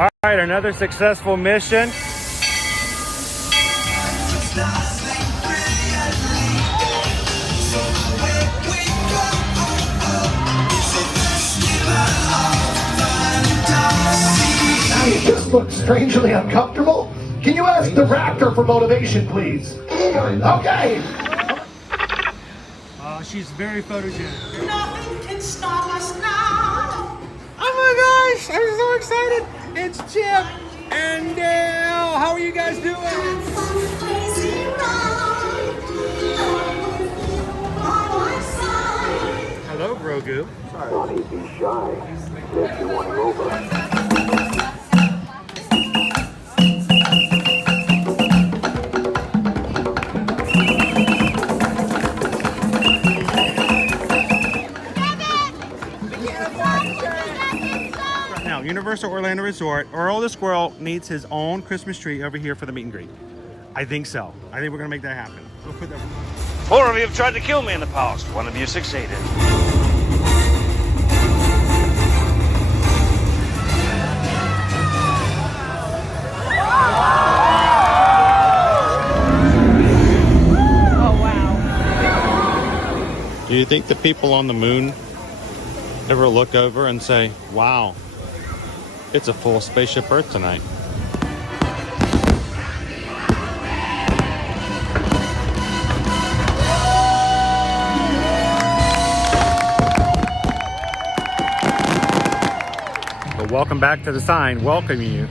All right, another successful mission. You just look strangely uncomfortable. Can you ask the raptor for motivation, please? Okay. She's very photogenic. Nothing can stop us now. Oh my gosh, I'm so excited. It's Chip and Dale. How are you guys doing? Hello, Grogu. Sorry. Be shy. If you want to over. Universal Orlando Resort, Earl the Squirrel needs his own Christmas tree over here for the meet and greet. I think so. I think we're gonna make that happen. We'll put that. 4 of you have tried to kill me in the past. 1 of you succeeded. Oh wow. Do you think the people on the moon ever look over and say, wow, it's a full spaceship Earth tonight? But welcome back to the sign welcoming you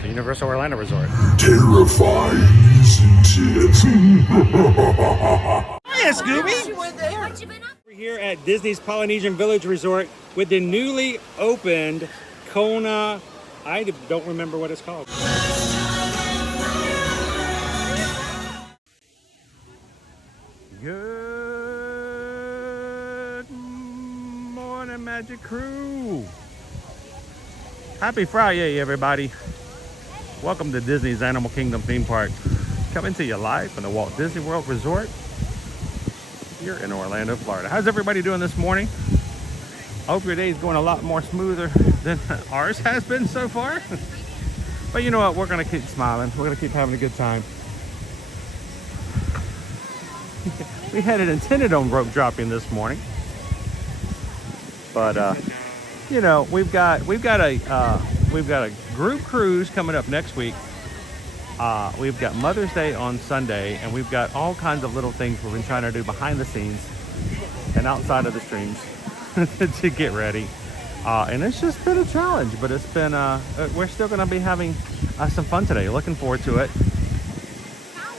to Universal Orlando Resort. Terrifying, isn't it? Hiya, Scooby! We're here at Disney's Polynesian Village Resort with the newly opened Kona, I don't remember what it's called. Good morning, Magic Crew. Happy Friday, everybody. Welcome to Disney's Animal Kingdom theme park. Coming to you live from the Walt Disney World Resort here in Orlando, Florida. How's everybody doing this morning? I hope your day is going a lot more smoother than ours has been so far. But you know what? We're going to keep smiling. We're going to keep having a good time. We had it intended on rope dropping this morning. But, you know, we've got a group cruise coming up next week. We've got Mother's Day on Sunday, and we've got all kinds of little things we've been trying to do behind the scenes and outside of the streams to get ready. And it's just been a challenge, but it's been, we're still going to be having some fun today. Looking forward to it.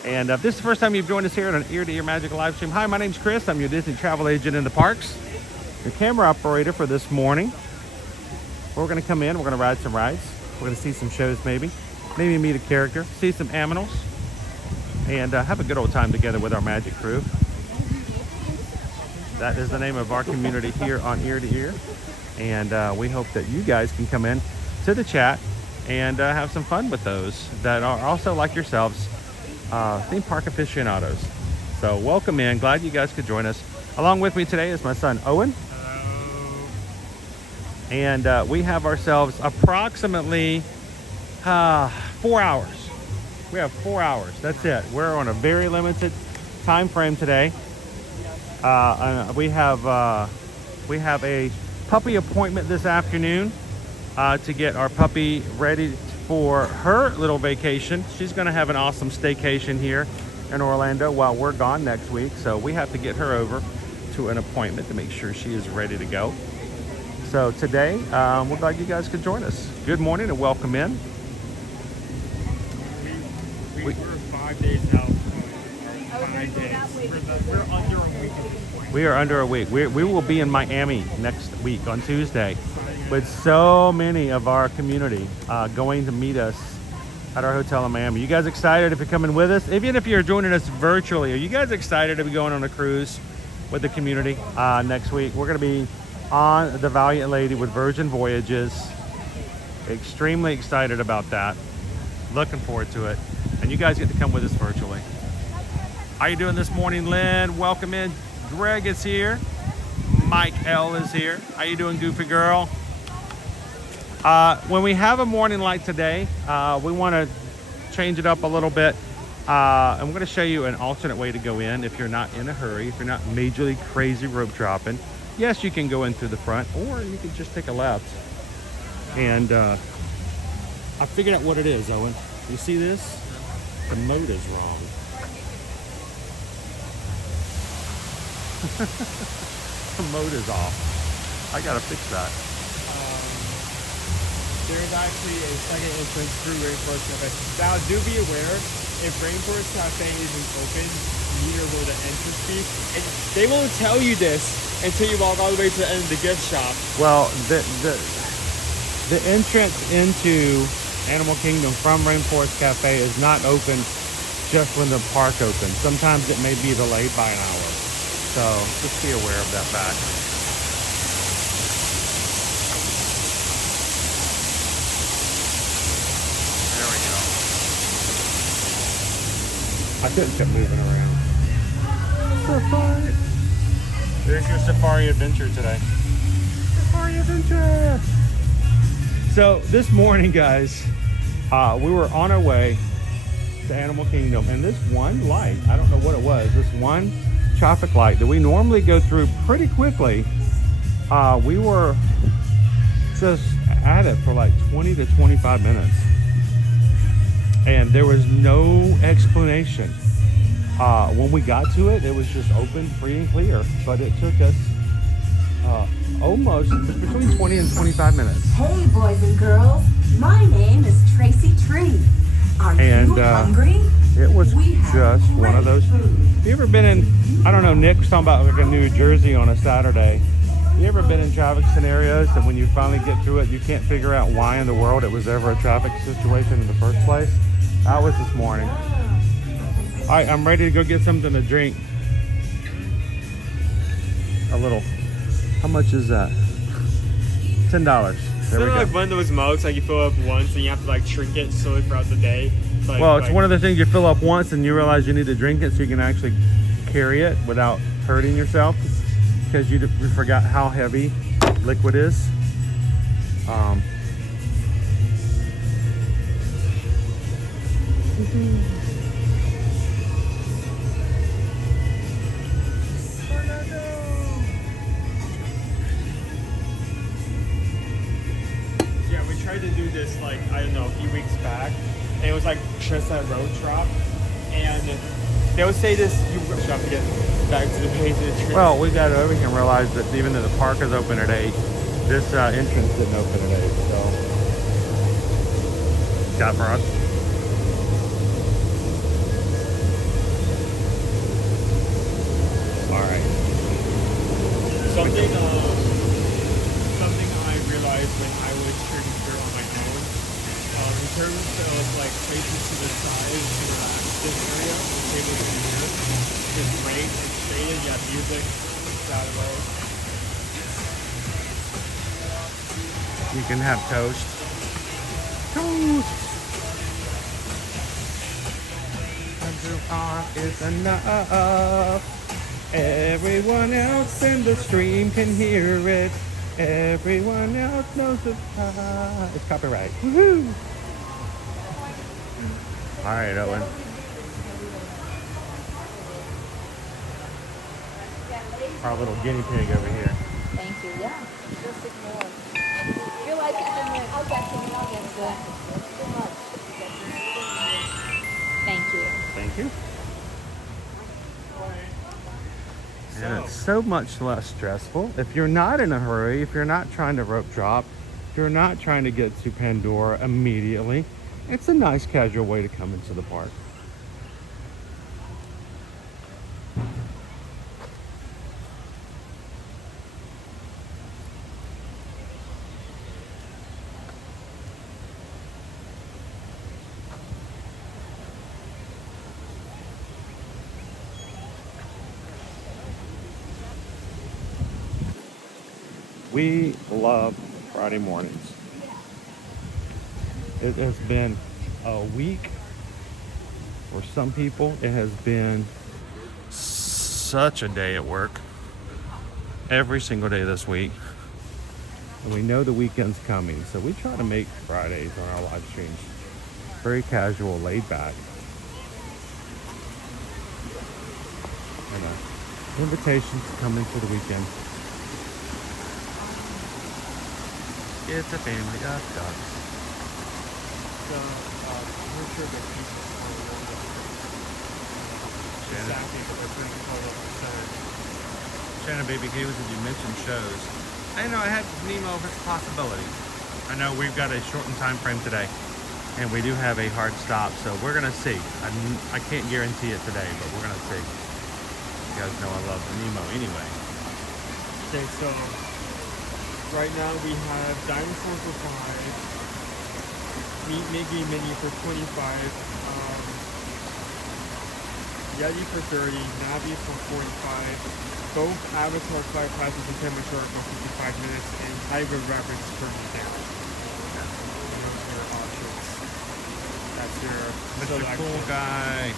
And if this is the first time you've joined us here on an Ear-to-Ear Magic live stream, hi, my name's Chris. I'm your Disney travel agent in the parks, your camera operator for this morning. We're going to come in, we're going to ride some rides. We're going to see some shows maybe meet a character, see some animals, and have a good old time together with our Magic Crew. That is the name of our community here on Ear to Ear. And we hope that you guys can come in to the chat and have some fun with those that are also like yourselves, theme park aficionados. So welcome in, glad you guys could join us. Along with me today is my son Owen. Hello. And we have ourselves approximately 4 hours. We have 4 hours, that's it. We're on a very limited time frame today. We have a puppy appointment this afternoon to get our puppy ready for her little vacation. She's going to have an awesome staycation here in Orlando while we're gone next week. So we have to get her over to an appointment to make sure she is ready to go. So today, we're glad you guys could join us. Good morning and welcome in. We're 5 days out. 5 days. We're under a week at this point. We are under a week. We will be in Miami next week on Tuesday with so many of our community going to meet us at our hotel in Miami. You guys excited if you're coming with us? Even if you're joining us virtually, are you guys excited to be going on a cruise with the community next week? We're going to be on the Valiant Lady with Virgin Voyages. Extremely excited about that. Looking forward to it. And you guys get to come with us virtually. How you doing this morning, Lynn? Welcome in. Greg is here. Mike L is here. How you doing, Goofy Girl? When we have a morning like today, we want to change it up a little bit. I'm going to show you an alternate way to go in if you're not in a hurry, if you're not majorly crazy rope dropping. Yes, you can go in through the front, or you can just take a left. And I figured out what it is, Owen. You see this? The mode is wrong. The mode is off. I gotta fix that. There's actually a second entrance through Rainforest Cafe. Now, do be aware, if Rainforest Cafe isn't open, neither will the entrance be. And they won't tell you this until you walk all the way to the end of the gift shop. Well, the entrance into Animal Kingdom from Rainforest Cafe is not open just when the park opens. Sometimes it may be delayed by an hour. So just be aware of that fact. There we go. I couldn't keep moving around. Safari. There's your safari adventure today. Safari adventure. So this morning, guys, we were on our way to Animal Kingdom, and this one light, I don't know what it was, this one traffic light that we normally go through pretty quickly, we were just at it for like 20 to 25 minutes, and there was no explanation. When we got to it, it was just open, free and clear, but it took us almost between 20 and 25 minutes. Hey boys and girls, my name is Tracy Tree. Are you hungry? It was just one of those. You ever been in, I don't know, Nick was talking about like a New Jersey on a Saturday. You ever been in traffic scenarios that when you finally get through it, you can't figure out why in the world it was ever a traffic situation in the first place? That was this morning. All right, I'm ready to go get something to drink. A little. How much is that? $10. There we go. Like one of those mugs, like you fill up once and you have to like drink it slowly throughout the day. Like, well, it's one of the things you fill up once and you realize you need to drink it so you can actually carry it without hurting yourself, because you forgot how heavy liquid is. To do this like I don't know a few weeks back, and it was like just a road drop, and they would say this, you have to get back to the base of the tree. Well, we can realize that even though the park is open at 8, this entrance didn't open at 8. So got for us. All right. Something I realized when I was drinking beer on my own, in terms of like places to the side, to relax this area, tables in here, it's great, it's shaded, you have music, that way. You can have toast. Toast! Is enough. Everyone else in the stream can hear it. Everyone else knows the it's copyright. Woohoo! All right, Owen. Our little guinea pig over here. Thank you. Yeah. Just ignore. You're like in the outside in the audience. Too much. Thank you. Thank you. And it's so much less stressful. If you're not in a hurry, if you're not trying to rope drop, if you're not trying to get to Pandora immediately, it's a nice casual way to come into the park. We love Friday mornings. It has been a week for some people. It has been such a day at work. Every single day this week. And we know the weekend's coming, so we try to make Fridays on our live streams very casual, laid back. And invitation to come into the weekend. It's a family of ducks. So, I'm sure that people Shannon. exactly because I couldn't call up on Saturday. Shannon Baby K was, you mentioned shows. I know I had Nemo if it's a possibility. I know we've got a shortened time frame today, and we do have a hard stop, so we're gonna see. I can't guarantee it today, but we're gonna see. You guys know I love Nemo anyway. Okay, so right now we have Dinosaur for 5, Meet Miggy Mini for 25, Yeti for 30, Navi for 45, both Avatar Flight Passes and Camera Shark for 55 minutes, and Tiger Rapids for there. And those are your options. That's your Mr. selection. Cool Guy.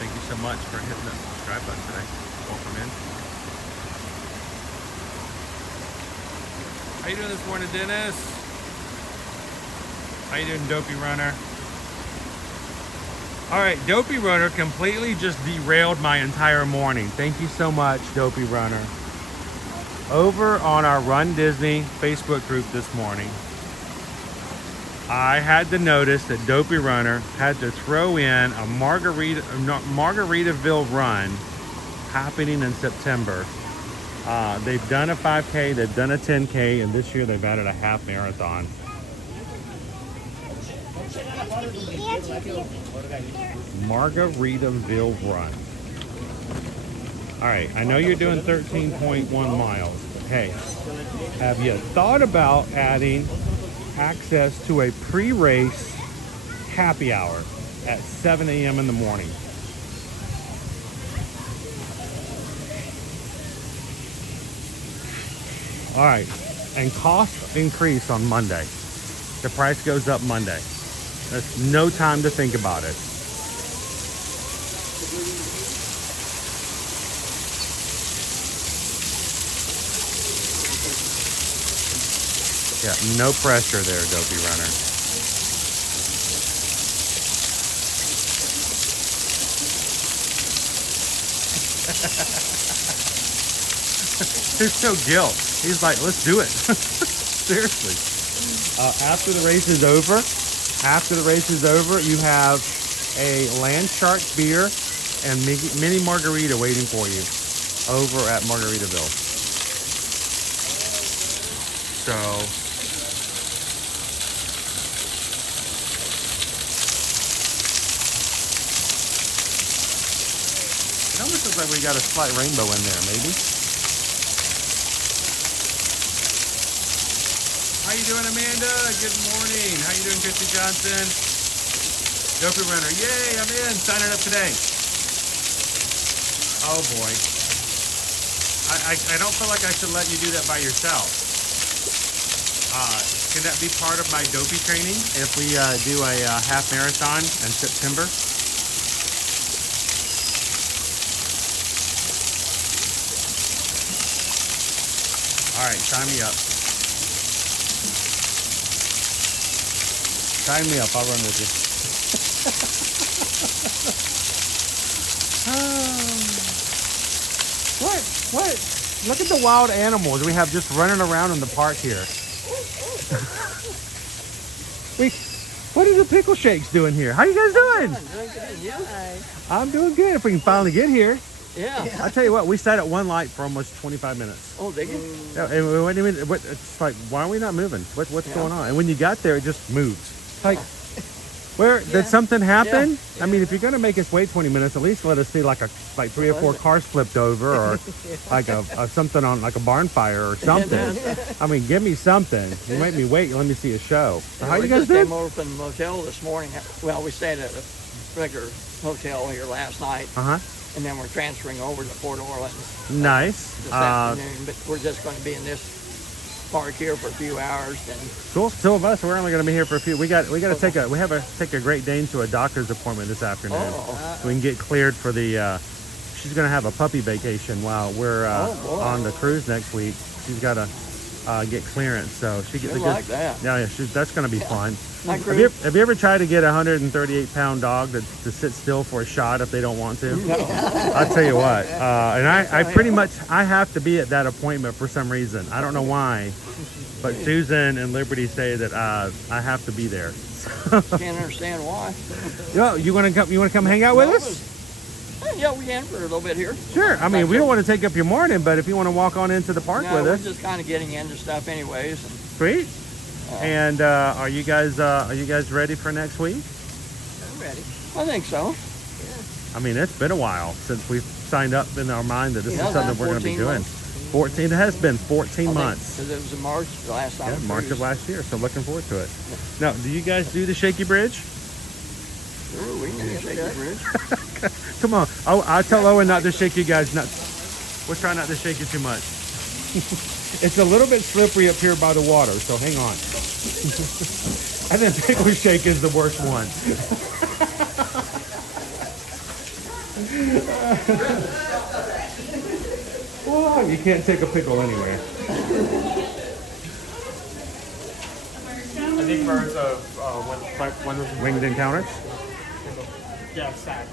Thank you so much for hitting that subscribe button today. Welcome in. How you doing this morning, Dennis? How you doing, Dopey Runner? All right, Dopey Runner completely just derailed my entire morning. Thank you so much, Dopey Runner. Over on our Run Disney Facebook group this morning, I had to notice that Dopey Runner had to throw in a Margaritaville run happening in September. They've done a 5K, they've done a 10K, and this year they've added a half marathon. Margaritaville run. All right, I know you're doing 13.1 miles. Hey, have you thought about adding access to a pre-race happy hour at 7 a.m. in the morning? All right, and cost increase on Monday. The price goes up Monday. There's no time to think about it. Yeah, no pressure there, Dopey Runner. There's no guilt. He's like, let's do it. Seriously. After the race is over, you have a Land Shark beer and mini margarita waiting for you over at Margaritaville. So, it almost looks like we got a slight rainbow in there, maybe. How you doing, Amanda? Good morning. How you doing, Christy Johnson? Dopey Runner. Yay, I'm in. Signing up today. Oh, boy. I don't feel like I should let you do that by yourself. Can that be part of my Dopey training if we do a half marathon in September? All right, sign me up. Sign me up, I'll run with you. What? Look at the wild animals we have just running around in the park here. What are the pickle shakes doing here? How you guys doing? I'm doing good if we can finally get here. Yeah. I'll tell you what, we sat at one light for almost 25 minutes. Oh, did you? Yeah, and we went even, it's like, why are we not moving? What's going on? And when you got there, it just moved. Like, did something happen? Yeah. I mean, if you're gonna make us wait 20 minutes, at least let us see like 3 or 4 cars flipped over, or like a something on like a barn fire or something. I mean, give me something. You make me wait. Let me see a show. So how you guys doing? We came over from the motel this morning. Well, we stayed at a regular hotel here last night. And then we're transferring over to Port Orleans. Nice. This afternoon, but we're just going to be in this park here for a few hours. And cool. 2 of us. We're only going to be here for a few. We have to take a Great Dane to a doctor's appointment this afternoon. So we can get cleared for the. She's going to have a puppy vacation while we're on the cruise next week. She's got a get clearance. So she gets I like that. Yeah, that's going to be fun. I Have agree. you ever tried to get a 138-pound dog to sit still for a shot if they don't want to? No. I'll tell you what. And I pretty much, I have to be at that appointment for some reason. I don't know why, but Susan and Liberty say that I have to be there. Can't understand why. Yo, you want to come? You want to come hang out with us? Yeah, we can for a little bit here. Sure. I mean, we don't want to take up your morning, but if you want to walk on into the park No, with we're us, just kind of getting into stuff anyways. sweet. And are you guys ready for next week? I'm ready. I think so. I mean, it's been a while since we've signed up in our mind that this is something we're going to be 14 doing. months. 14. It has been 14 months. Because it was in March the last time. Yeah, we March of cruised. last year. So looking forward to it. Now, do you guys do the shaky bridge? Sure, we can do Shaky Bridge. Come on. Oh, I tell Owen not to shake you guys. We'll try not to shake you too much. It's a little bit slippery up here by the water, so hang on. I think pickle shake is the worst one. Well, you can't take a pickle anyway. I think birds of when Winged encounters? yeah, sad.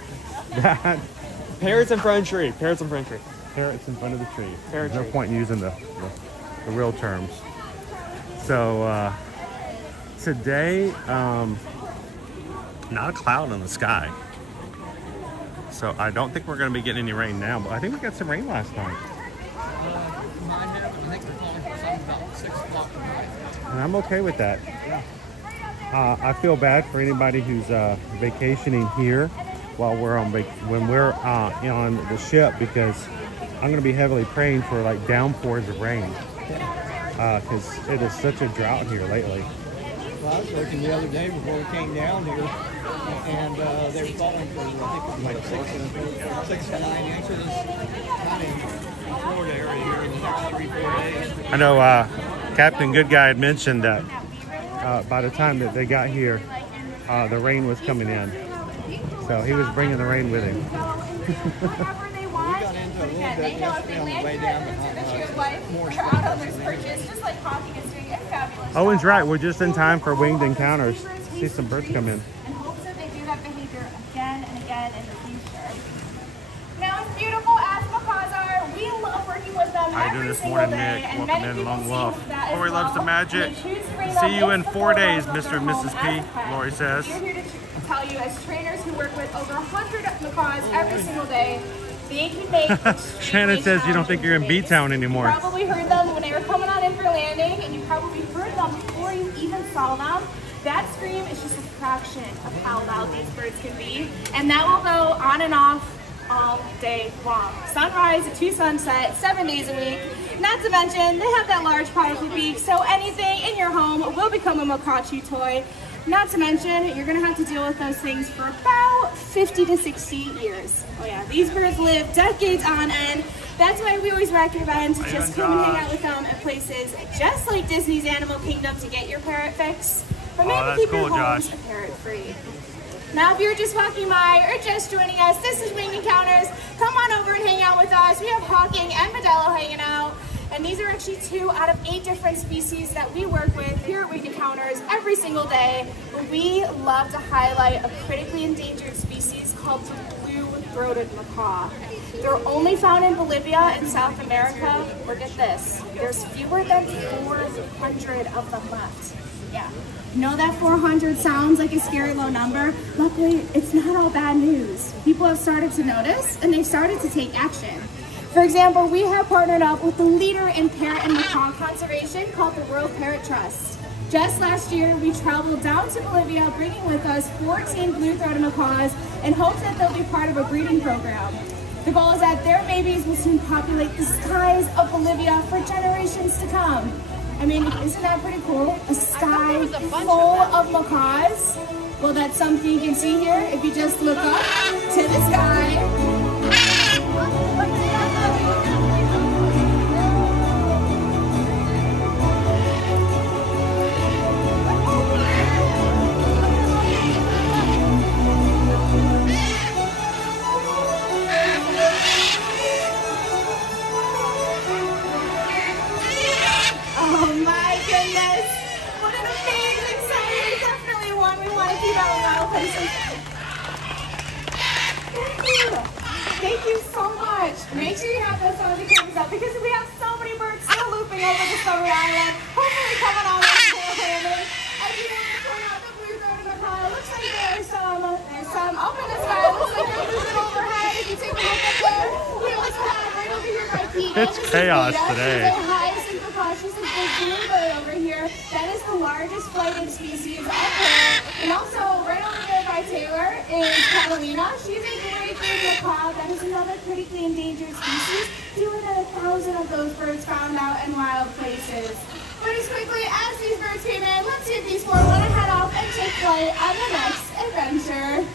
That. Parrots in front of the tree. Parrots in front of the tree. Parrots in front of the tree. Parrot There's no tree. point in using the real terms. So today, not a cloud in the sky. So I don't think we're going to be getting any rain now, but I think we got some rain last night. And I'm okay with that. I feel bad for anybody who's vacationing here while we're on when we're on the ship, because I'm going to be heavily praying for like downpours of rain, because it is such a drought here lately. Well, I was looking the other day before we came down here, and they were calling for, I think it was like 6 to 9 inches, not in the Florida area here in the next 3-4 days. I know Captain Good Guy had mentioned that by the time that they got here, the rain was coming in. So he was bringing the rain with him. We got into a little bit yesterday on the way down to more Owen's right. We're just in time for winged encounters. See some birds come in. And hopes that they do that behavior again and again in the future. Now, as beautiful as macaws are, we love working with them How you doing every this single morning, day, Nick? and Welcome many in, people Long see Wolf. that as Lori loves the well. magic. And they choose to bring See them you in into 4 the days, world of Mr. their and home Mrs. as P, a pet. Lori says. We're here to tell you, as trainers who work with over 100 macaws every single day, they can make Shannon says you don't think you're in B-Town anymore. You probably heard them when they were coming on in for landing, and you probably heard them before you even saw them. That scream is just a fraction of how loud these birds can be, and that will go on and off all day long. Sunrise to sunset, 7 days a week. Not to mention, they have that large powerful beak, so anything in your home will become a macaw chew toy. Not to mention, you're gonna have to deal with those things for about 50 to 60 years. Oh yeah, these birds live decades on end. That's why we always recommend to just come and hang out with them at places just like Disney's Animal Kingdom to get your parrot fix. But maybe that's keep your cool, homes Josh. parrot free. Now, if you're just walking by or just joining us, this is Winged Encounters. Come on over and hang out with us. We have Hawking and Modelo hanging out. And these are actually 2 out of 8 different species that we work with here at Winged Encounters every single day. We love to highlight a critically endangered species called the blue-throated macaw. They're only found in Bolivia in South America. Look at this. There's fewer than 400 of them left. Yeah. Know that 400 sounds like a scary low number? Luckily, it's not all bad news. People have started to notice, and they've started to take action. For example, we have partnered up with the leader in parrot and macaw conservation called the World Parrot Trust. Just last year, we traveled down to Bolivia, bringing with us 14 blue-throated macaws in hopes that they'll be part of a breeding program. The goal is that their babies will soon populate the skies of Bolivia for generations to come. I mean, isn't that pretty cool? A sky full of macaws. Well, that's something you can see here if you just look up to the sky. places. Thank you so much. Make sure you have those phones and cameras up because we have so many birds still looping over Discovery Island. Hopefully coming on with tail landing. As you want to point out the blue throat in the pile, looks like there's some up in the sky. Looks like they're moving overhead. If you take a look up there, we also have right over here by Pete. It's chaos today. She's a big blue bird over here. That is the largest flighted species up there. And also, right over there by Taylor is Catalina. She's a great green macaw. That is another critically endangered species. Fewer than 1,000 of those birds found out in wild places. But as quickly as these birds came in, let's see if these four want to head off and take flight on the next adventure.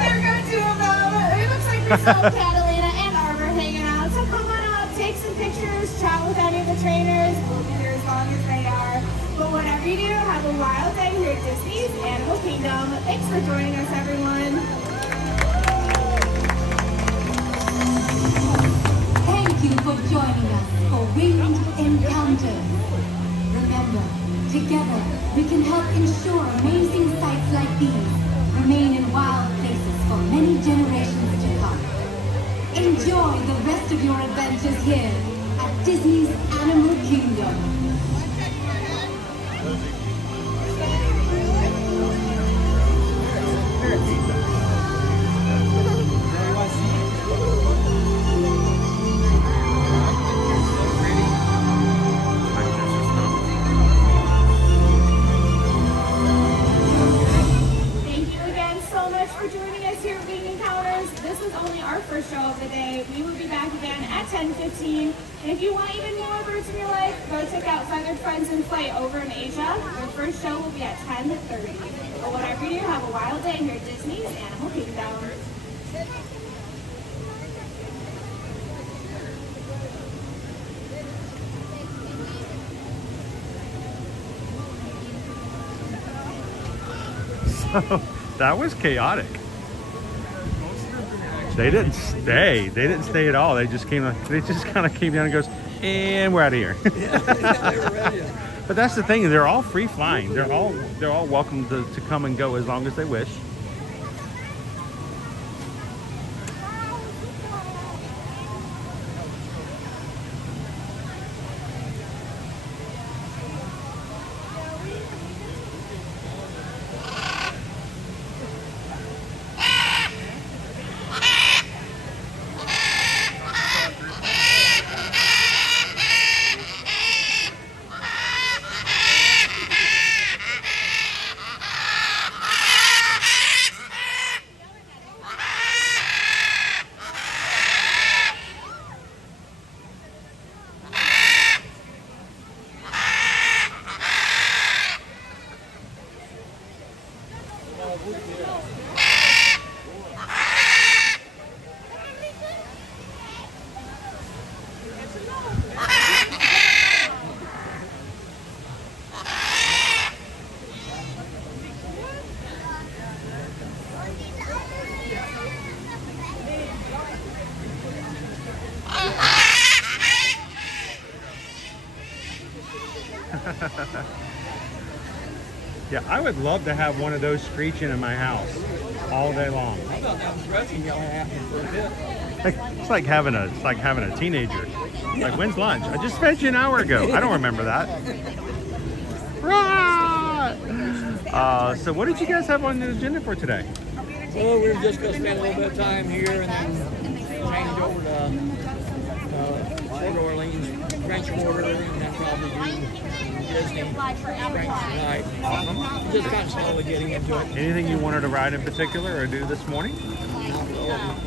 There go two of them. It looks like we still have Catalina and Arbor hanging out. So come on up, take some pictures, chat with any of the trainers. We'll be here as long as they are. But whatever you do, have a wild day here at Disney's Animal Kingdom. Thanks for joining us, everyone. Thank you for joining us for Winged Encounters. Remember, together we can help ensure amazing sights like these remain in wild places for many generations to come. Enjoy the rest of your adventures here at Disney's Animal Kingdom. First show of the day. We will be back again at 10:15. And if you want even more birds in your life, go check out Feathered Friends in Flight over in Asia. Their first show will be at 10:30. But whatever you do, have a wild day here at Disney's Animal Kingdom. So that was chaotic. They didn't stay. They didn't stay at all. They just came. They just kind of came down and goes, and we're out of here. But that's the thing. They're all free flying. They're all welcome to come and go as long as they wish. Yeah, I would love to have one of those screeching in my house all day long. I thought that was dressing y'all happening for a bit. It's like having a teenager. Like, when's lunch? I just fed you an hour ago. I don't remember that. So what did you guys have on the agenda for today? Well, we were just going to spend a little bit of time here and then change over to Port Orleans, French Quarter, and then probably Disney Springs tonight. Just kind of slowly getting into it. Anything you wanted to ride in particular or do this morning?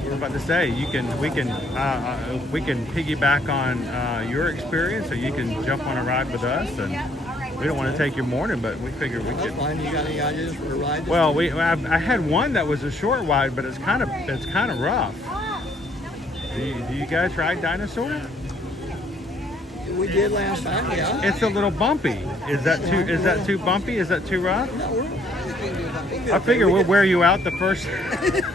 We're about to say we can piggyback on your experience, or you can jump on a ride with us. And we don't want to take your morning, but we figured we could. Fine. You got any ideas for a ride? Well, I had one that was a short ride, but it's kind of rough. Do you guys ride Dinosaur? We did last time, yeah. It's a little bumpy. Is that too bumpy? Is that too rough? No, I figure we'll wear you out the first.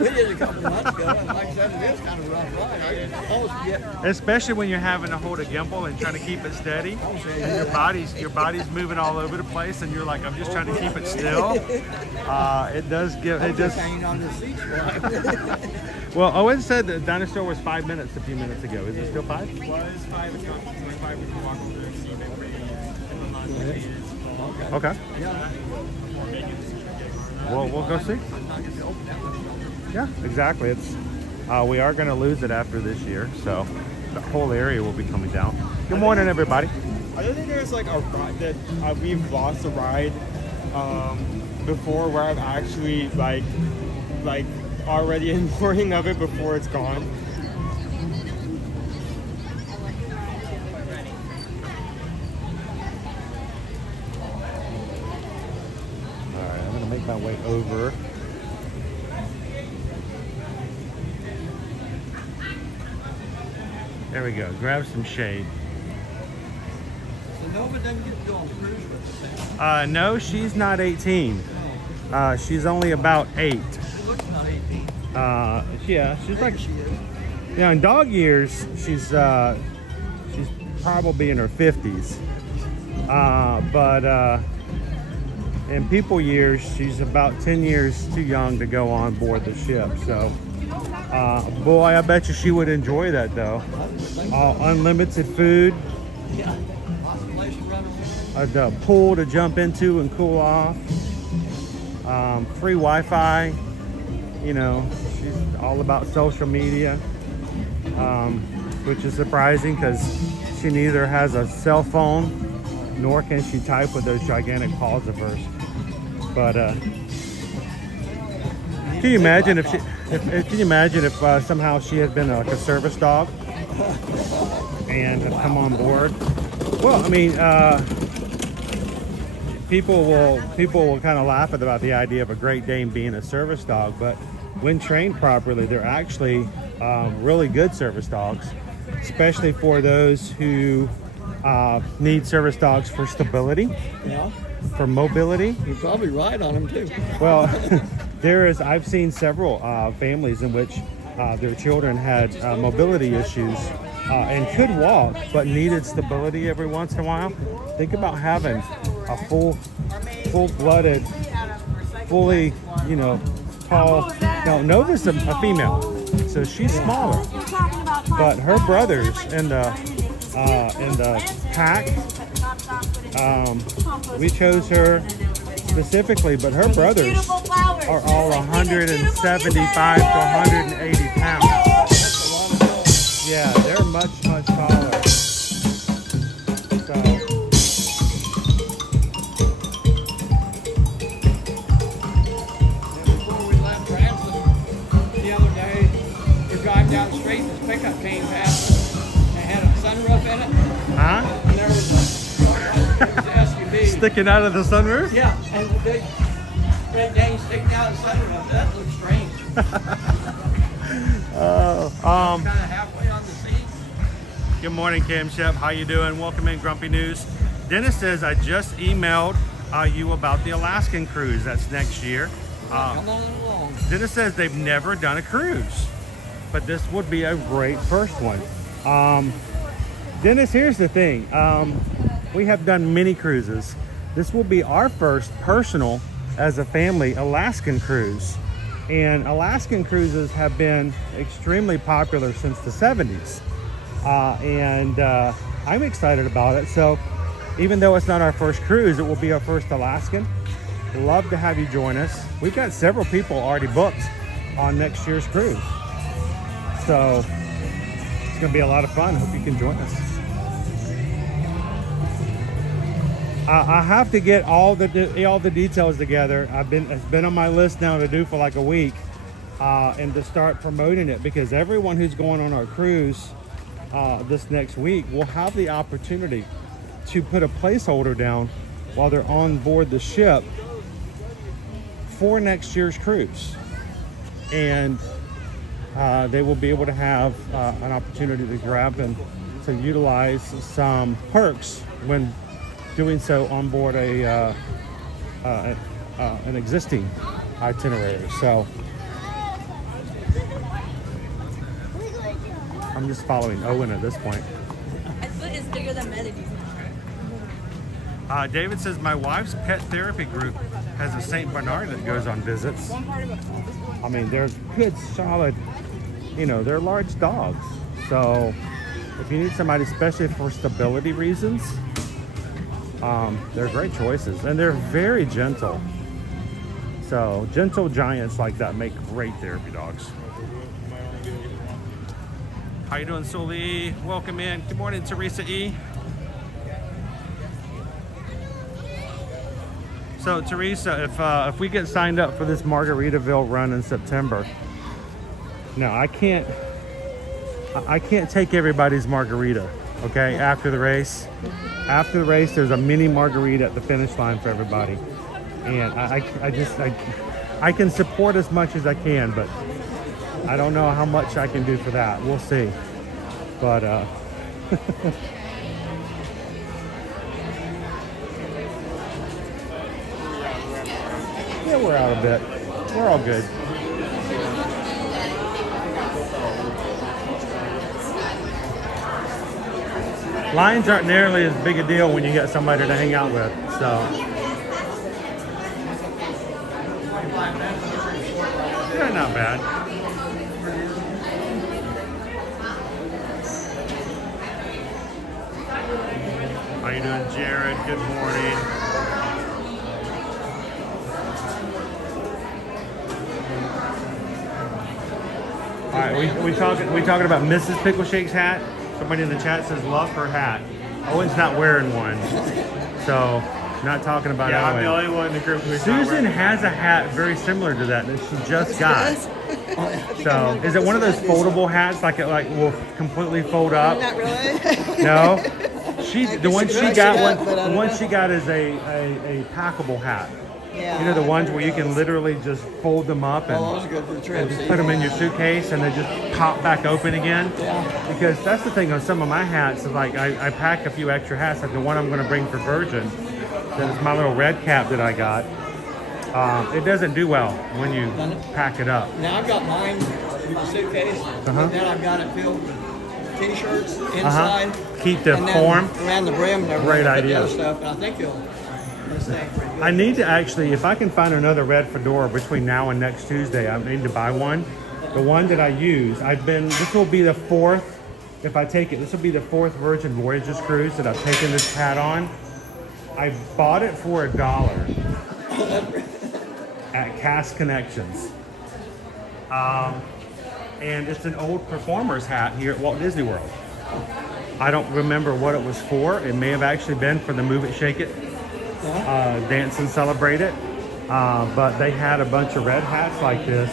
We did a couple months ago, and like I said, it is kind of a rough ride. I didn't almost get. Especially when you're having to hold a gimbal and trying to keep it steady. And your body's moving all over the place, and you're like, I'm just trying to keep it still. It does give. It does. Hanging on the seats for like. Well, Owen said that Dinosaur was 5 minutes a few minutes ago. Is it still 5? It was 5. It's gone to 25 when you walk through and see it. Okay. Well, we'll go see. Yeah, exactly. It's we are going to lose it after this year, so the whole area will be coming down. Good morning, everybody. I don't think there's like a ride that we've lost a ride before where I've actually like already in mourning of it before it's gone. Alright, I'm gonna make my way over. There we go, grab some shade. So Nova doesn't get to go on the cruise with us. No, she's not 18. She's only about 8. She looks about 18. Yeah, she's like, She is. yeah, in dog years, she's probably in her 50s. But in people years, she's about 10 years too young to go on board the ship. So, boy, I bet you she would enjoy that though. Unlimited food, Yeah. Lots of place to run around. the pool to jump into and cool off, free Wi-Fi. You know, she's all about social media, which is surprising because she neither has a cell phone nor can she type with those gigantic paws of hers. But can you imagine if somehow she had been like a service dog and had come on board? Well, I mean, people will kind of laugh about the idea of a Great Dane being a service dog, but when trained properly, they're actually really good service dogs, especially for those who need service dogs for stability, Yeah. for mobility. You're probably right on them too. Well, I've seen several families in which their children had mobility issues and could walk, but needed stability every once in a while. Think about having a full-blooded, fully, tall. Now, Nova's a female, so she's smaller, but her brothers in the pack, we chose her specifically, but her brothers are all 175 to 180 pounds. Yeah, they're much taller. So, Before we left Branson the other day, we're driving down the street and this pickup came past. It had a sunroof in it. huh? And there was an SUV. Sticking out of the sunroof? Yeah, and the big Red Dane sticking out of the sunroof. That looks strange. Kind of halfway on the seat. Good morning, Cam Shep. How you doing? Welcome in, Grumpy News. Dennis says I just emailed you about the Alaskan cruise. That's next year. Come on along. Dennis says they've never done a cruise, but this would be a great first one. Dennis, here's the thing. We have done many cruises. This will be our first personal, as a family, Alaskan cruise. And Alaskan cruises have been extremely popular since the 70s. And I'm excited about it. So even though it's not our first cruise, it will be our first Alaskan. Love to have you join us. We've got several people already booked on next year's cruise. So it's gonna be a lot of fun. Hope you can join us. I have to get all the details together. It's been on my list now to do for like a week, and to start promoting it, because everyone who's going on our cruise this next week will have the opportunity to put a placeholder down while they're on board the ship for next year's cruise, and they will be able to have an opportunity to grab and to utilize some perks when doing so on board an existing itinerary. So I'm just following Owen at this point. His foot is bigger than Melody's. David says my wife's pet therapy group has a Saint Bernard that goes on visits. I mean, they're good, solid, you know, they're large dogs. So if you need somebody, especially for stability reasons, they're great choices, and they're very gentle. So gentle giants like that make great therapy dogs. How you doing, Satu'li? Welcome in. Good morning, Teresa E. So Teresa, if we get signed up for this Margaritaville run in September, no, I can't take everybody's margarita, okay, after the race. After the race, there's a mini margarita at the finish line for everybody. And I can support as much as I can, but I don't know how much I can do for that. We'll see. But, yeah, we're out a bit. We're all good. Lines aren't nearly as big a deal when you get somebody to hang out with, so. Yeah, not bad. How you doing, Jared? Good morning. All right, we talking about Mrs. Pickle Shake's hat. Somebody in the chat says love her hat. Owen's not wearing one, so not talking about Yeah, Owen. I'm the only one in the group who's Susan has a hat very similar to that she just got. So is it one of those foldable hats, like it will completely fold up? Not really. No. The one she got is a packable hat. Yeah. You know, the ones where you can literally just fold them up and, those are good for trips. and put them in your suitcase and they just pop back open again. Yeah. Because that's the thing on some of my hats, is like I pack a few extra hats, like the one I'm going to bring for Virgin, that is my little red cap that I got. It doesn't do well when you pack it up. Now I've got mine in the suitcase, and then I've got it filled with t-shirts inside. Keep the and then form. around the brim and everything. Great put the idea. other stuff, and I think it'll stay pretty good. I need to actually, if I can find another red fedora between now and next Tuesday, I need to buy one. The one that I use, this will be the fourth, if I take it, this will be the fourth Virgin Voyages cruise that I've taken this hat on. I bought it for $1 at Cast Connections. And it's an old performer's hat here at Walt Disney World. I don't remember what it was for. It may have actually been for the Move It, Shake It, Dance and Celebrate It. But they had a bunch of red hats like this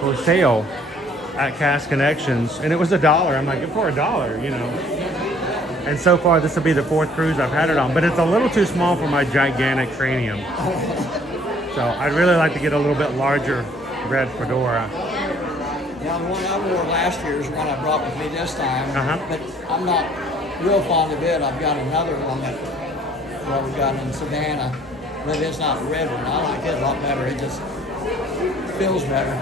for sale at Cast Connections, and it was $1. I'm like, for $1, you know. And so far, this will be the fourth cruise I've had it on, but it's a little too small for my gigantic cranium. So I'd really like to get a little bit larger red fedora. Yeah, the one I wore last year is the one I brought with me this time, but I'm not real fond of it. I've got another one that we got in Savannah, but it's not a red one. I like it a lot better. It just feels better.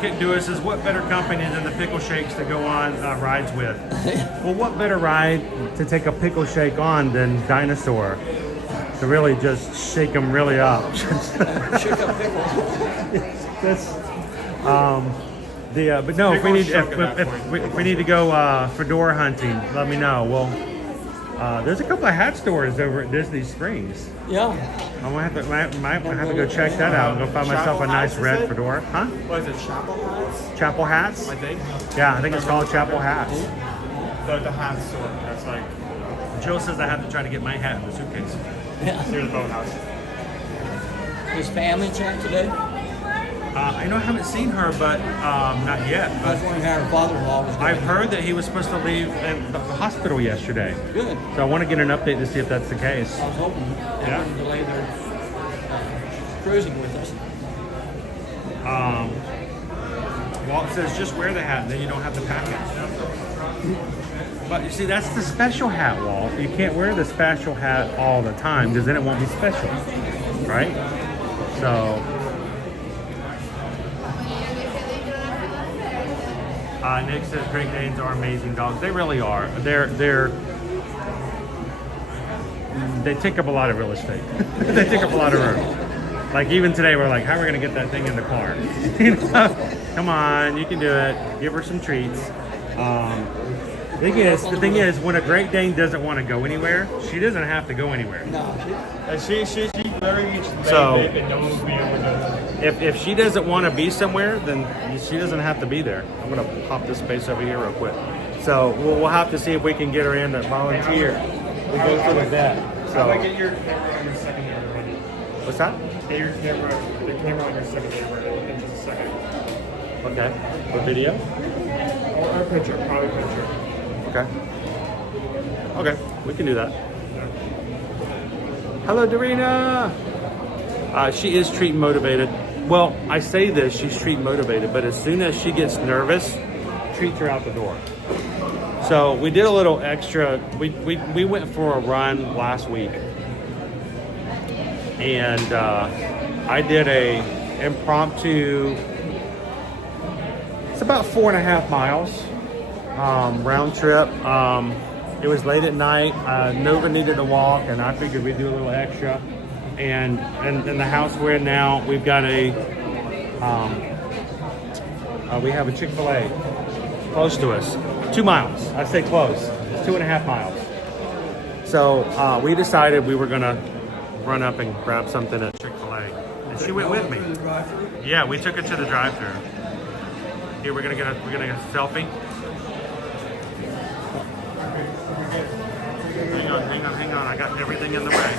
Kit Dewey says, what better company than the Pickle Shakes to go on rides with? Well, what better ride to take a pickle shake on than Dinosaur? To really just shake them really up. Shake up pickles. But no, if we need to go fedora hunting, let me know. Well, there's a couple of hat stores over at Disney Springs. Yeah. I might have to go check that out and go find myself a nice red fedora. Huh? What is it, Chapel Hats? Chapel Hats? I think. Yeah, I think it's called Chapel Hats. The hat store. That's like. Jill says I have to try to get my hat in the suitcase. Yeah. Near the boathouse. Is Pam in chat today? I know I haven't seen her, but not yet. I was wondering how her father-in-law was doing. I've heard that he was supposed to leave at the hospital yesterday. Good. So I want to get an update to see if that's the case. I was hoping they wouldn't delay their cruising with us. Walt says just wear the hat, then you don't have to pack it. But you see, that's the special hat, Walt. You can't wear the special hat all the time because then it won't be special, right? So Nick says Great Danes are amazing dogs. They really are. They take up a lot of real estate. They take up a lot of room. Like even today, we're like, how are we gonna get that thing in the car? You know? Come on, you can do it. Give her some treats. The thing is, when a Great Dane doesn't want to go anywhere, she doesn't have to go anywhere. No, she literally just So, lay and no one will be able to. If she doesn't want to be somewhere, then she doesn't have to be there. I'm gonna pop this space over here real quick. So we'll have to see if we can get her in to volunteer. We go through the vet. How So about get your camera on your secondary ready? what's that? Get the camera on your secondary ready in just a second. Okay. For video? Or a picture, probably picture. Okay. Okay, we can do that. Hello, Dorina. She is treat motivated. Well, I say this, she's treat motivated, but as soon as she gets nervous, treats her out the door. So we did a little extra. We went for a run last week, and I did a impromptu. It's about 4.5 miles round trip. It was late at night. Nova needed to walk, and I figured we'd do a little extra. And in the house we're in now, we've got we have a Chick-fil-A close to us. 2 miles. I say close. 2.5 miles. So we decided we were gonna run up and grab something at Chick-fil-A, and she went with me. Yeah, we took her to the drive-thru. Here we're gonna get a selfie. Hang on. I got everything in the way.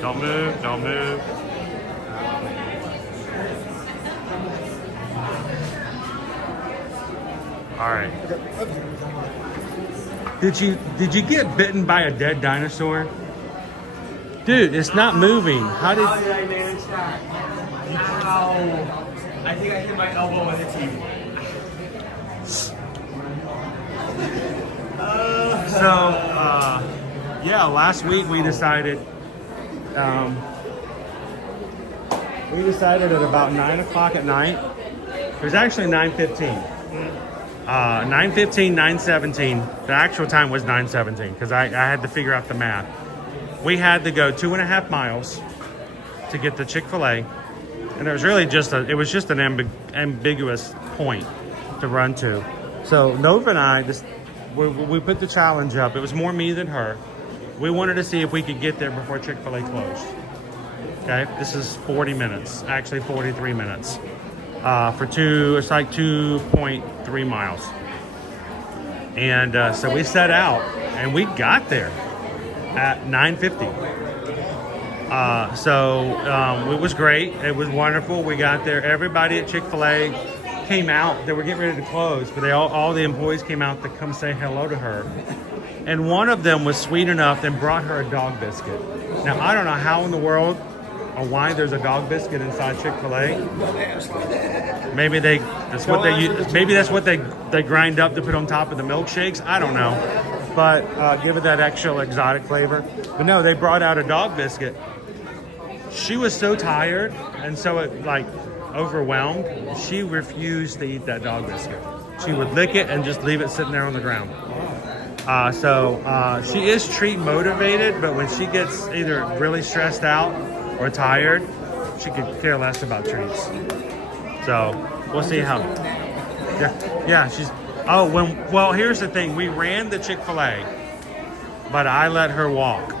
Don't move. All right. Did you get bitten by a dead dinosaur? Dude, it's not moving. How did I manage that? Ow. I think I hit my elbow on the TV. Yeah, last week we decided at about 9 o'clock at night. It was actually 9:15. 9:15, 9:17. The actual time was 9:17 because I had to figure out the math. We had to go 2.5 miles to get the Chick-fil-A, and it was really just an ambiguous point to run to. So Nova and I we put the challenge up. It was more me than her. We wanted to see if we could get there before Chick-fil-A closed. Okay, this is 40 minutes, actually 43 minutes. It's like 2.3 miles. And so we set out, and we got there at 9:50. It was great. It was wonderful. We got there. Everybody at Chick-fil-A came out. They were getting ready to close, but all the employees came out to come say hello to her. And one of them was sweet enough and brought her a dog biscuit. Now, I don't know how in the world or why there's a dog biscuit inside Chick-fil-A. Maybe that's what they grind up to put on top of the milkshakes. I don't know. But give it that extra exotic flavor. But no, they brought out a dog biscuit. She was so tired and so overwhelmed, she refused to eat that dog biscuit. She would lick it and just leave it sitting there on the ground. She is treat motivated, but when she gets either really stressed out or tired, she could care less about treats. So we'll see how. Yeah, she's. Well, here's the thing. We ran the Chick-fil-A, but I let her walk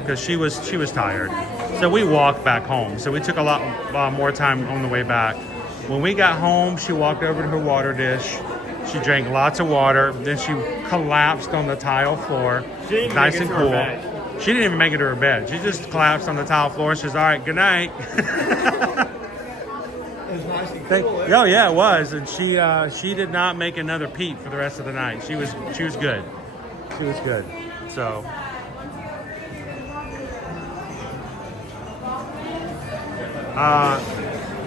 because she was tired. So we walked back home. So we took a lot more time on the way back. When we got home, she walked over to her water dish. She drank lots of water. Then she collapsed on the tile floor, nice and cool. She didn't even make it to her bed. She just collapsed on the tile floor. She says, "All right, good night." It was nice and cool. Oh yeah, it was. And she did not make another peep for the rest of the night. She was good. She was good. So.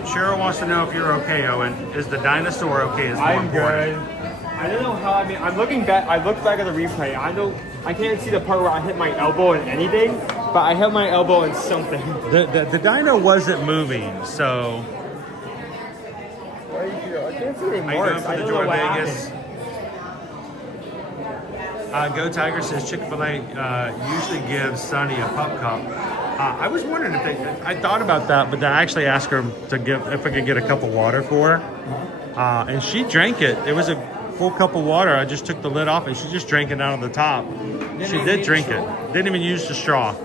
Cheryl wants to know if you're okay, Owen. Is the dinosaur okay? Is more I'm important. good. I don't know how. I'm looking back. I looked back at the replay. I can't see the part where I hit my elbow in anything, but I hit my elbow in something. The dino wasn't moving, so. Right here. I can't didn't see any How you doing marks. for I the don't know Joy what Vegas? Go Tiger says Chick-fil-A usually gives Sonny a pup cup. I was wondering if I thought about that, but I actually asked her to give if I could get a cup of water for her, and she drank it. It was a full cup of water. I just took the lid off, and she just drank it out of the top. She did drink it. Didn't even use the straw.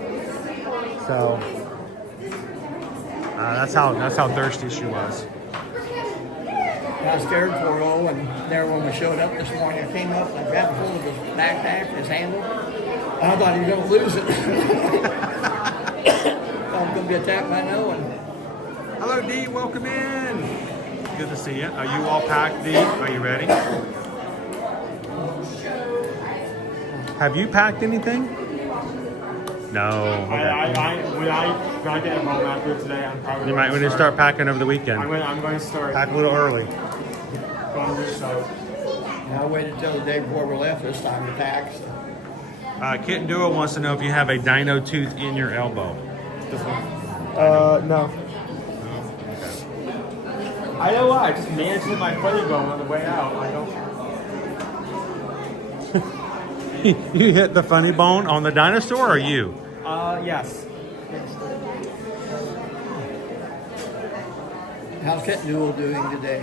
So that's how thirsty she was. I was scared for her, and there when we showed up this morning, I came up and I grabbed hold of his backpack, his handle. And I thought he was going to lose it. I was going to be attacked by no one. Hello, Dee. Welcome in. Good to see you. Are you all packed, Dee? Are you ready? Have you packed anything? No. Okay. When I get home after today, I'm probably You might want to start packing over the weekend. I'm going to start. Pack a little early. I waited until the day before we left this time to pack. Kitten Duo wants to know if you have a dino tooth in your elbow. No. I know why. I just managed to hit my funny bone on the way out. I don't. You hit the funny bone on the dinosaur or you? Yes. How's Kitten Duo doing today?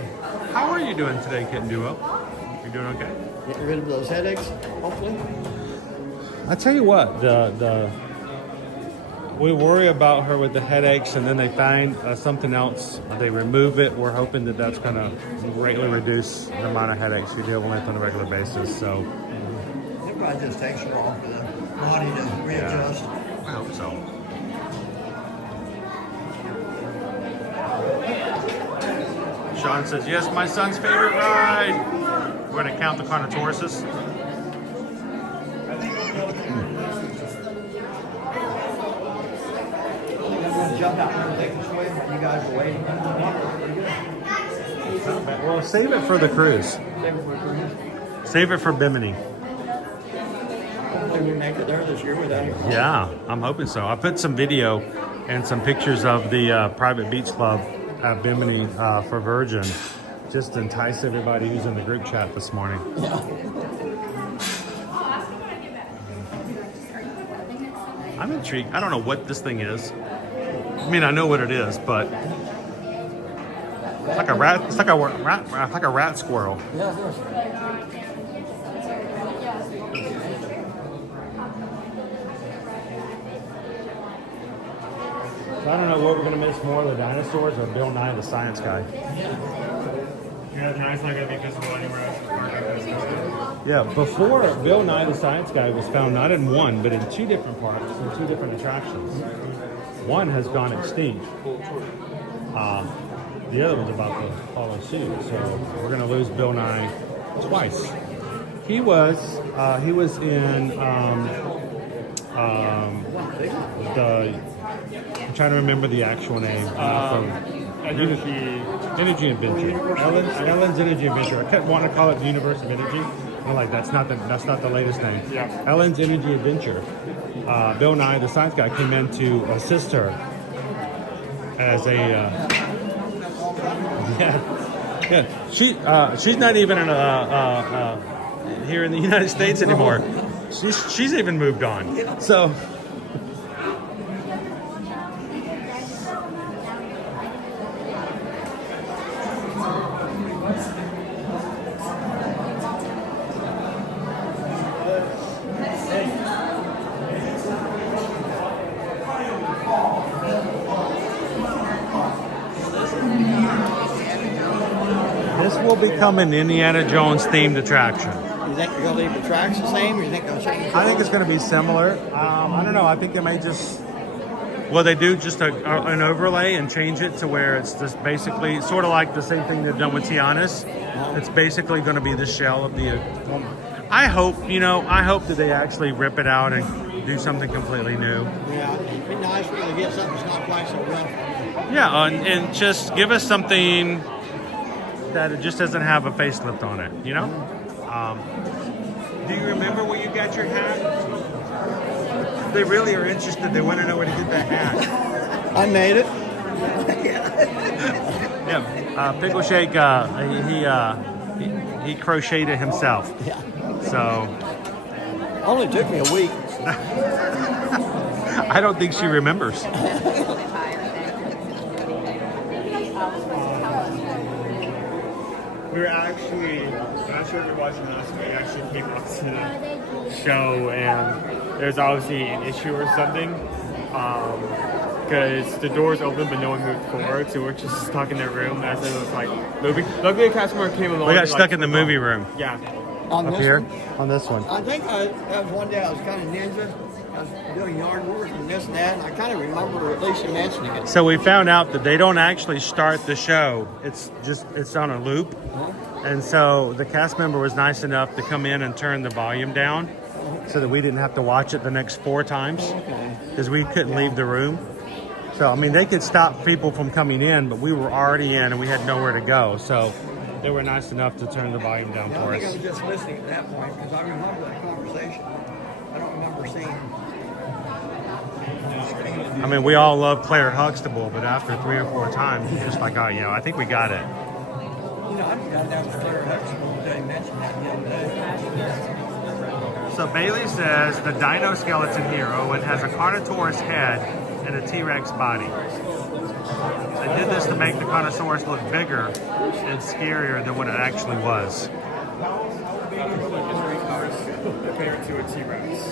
How are you doing today, Kitten Duo? You doing okay? Getting rid of those headaches, hopefully? I tell you what, we worry about her with the headaches, and then they find something else. They remove it. We're hoping that that's going to greatly reduce the amount of headaches we deal with on a regular basis. So It probably just takes a while for the body to readjust. I hope so. Sean says, yes, my son's favorite ride. We're going to count the Carnotauruses. Jump out there and take a swim while you guys are waiting. Well, save it for the cruise. Save it for Bimini. Hopefully we make it there this year without it. Yeah, I'm hoping so. I put some video and some pictures of the private beach club at Bimini for Virgin, just to entice everybody who's in the group chat this morning. I'm intrigued. I don't know what this thing is. I mean, I know what it is, but it's like a rat. It's like a rat squirrel. I don't know what we're going to miss more, the dinosaurs or Bill Nye the Science Guy. Yeah, Nye's not going to be visible anywhere else. Yeah, before Bill Nye the Science Guy was found not in one, but in two different parks and two different attractions. One has gone extinct. The other one's about to follow suit. So we're going to lose Bill Nye twice. He was in I'm trying to remember the actual name. Energy Adventure. Ellen's Energy Adventure. I kept wanting to call it the Universe of Energy. I'm like, that's not the latest name. Yeah. Ellen's Energy Adventure. Bill Nye, the Science Guy, came in to assist her as a yeah. She's not even here in the United States anymore. She's even moved on. So. This will become an Indiana Jones themed attraction. You think you're going to leave the tracks the same, or you think they'll change? I think it's going to be similar. I don't know. I think they may just... Well, they do just an overlay and change it to where it's just basically sort of like the same thing they've done with Tiana's. It's basically going to be the shell of the... I hope that they actually rip it out and do something completely new. Yeah, it'd be nice for you to get something that's not quite so rough. Yeah, and just give us something that it just doesn't have a facelift on it, you know? Do you remember where you got your hat? They really are interested. They want to know where to get that hat. I made it. Yeah, Pickle Shake, he crocheted it himself. Yeah. So. Only took me a week. I don't think she remembers. We were actually, I'm not sure if you're watching last week, we actually came up to the show and there's obviously an issue or something. Because the doors open but no one moved forward, so we're just stuck in that room as it was like moving. Luckily, a customer came along. We got stuck in the movie room. Yeah. On Up this here? one? On this one. I think that was one day I was kind of ninja. I was doing yard work and this and that, and I kind of remember at least you mentioning it. So we found out that they don't actually start the show. It's on a loop. And so the cast member was nice enough to come in and turn the volume down so that we didn't have to watch it the next 4 times because we couldn't leave the room. So, I mean, they could stop people from coming in, but we were already in and we had nowhere to go. So they were nice enough to turn the volume down for I think I us. was just listening at that point because I remember that conversation. I don't remember seeing. I mean, we all love Claire Huxtable, but after 3 or 4 times, it's just like, oh, you know, I think we got it. You know, I forgot that was Claire Huxtable until you mentioned that the other day. So Bailey says the dino skeleton hero, it has a Carnotaurus head and a T-Rex body. They did this to make the Carnosaurus look bigger and scarier than what it actually was. Compared to a T-Rex.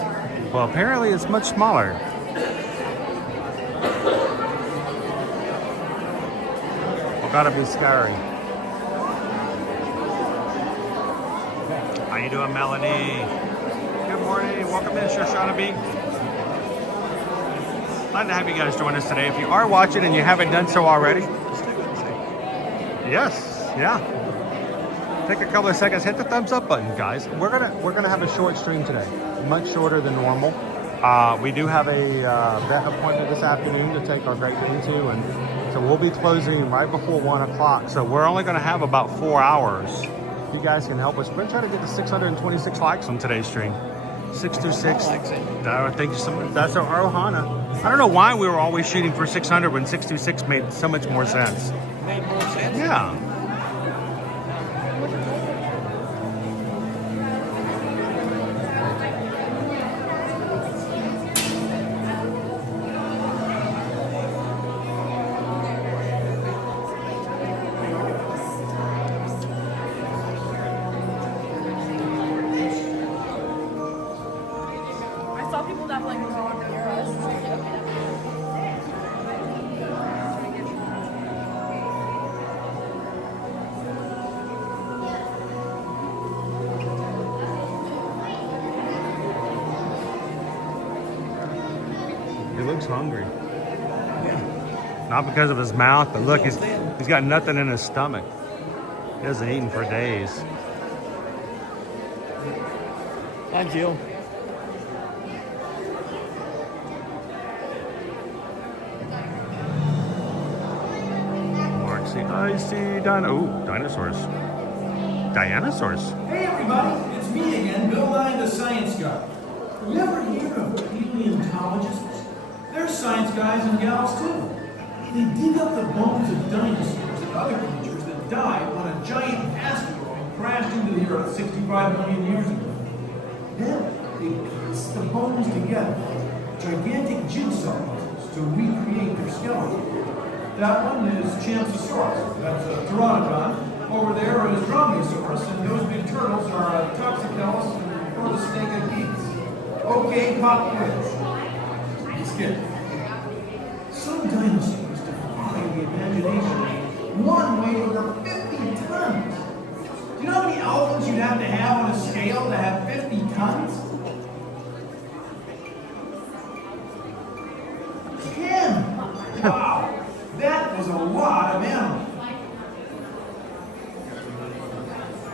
Well, apparently it's much smaller. Well, gotta be scary. How you doing, Melanie? Good morning. Welcome in, Shoshana B. Glad to have you guys join us today. If you are watching and you haven't done so already, yes, yeah. Take a couple of seconds, hit the thumbs up button, guys. We're gonna have a short stream today, much shorter than normal. We do have a vet appointment this afternoon to take our Great Dane to, and so we'll be closing right before 1 o'clock. So we're only gonna have about 4 hours. If you guys can help us, we're trying to get to 626 likes on today's stream. 626. Thank you so much. That's our Ohana. I don't know why we were always shooting for 600 when 626 made so much more sense. Made more sense? Yeah. He looks hungry. Not because of his mouth, but look, he's got nothing in his stomach. He hasn't eaten for days. Hi, Jill. I see dinosaurs. Dinosaurs. Hey everybody, it's me again, Bill Nye the Science Guy. You ever hear of paleontologists? They're science guys and gals too. They dig up the bones of dinosaurs and other creatures that died when a giant asteroid crashed into the Earth 65 million years ago. Then they piece the bones together, gigantic jigsaw puzzles to recreate their skeleton. That one is Champsosaurus, that's a pteranodon. Over there is Dromaeosaurus, and those big turtles are Toxicellus and Protostega. Okay, pop quiz. Just kidding. Some dinosaurs defy the imagination. One weighed over 50 tons. Do you know how many elephants you'd have to have on a scale to have 50 tons? 10. Wow. That was a lot of animals.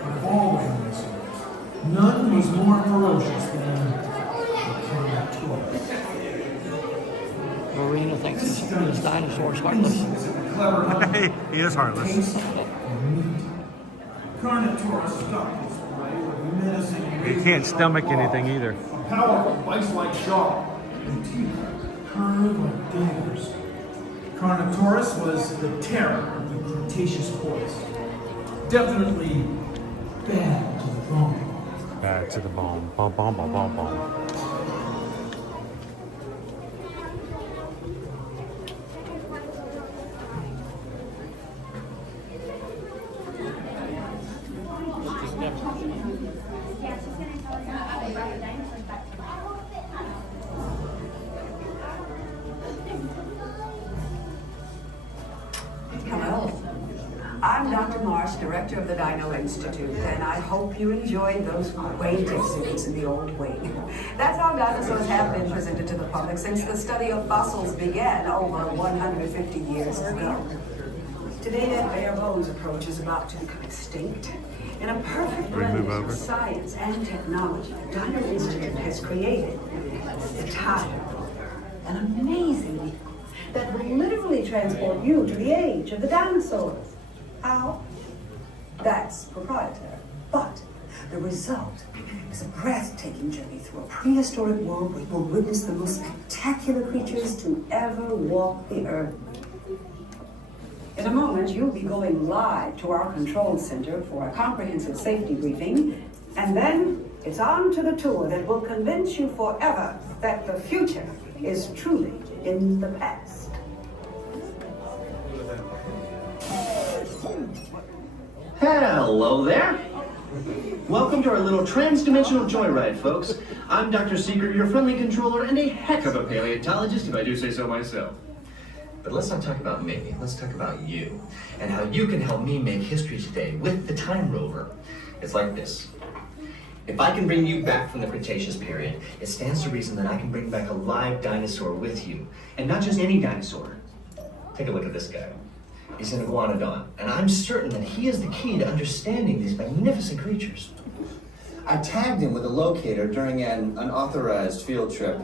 Of all dinosaurs, none was more ferocious than the Carnotaurus. Marina thinks this dinosaur's heartless. He is heartless. Carnotaurus stuck his way with menacing and He can't stomach anything either. a powerful vice-like jaw and teeth curved like daggers. Carnotaurus was the terror of the Cretaceous forest. Definitely bad to the bone. Bad to the bone. Bum, bum, bum, bum, bum. Hello. I'm Dr. Marsh, director of the Dino Institute, and I hope you enjoyed those quaint exhibits in the old wing. That's how dinosaurs have been presented to the public since the study of fossils began over 150 years ago. Today, that bare bones approach is about to become extinct. In a perfect blend of science and technology, the Dino Institute has created the Time Rover, an amazing vehicle that will literally transport you to the age of the dinosaurs. How? That's proprietary. But the result is a breathtaking journey through a prehistoric world where you'll witness the most spectacular creatures to ever walk the earth. In a moment, you'll be going live to our control center for a comprehensive safety briefing, and then it's on to the tour that will convince you forever that the future is truly in the past. Hello there. Welcome to our little trans-dimensional joyride, folks. I'm Dr. Secret, your friendly controller, and a heck of a paleontologist, if I do say so myself. But let's not talk about me. Let's talk about you, and how you can help me make history today with the Time Rover. It's like this. If I can bring you back from the Cretaceous period, it stands to reason that I can bring back a live dinosaur with you. And not just any dinosaur. Take a look at this guy. He's an iguanodon, and I'm certain that he is the key to understanding these magnificent creatures. I tagged him with a locator during an unauthorized field trip.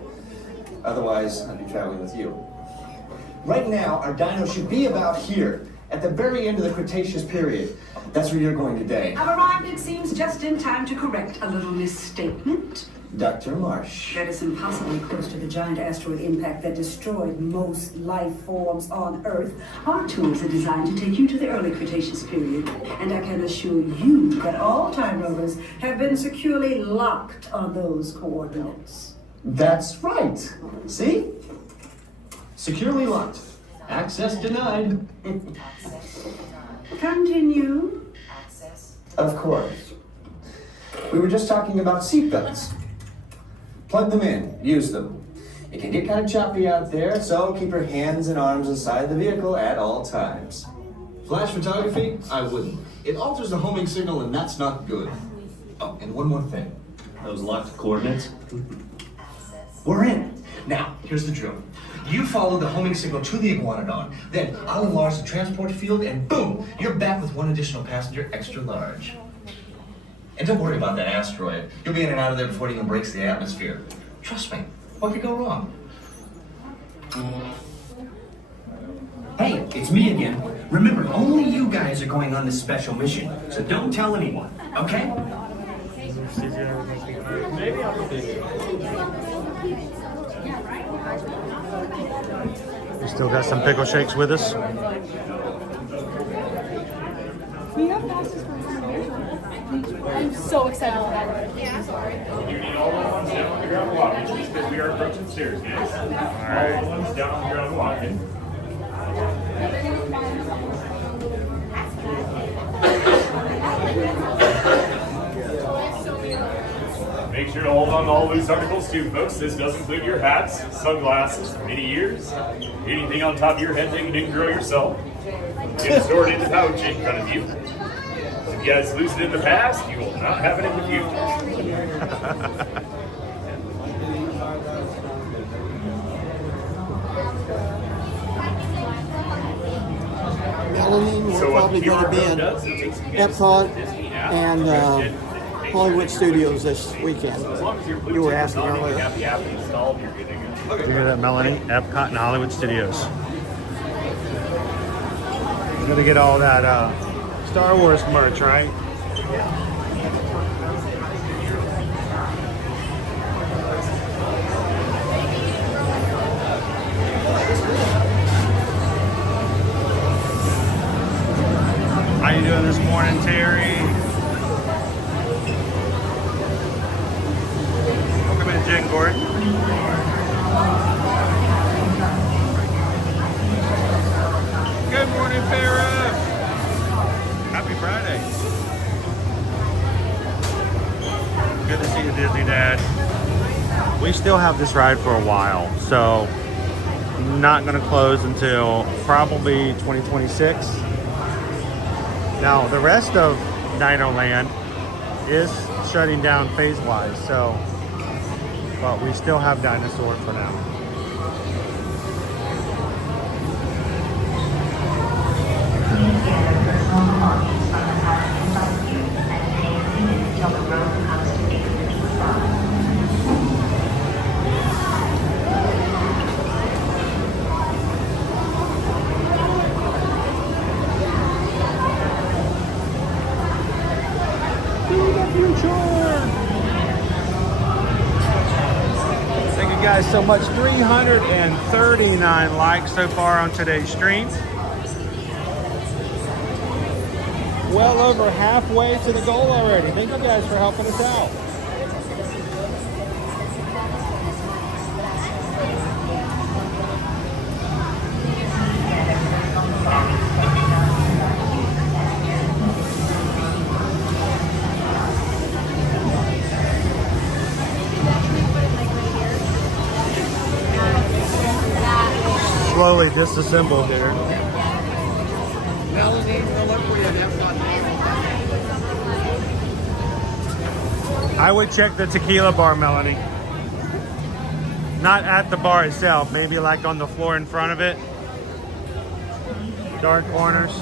Otherwise, I'd be traveling with you. Right now, our dino should be about here, at the very end of the Cretaceous period. That's where you're going today. I've arrived, it seems, just in time to correct a little misstatement. Dr. Marsh. That is impossibly close to the giant asteroid impact that destroyed most life forms on Earth. Our tours are designed to take you to the early Cretaceous period, and I can assure you that all time rovers have been securely locked on those coordinates. That's right. See? Securely locked. Access denied. Continue. Of course. We were just talking about seatbelts. Plug them in, use them. It can get kind of choppy out there, so keep your hands and arms inside the vehicle at all times. Flash photography? I wouldn't. It alters the homing signal, and that's not good. Oh, and one more thing. Those locked coordinates? We're in. Now, here's the drill. You follow the homing signal to the iguanodon, then I'll enlarge the transport field, and boom, you're back with one additional passenger extra large. And don't worry about that asteroid. You'll be in and out of there before it even breaks the atmosphere. Trust me, what could go wrong? Hey, it's me again. Remember, only you guys are going on this special mission, so don't tell anyone, okay? Maybe I'll We still got some pickle shakes with us. We have passes for I'm so excited about that. Yeah, sorry. You need all the ones down on the ground walking, just because we are approaching stairs, guys. All the ones down on the ground walking. Make sure to hold on to all loose articles too, folks. This does include your hats, sunglasses from many years, anything on top of your head that you didn't grow yourself. Get stored in the pouch in front of you. If you guys lose it in the past, you will not have it in the future. Melanie, we're probably going to be in Epcot and Hollywood Studios this weekend. You were asking earlier. You hear that, Melanie? Epcot and Hollywood Studios. We're gonna get all that Star Wars merch, right? you doing this morning, Terry? Welcome in, Jen Gordon. Good morning, Farrah. Happy Friday. Good to see you, Disney Dad. We still have this ride for a while, so not going to close until probably 2026. Now, the rest of Dino Land is shutting down phase-wise, so, but we still have Dinosaur for now. Thank you guys so much. 339 likes so far on today's stream. Well over halfway to the goal already. Thank you guys for helping us out. Slowly disassemble here. I would check the tequila bar, Melanie. Not at the bar itself, maybe like on the floor in front of it. Dark corners.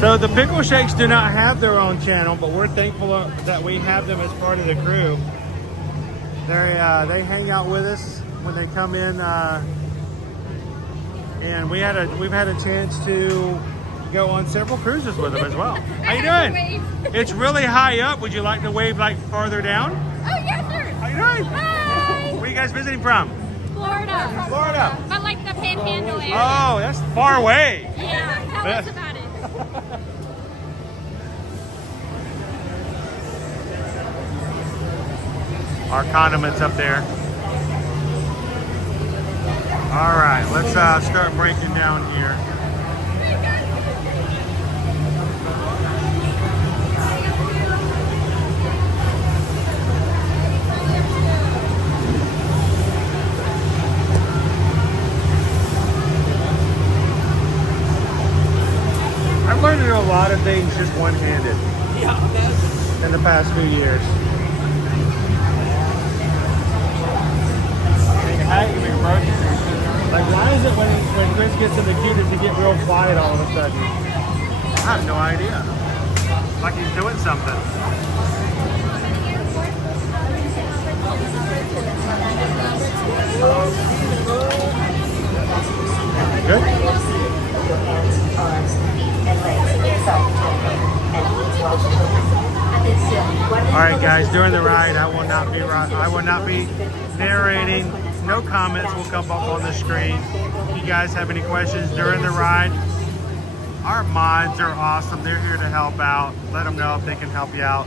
So the Pickle Shakes do not have their own channel, but we're thankful that we have them as part of the crew. They hang out with us when they come in, and we've had a chance to go on several cruises with them as well. How you doing? It's really high up. Would you like to wave like farther down? Oh, yes, sir. How you doing? Hi. Where are you guys visiting from? Florida. Florida. But like the Panhandle area. Oh, that's far away. Yeah, tell us about it. Our condiments up there. All right, let's start breaking down here. I've learned to do a lot of things just one-handed in the past few years. Like, why is it when Chris gets in the queue, does he get real quiet all of a sudden? I have no idea. Like he's doing something. Good? All right, guys, during the ride, I will not be narrating. No comments will come up on the screen. If you guys have any questions during the ride, our mods are awesome. They're here to help out. Let them know if they can help you out.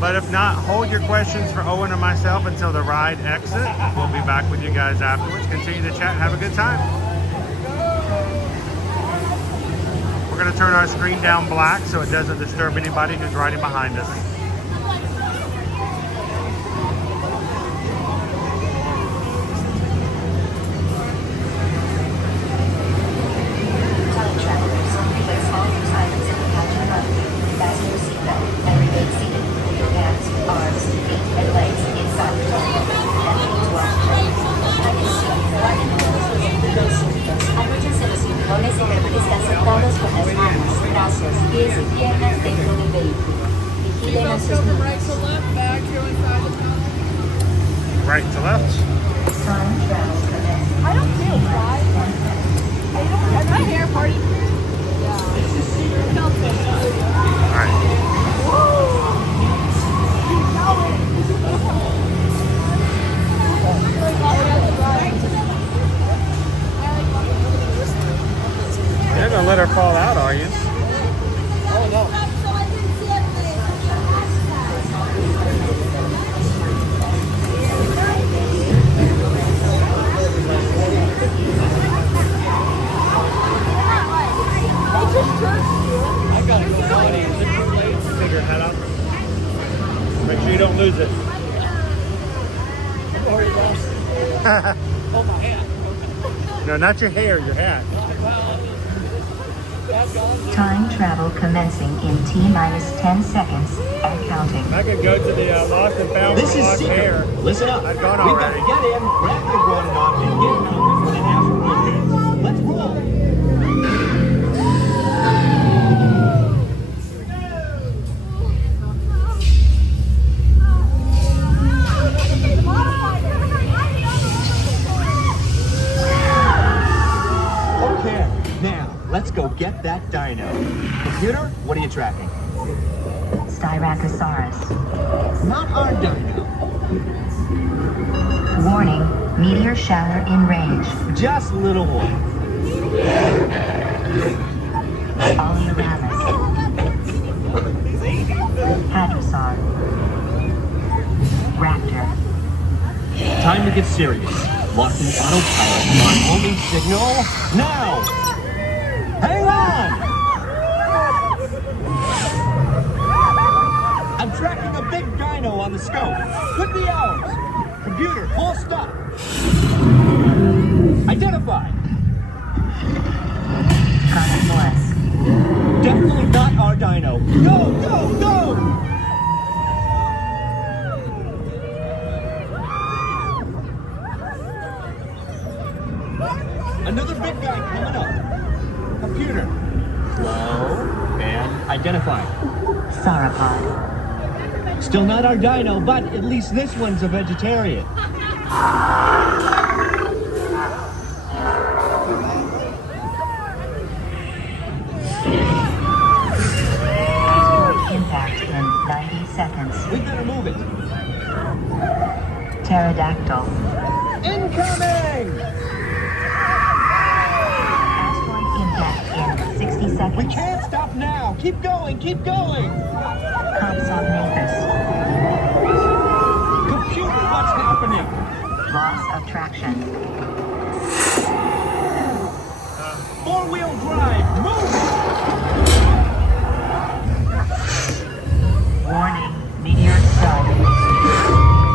But if not, hold your questions for Owen and myself until the ride exit. We'll be back with you guys afterwards. Continue to chat. Have a good time. We're going to turn our screen down black so it doesn't disturb anybody who's riding behind us. Seatbelts go from right to left, bags going side to side. Right to left. I don't feel fly. Is my hair party? All right. You're gonna let her fall out, are you? Oh no. I gotta go naughty. Is it too late? Take your head up. Make sure you don't lose it. I've already lost it. Oh, my hat. No, not your hair, your hat. Time travel commencing in T-minus 10 seconds and counting. I could go to the lost and found This is lost secret. hair. Listen up. I've gone We've already. got to get in, grab the iguanodon, and get out before the asteroid hits. Let's roll. Okay, now let's go get that dino. Computer, what are you tracking? Styracosaurus. Not our dino. Warning, meteor shower in range. Just a little one. Oleoramus. Hadrosaur. Raptor. Time to get serious. Locking autopilot on homing signal now. Hang on! I'm tracking a big dino on the scope. Could be ours. Computer, full stop. Identified. Carnotaurus. Definitely not our dino. Go, go, go! Another big guy coming up. Computer. Slow and identify. Sauropod. Still not our dino, but at least this one's a vegetarian. Impact in 90 seconds. We better move it. Pterodactyl. Incoming! Impact in 60 seconds. We can't stop now. Keep going, keep going. Compsognathus. Computer, what's happening? Loss of traction. Four-wheel drive, move! Warning, meteor stud.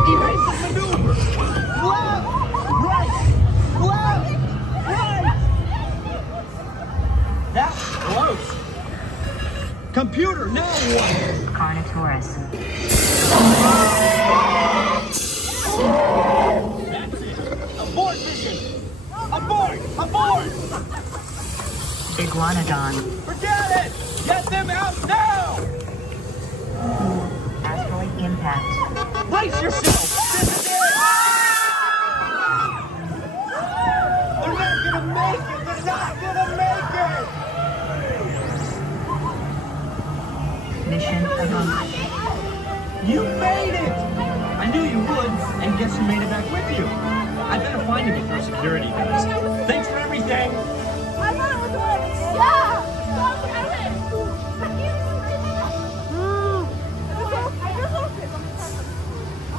Evasive maneuver. Left, right, left, right. That's close. Computer, now what? Carnotaurus. That's it. Abort mission. Abort, abort. Iguanodon. Forget it. Get them out now. Asteroid impact. Brace yourself. This is it. They're not gonna make it. They're not gonna make it. Mission accomplished. You made it! I knew you would, and guess who made it back with you? I better find you before security does. Thanks for everything! I thought it was one. Yeah!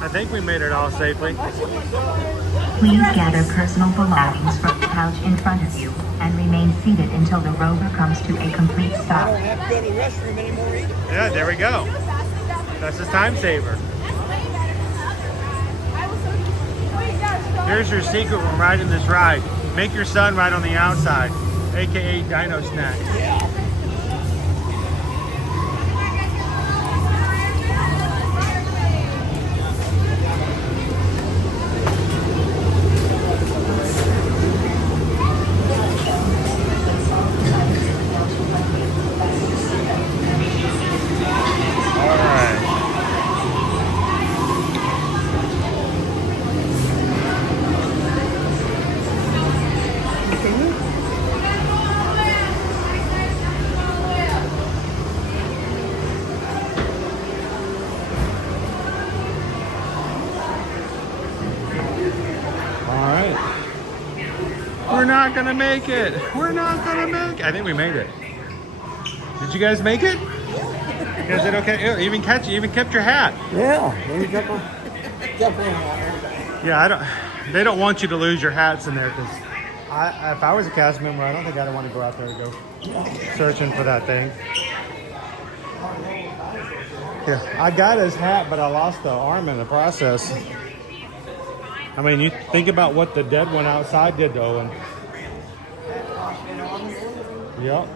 I think we made it all safely. Please gather personal belongings from the couch in front of you and remain seated until the rover comes to a complete I stop. don't have to go to the restroom anymore either. Yeah, there we go. That's his time saver. Here's your secret when riding this ride. Make your son ride on the outside, aka Dino Snack. All right. not gonna make it. We're not gonna make it. I think we made it. Did you guys make it? Is it okay? Ew, even kept your hat. Yeah, definitely. Yeah, they don't want you to lose your hats in there because if I was a cast member, I don't think I'd want to go out there and go searching for that thing. Yeah, I got his hat, but I lost the arm in the process. I mean, you think about what the dead one outside did to Owen. Yep.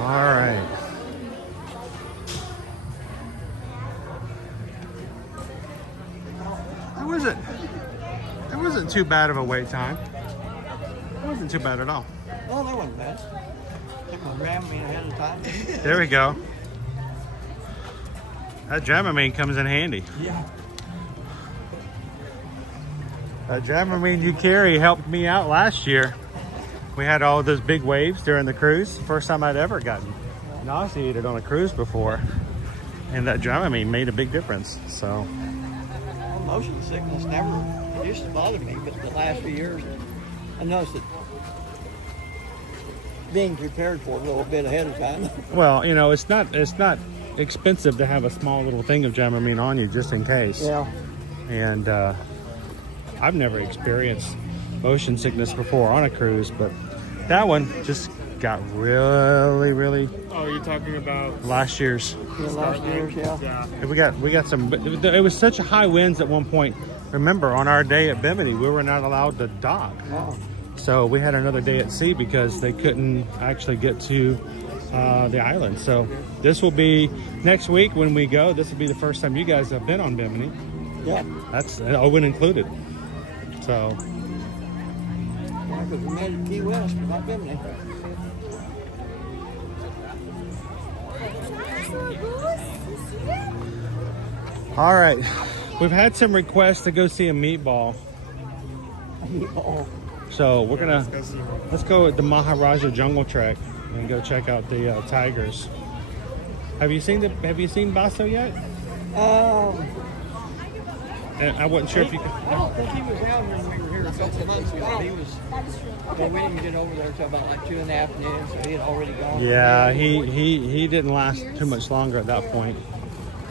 All right. It wasn't too bad of a wait time. It wasn't too bad at all. Oh, that wasn't bad. Took my Dramamine ahead of time. There we go. That Dramamine comes in handy. Yeah. That Dramamine you carry helped me out last year. We had all those big waves during the cruise. First time I'd ever gotten nauseated on a cruise before. And that Dramamine made a big difference, so. Well, motion sickness never used to bother me, but the last few years, I noticed that being prepared for it a little bit ahead of time. Well, you know, it's not expensive to have a small little thing of Dramamine on you just in case. Yeah. And I've never experienced motion sickness before on a cruise, but that one just got really. Oh, you're talking about last year's? Yeah, last year's, yeah. We got some. It was such high winds at one point. Remember, on our day at Bimini, we were not allowed to dock. Oh. So we had another day at sea because they couldn't actually get to the island. So this will be next week when we go. This will be the first time you guys have been on Bimini. Yeah. That's Owen included. So. Yeah, because we made it Key West, but not Bimini. All right. We've had some requests to go see a meatball. A meatball. So we're gonna let's go at the Maharaja Jungle Trek and go check out the tigers. Have you seen Basso yet? And I wasn't sure if you could. I don't think he was down here when we were here a couple of months ago. He was. Well, we didn't get over there until about like 2 in the afternoon, so he had already gone. Yeah, he didn't last too much longer at that point.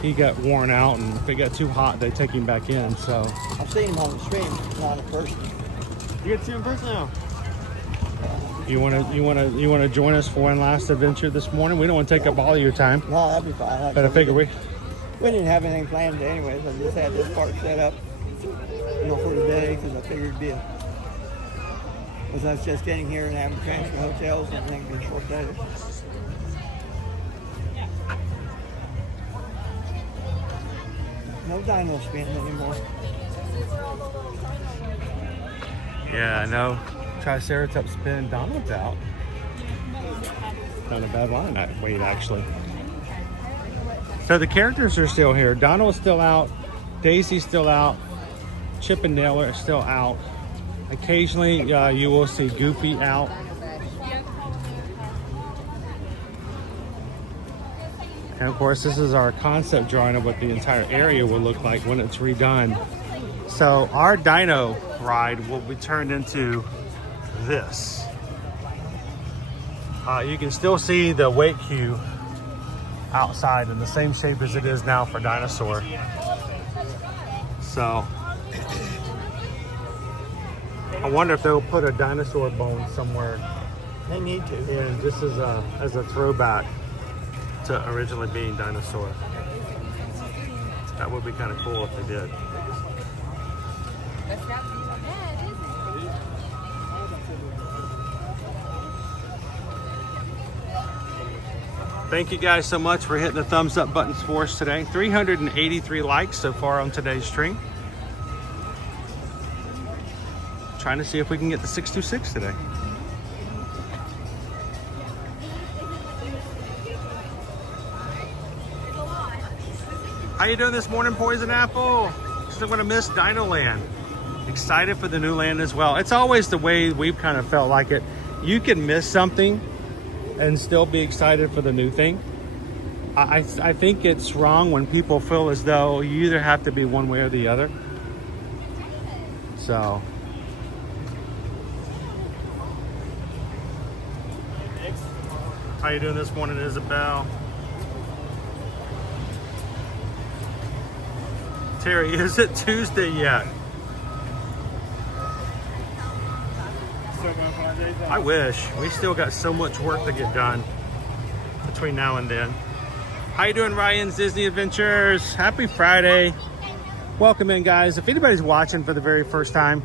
He got worn out, and if it got too hot, they take him back in. So I've seen him on the stream, not in person. You get to see him in person now. you wanna join us for one last adventure this morning? We don't want to take up all of your time. No, that'd be fine. But I figure we didn't have anything planned anyways. I just had this part set up, for today because I figured it'd be because I was just getting here and having to transfer hotels and everything would be a short day. No dino spin anymore. Yeah, I know. Triceratops spin. Donald's out. Not a bad line that weight, actually. So the characters are still here. Donald's still out. Daisy's still out. Chip and Dale are still out. Occasionally, you will see Goofy out. And of course, this is our concept drawing of what the entire area will look like when it's redone. So our dino ride will be turned into this. You can still see the wake queue outside in the same shape as it is now for Dinosaur. So I wonder if they'll put a dinosaur bone somewhere. They need to. Yeah, just as a throwback to originally being Dinosaur. That would be kind of cool if they did. Thank you guys so much for hitting the thumbs up buttons for us today. 383 likes so far on today's stream. Trying to see if we can get the 626 today. How you doing this morning, Poison Apple? Still gonna miss Dino Land. Excited for the new land as well. It's always the way we've kind of felt like it. you can miss something and still be excited for the new thing. I think it's wrong when people feel as though you either have to be one way or the other. So how you doing this morning, Isabel? Terry, is it Tuesday yet? I wish. We still got so much work to get done between now and then. How you doing, Ryan's Disney Adventures? Happy Friday. Welcome in, guys. If anybody's watching for the very first time,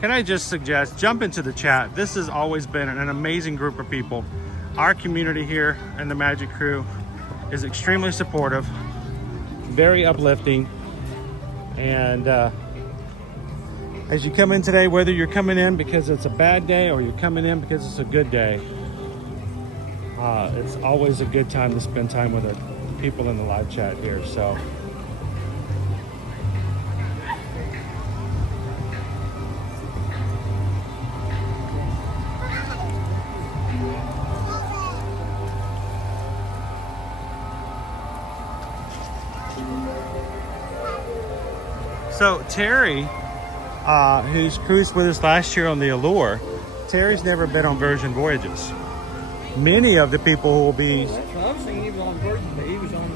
can I just suggest jump into the chat. This has always been an amazing group of people. Our community here and the Magic Crew is extremely supportive, very uplifting, and as you come in today, whether you're coming in because it's a bad day or you're coming in because it's a good day, it's always a good time to spend time with the people in the live chat here. So Terry, who's cruised with us last year on the Allure, Terry's never been on Virgin Voyages. Many of the people who will be. I was thinking he was on Virgin, but he was on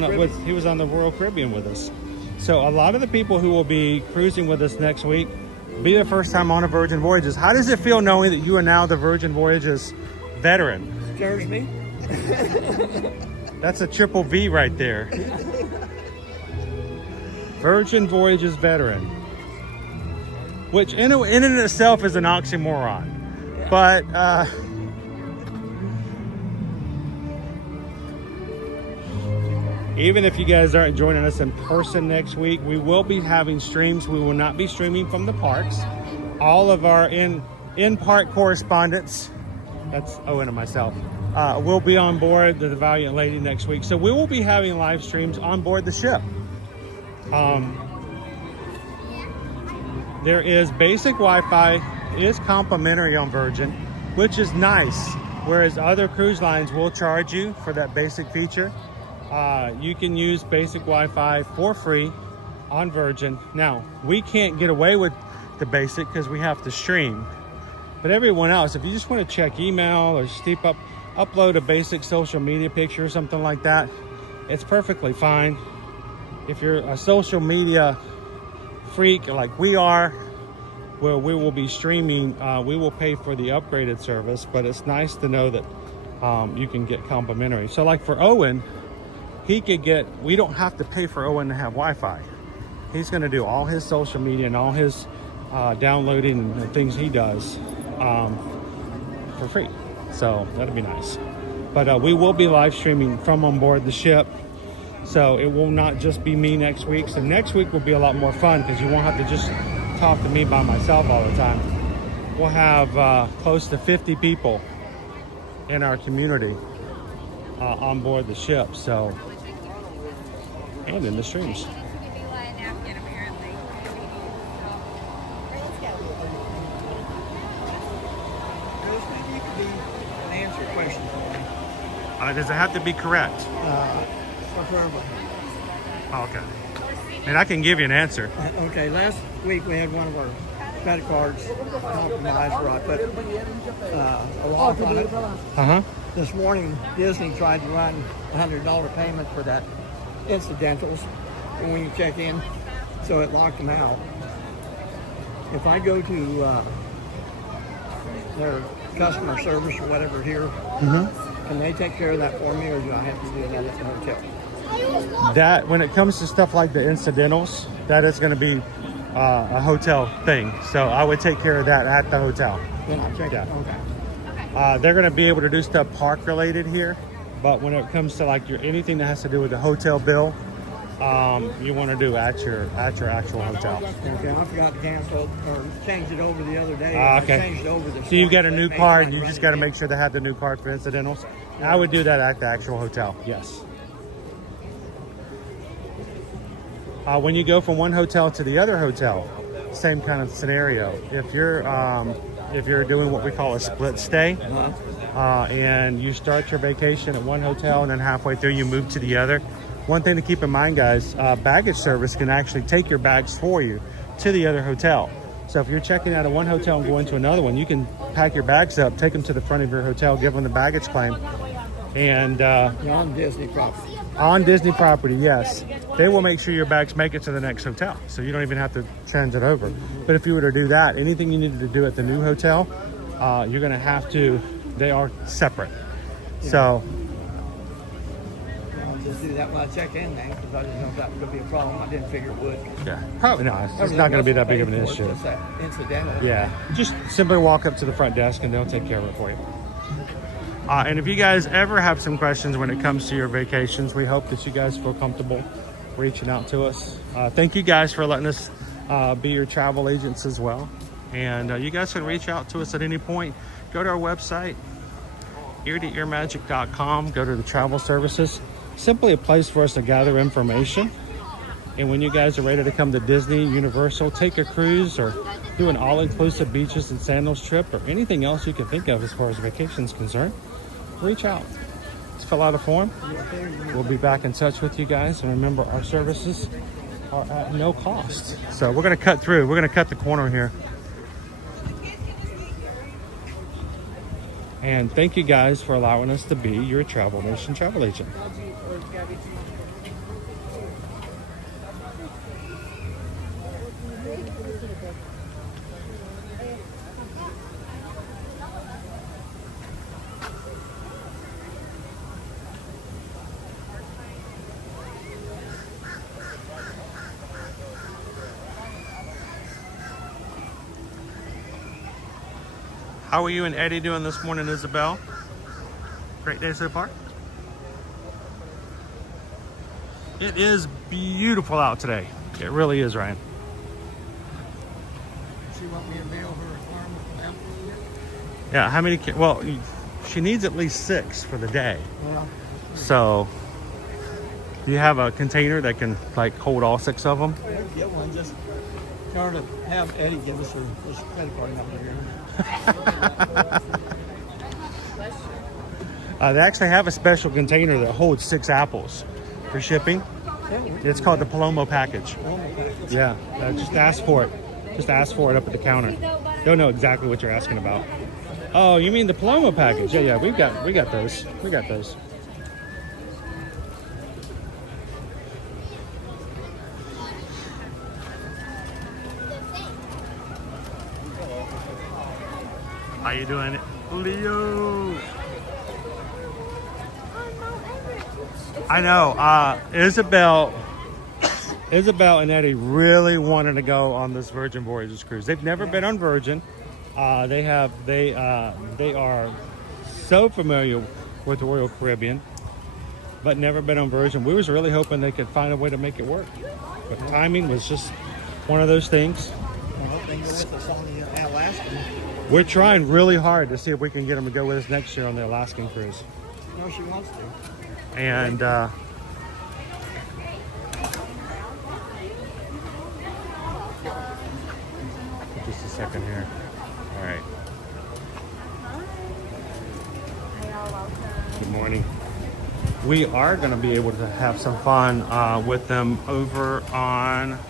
the. He was on the Royal Caribbean with us. So a lot of the people who will be cruising with us next week will be their first time on a Virgin Voyages. How does it feel knowing that you are now the Virgin Voyages veteran? Scares me. That's a triple V right there. Virgin Voyages veteran, which in and itself is an oxymoron, but even if you guys aren't joining us in person next week, we will be having streams. We will not be streaming from the parks. All of our in-park correspondents, that's Owen and myself, will be on board the Valiant Lady next week. So we will be having live streams on board the ship. There is basic Wi-Fi, is complimentary on Virgin, which is nice, whereas other cruise lines will charge you for that basic feature. You can use basic Wi-Fi for free on Virgin. Now, we can't get away with the basic because we have to stream, but everyone else, if you just want to check email or upload a basic social media picture or something like that, it's perfectly fine. If you're a social media freak like we are, where we will be streaming, we will pay for the upgraded service, but it's nice to know that you can get complimentary. So like for Owen, we don't have to pay for Owen to have Wi-Fi. He's going to do all his social media and all his downloading and the things he does for free. So that'll be nice. But we will be live streaming from on board the ship. So it will not just be me next week. So next week will be a lot more fun because you won't have to just talk to me by myself all the time. We'll have close to 50 people in our community on board the ship. So, and in the streams. Answer questions. Does it have to be correct? Oh, okay. And I can give you an answer. Okay, last week we had one of our credit cards compromised where I put a lock on it. Uh-huh. This morning, Disney tried to run a $100 payment for that incidentals when you check in, so it locked them out. If I go to their customer service or whatever here, can they take care of that for me, or do I have to do that at the hotel? That, when it comes to stuff like the incidentals, that is going to be a hotel thing. So I would take care of that at the hotel. Then I'll check it. Okay. They're going to be able to do stuff park related here, but when it comes to like anything that has to do with the hotel bill, you want to do at your actual hotel. Okay, I forgot to cancel or change it over the other day. Okay. I changed it over this So you've got a morning. new card. You just got to make sure they have the new card for incidentals. I would do that at the actual hotel. Yes. When you go from one hotel to the other hotel, same kind of scenario. If you're if you're doing what we call a split stay, and you start your vacation at one hotel and then halfway through you move to the other. One thing to keep in mind, guys, baggage service can actually take your bags for you to the other hotel. So if you're checking out of one hotel and going to another one, you can pack your bags up, take them to the front of your hotel, give them the baggage claim, and on Disney property. On Disney property, yes. They will make sure your bags make it to the next hotel, so you don't even have to transit over. But if you were to do that, anything you needed to do at the new hotel, you're going to have to, they are separate. Yeah. So I'll just do that when I check in then, because I didn't know if that was going to be a problem. I didn't figure it would. yeah, probably not. It's not going to be that big of an issue. Just that incidental. Yeah, just simply walk up to the front desk and they'll take care of it for you. And if you guys ever have some questions when it comes to your vacations, we hope that you guys feel comfortable reaching out to us. Thank you guys for letting us be your travel agents as well. And you guys can reach out to us at any point. Go to our website, ear-to-earmagic.com. Go to the travel services. Simply a place for us to gather information. And when you guys are ready to come to Disney, Universal, take a cruise, or do an all-inclusive beaches and sandals trip, or anything else you can think of as far as vacation is concerned, reach out. Let's fill out a form. We'll be back in touch with you guys. And remember, our services are at no cost. So we're going to cut through. We're going to cut the corner here. And thank you guys for allowing us to be your Travel Nation travel agent. How are you and Eddie doing this morning, Isabel? Great day so far? It is beautiful out today. It really is, Ryan. She want me to mail her a caramel apple? Yeah, how many kids? Well, she needs at least 6 for the day. Yeah. So, do you have a container that can like hold all 6 of them? Get one, just try to have Eddie give us her credit card number here. They actually have a special container that holds 6 apples for shipping. It's called the Palomo package. Yeah, just ask for it. Just ask for it up at the counter. They'll know exactly what you're asking about. Oh, you mean the Palomo package? Yeah, we got those. We got those. How you doing, Leo? I know. Isabel and Eddie really wanted to go on this Virgin Voyages cruise. They've never been on Virgin. They are so familiar with the Royal Caribbean, but never been on Virgin. We was really hoping they could find a way to make it work, but timing was just one of those things. We're trying really hard to see if we can get them to go with us next year on the Alaskan cruise. No, she wants to. And just a second here. All right. Good morning. We are going to be able to have some fun with them over on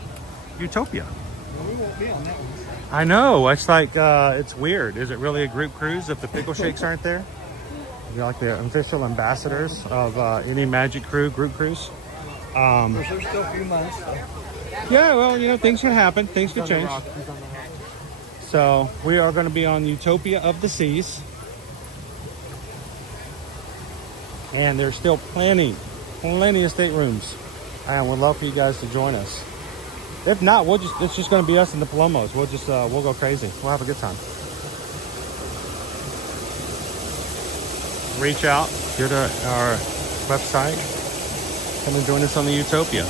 Utopia. Well, we won't be on that one. I know. It's like, it's weird. Is it really a group cruise if the pickle shakes aren't there? You're like the official ambassadors of any Magic Crew group cruise. There's still a few months. So. Yeah, well, you know, things can happen. Things can change. So we are going to be on Utopia of the Seas. And there's still plenty of staterooms. And we'd love for you guys to join us. If not, it's just going to be us and the Palomos. We'll go crazy. We'll have a good time. Reach out, go to our website, come and join us on the Utopia.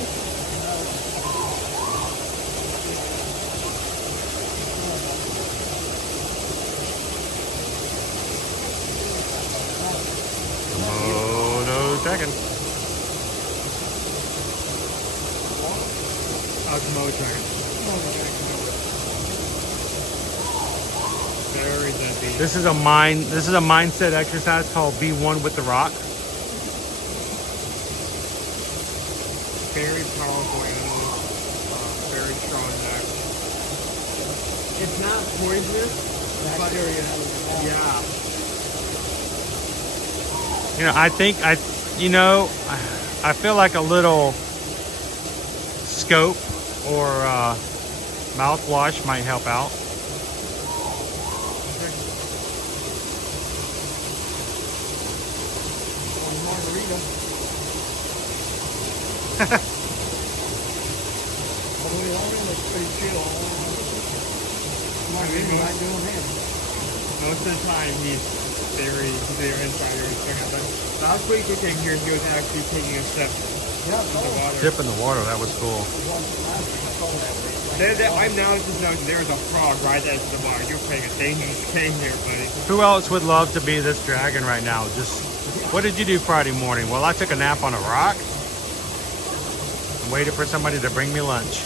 Oh, no second. Komodo dragon. Very always at the. This is a mindset exercise called Be One with the Rock. Very powerful animal, very strong neck. It's not poisonous, but yeah. You know, I feel like a little scope or mouthwash might help out. Most of the time he's very insider. Last week he came here and he was actually taking a step in the water. Dip in the water, that was cool. I'm now just noticing there's a frog right at the water. You're playing a dangerous game here, buddy. Who else would love to be this dragon right now? Just, what did you do Friday morning? Well, I took a nap on a rock. Waited for somebody to bring me lunch.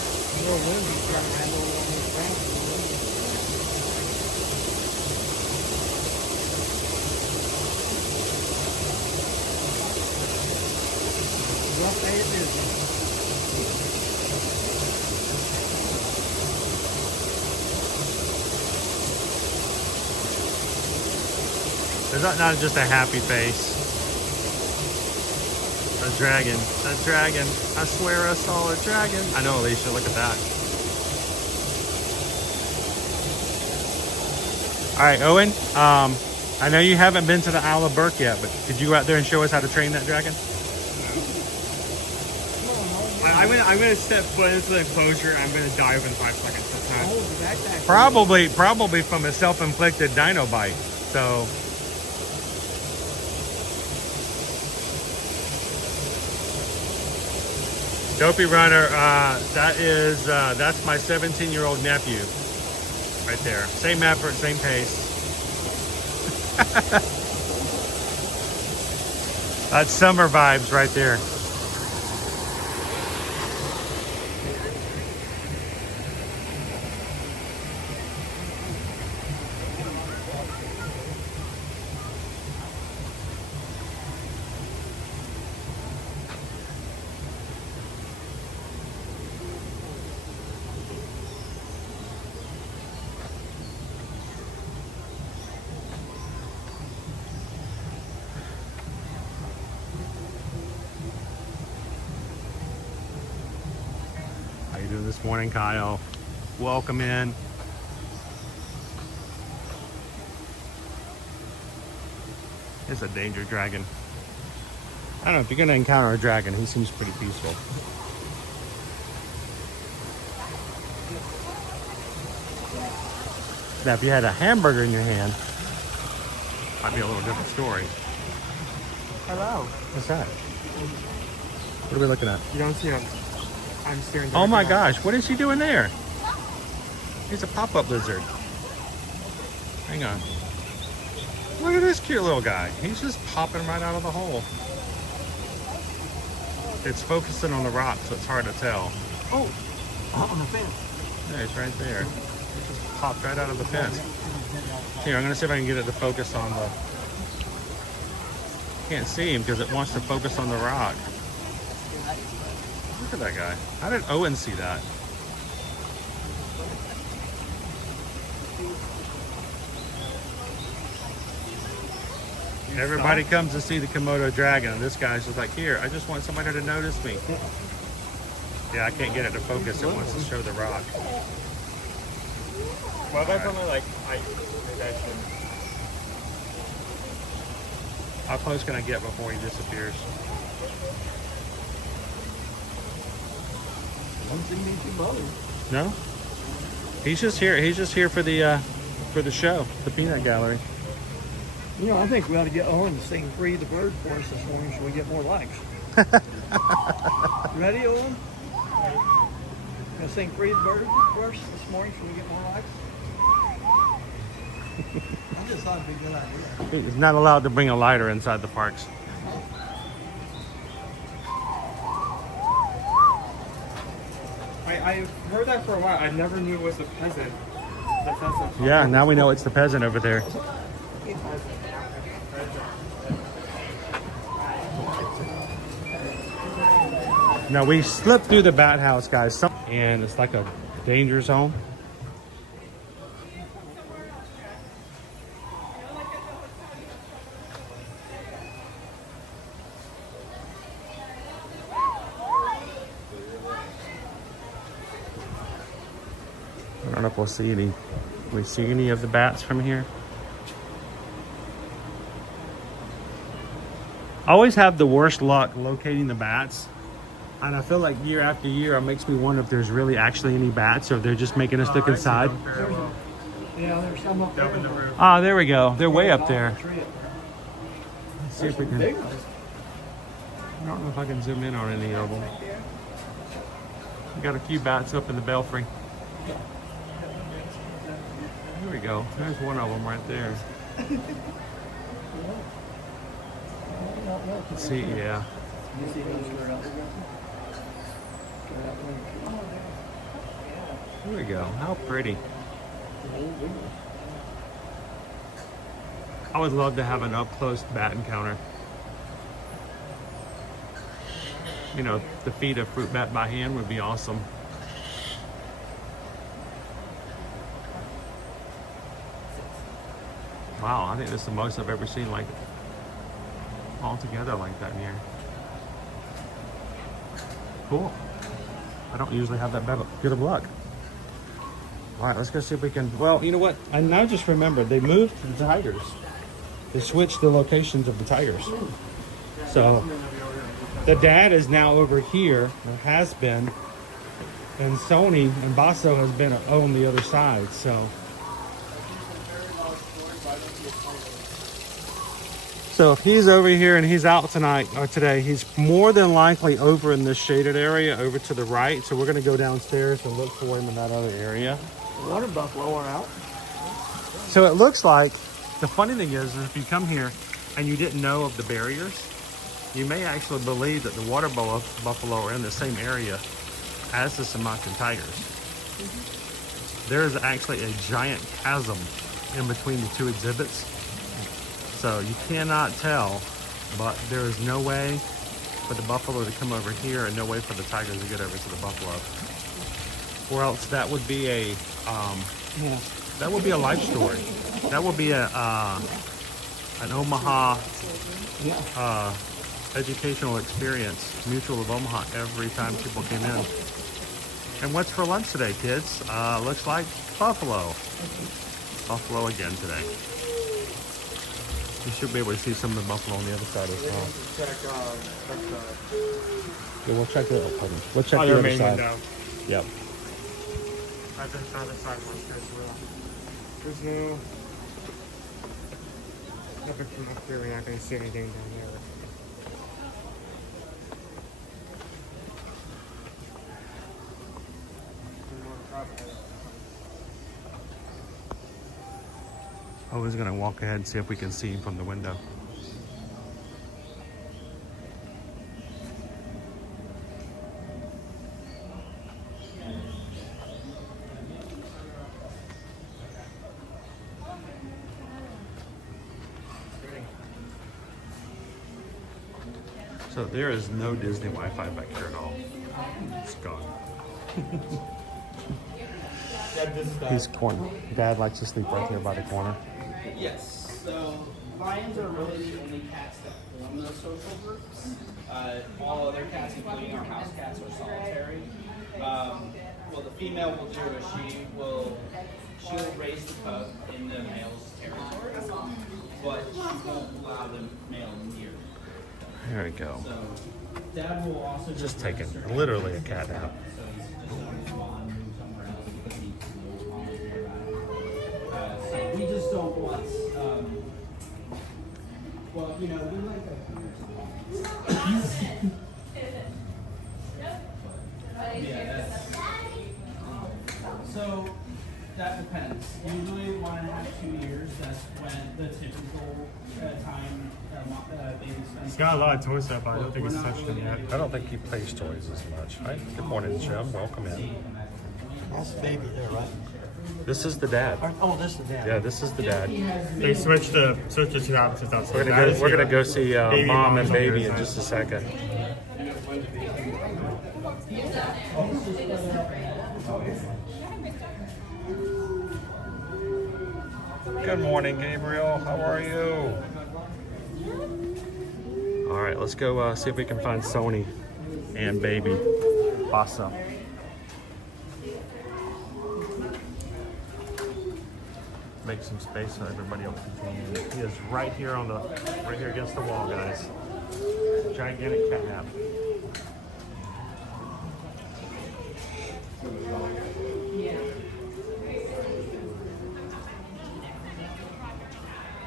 Is that not just a happy face? A dragon. A dragon. I swear I saw a dragon. I know, Alicia. Look at that. All right, Owen. I know you haven't been to the Isle of Burke yet, but could you go out there and show us how to train that dragon? I'm gonna step foot into the enclosure. I'm gonna die within 5 seconds. Probably from a self-inflicted dino bite. So. Dopey Runner, that's my 17-year-old nephew right there. Same effort, same pace. That's summer vibes right there. How you doing this morning, Kyle? Welcome in. It's a danger dragon. I don't know, if you're gonna encounter a dragon, he seems pretty peaceful. Now, if you had a hamburger in your hand, might be a little different story. Hello. What's that? What are we looking at? You don't see him. I'm staring. Oh my gosh, what is he doing there? He's a pop-up lizard. Hang on. Look at this cute little guy. He's just popping right out of the hole. It's focusing on the rock, so it's hard to tell. Oh, on the fence. Yeah, he's right there. He just popped right out of the fence. Here, I'm gonna see if I can get it to focus on the... Can't see him because it wants to focus on the rock. Look at that guy. How did Owen see that? Everybody comes to see the Komodo dragon, and this guy's just like, here, I just want somebody to notice me. Yeah, I can't get it to focus. It wants to show the rock. Well, that's only like height. How close can I get before he disappears? No? He's just here. He's just here for the show, the peanut gallery. You know, I think we ought to get Owen to sing Free the Bird for us this morning so we get more likes. Ready, Owen? Gonna sing Free the Bird for us this morning so we get more likes? I just thought it'd be a good idea. He's not allowed to bring a lighter inside the parks. I've heard that for a while. I never knew it was a peasant. Yeah, now we know it's the peasant over there. Now we slipped through the bat house, guys, and it's like a danger zone. I don't know if we'll see any. We see any of the bats from here? I always have the worst luck locating the bats, and I feel like year after year it makes me wonder if there's really actually any bats or if they're just making us look inside. Yeah, there's some up there in the roof. Ah, there we go. They're way up there. Let's see if we can. I don't know if I can zoom in on any of them. We got a few bats up in the belfry. There we go. There's one of them right there. Let's see, yeah. There we go. How pretty. I would love to have an up-close bat encounter. You know, to feed a fruit bat by hand would be awesome. Wow, I think this is the most I've ever seen like all together like that in here. Cool. I don't usually have that good of luck. All right, let's go see if we can. Well, you know what? I now just remembered they moved the tigers. They switched the locations of the tigers. So the dad is now over here, or has been, and Sony and Basso has been on the other side. So if he's over here and he's out tonight or today, he's more than likely over in this shaded area over to the right. So we're going to go downstairs and look for him in that other area. Water buffalo are out. So it looks like, the funny thing is if you come here and you didn't know of the barriers, you may actually believe that the water buffalo are in the same area as the Sumatran tigers. There is actually a giant chasm in between the two exhibits. So you cannot tell, but there is no way for the buffalo to come over here and no way for the tigers to get over to the buffalo. Or else that would be a life story. That would be an Omaha educational experience, Mutual of Omaha, every time people came in. And what's for lunch today, kids? Looks like buffalo. Buffalo again today. You should be able to see some of the buffalo on the other side as well. Yeah, we'll check the other side. Window. Yep. I think the other side was as well. There's nothing from up here. We're not going to see anything down there. I was going to walk ahead and see if we can see him from the window. So there is no Disney Wi-Fi back here at all. It's gone. He's corner. Dad likes to sleep right here by the corner. Yes. So lions are really the only cats that form those social groups. All other cats, including our house cats, are solitary. What the female will do is she'll raise the cub in the male's territory, but she won't allow the male near. There we go. So Dad will also just taking literally a cat nap. We just don't want, well, you know, we like so that depends. Usually 1.5 to 2 years, that's when the typical time baby spends. He's got a lot of toy stuff, but I don't think he's touched them yet. I don't think he plays toys as much. Right? Good morning, Jim. Welcome in. That's the baby there, right? This is the dad. Oh, this is the dad. Yeah, this is the dad. They switched the two outfits outside. We're gonna go see Baby, mom and mom's on the baby in other just a second. Good morning, Gabriel. How are you? All right, let's go see if we can find Sony and baby Basso. Make some space so everybody else can. He is right here against the wall, guys. Gigantic catnap.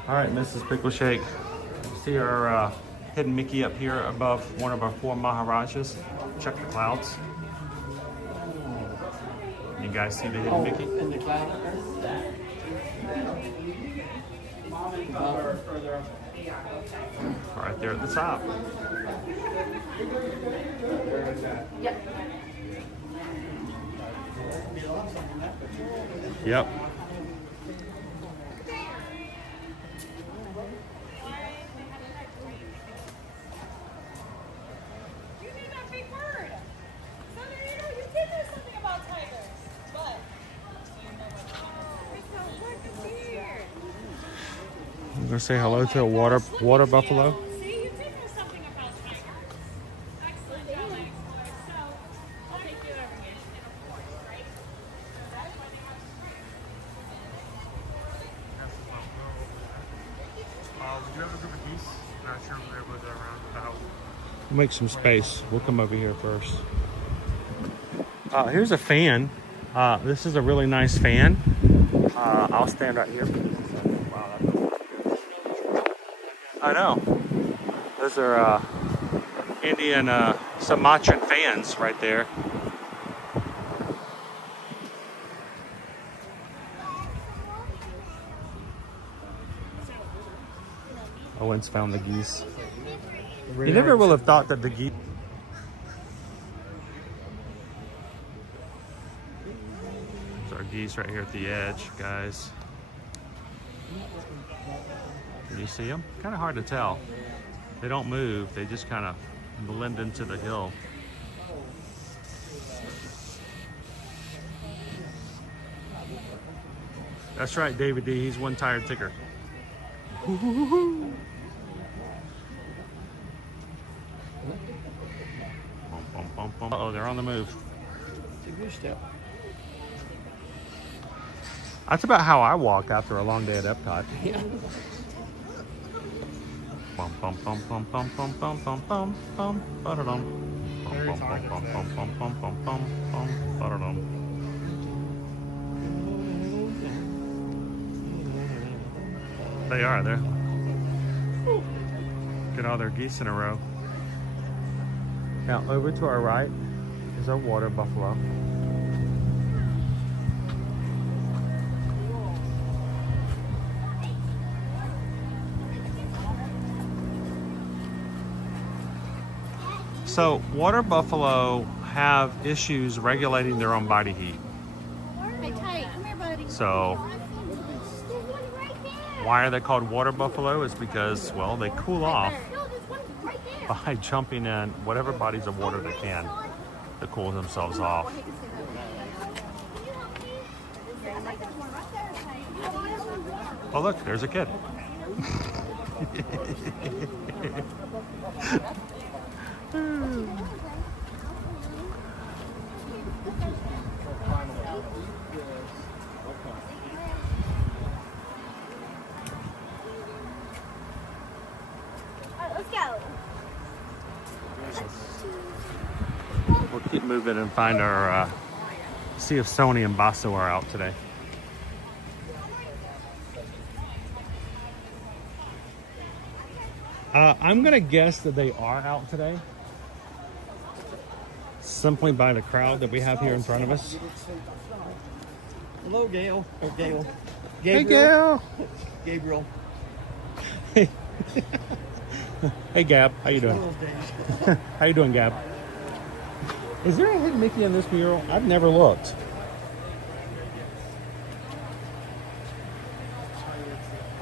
All right, Mrs. Pickle Shake. See our hidden Mickey up here above one of our 4 Maharajas. Check the clouds. You guys see the hidden Mickey? In the cloud. Right there at the top. Yep. I'm gonna say hello to a water buffalo. We'll make some space. We'll come over here first. Here's a fan. This is a really nice fan. I'll stand right here. Wow, I know. Those are Indian Sumatran fans right there. Owen's found the geese. You never will have thought that the geese. There's our geese right here at the edge, guys. Can you see them? Kind of hard to tell. They don't move. They just kind of blend into the hill. That's right, David D. He's one tired ticker. Uh-oh, they're on the move. It's a good step. That's about how I walk after a long day at Epcot. Yeah. Bum bum bum bum bum bum bum bum bum bum ba-da-dum. Bum bum bum bum bum bum bum bum bum bum ba-da-dum. They are there. Get all their geese in a row. Now over to our right is our water buffalo. So water buffalo have issues regulating their own body heat. Hey, Kate, come here, buddy. So why are they called water buffalo? Is because, well, they cool off by jumping in whatever bodies of water they can to cool themselves off. Oh look, there's a kid. We'll keep moving and find our, see if Sony and Basso are out today. I'm gonna guess that they are out today, simply by the crowd that we have here in front of us. Hello, Gail. Oh, Gail. Hey, Gail. Gabriel. Hey. Hey, Gab. How you doing? How you doing, Gab? Is there a hidden Mickey in this mural? I've never looked.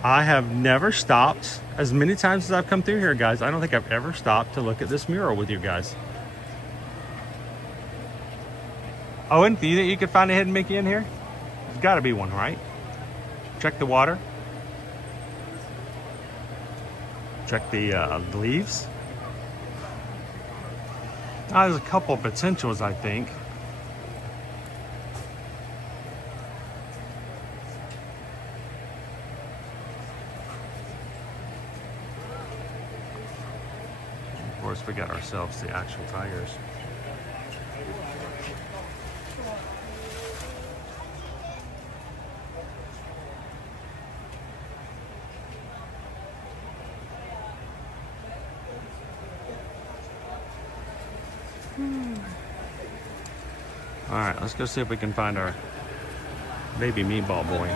I have never stopped, as many times as I've come through here, guys. I don't think I've ever stopped to look at this mural with you guys. Owen, do you think you could find a hidden Mickey in here? There's got to be one, right? Check the water. Check the leaves. There's a couple of potentials, I think. Of course, we got ourselves the actual tigers. All right, let's go see if we can find our baby meatball boy.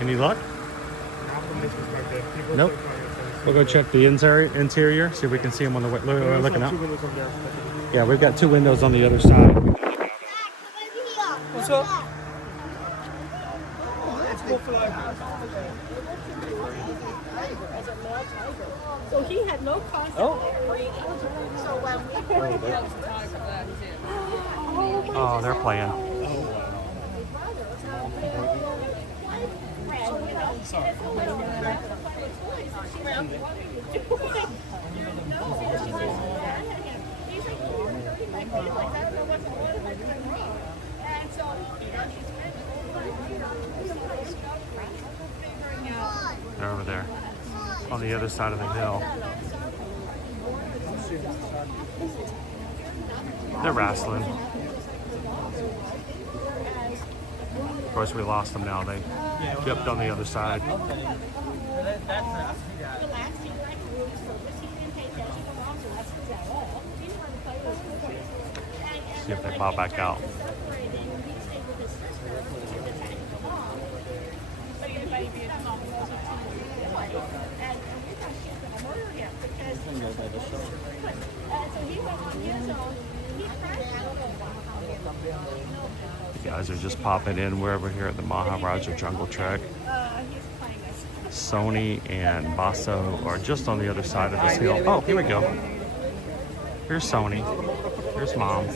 Any luck? Nope. We'll go check the interior, see if we can see him on the way. Looking up. Yeah, we've got 2 windows on the other side. What's up? So he had no concept of breeding. So when we Oh, they're playing. They're over there on the other side of the hill. They're wrestling. Of course, we lost them now. They jumped on the other side. See if they pop back out. You guys are just popping in. We're over here at the Maharaja Jungle Trek. Sony and Basso are just on the other side of this hill. Oh, here we go. Here's Sony. Here's Mom.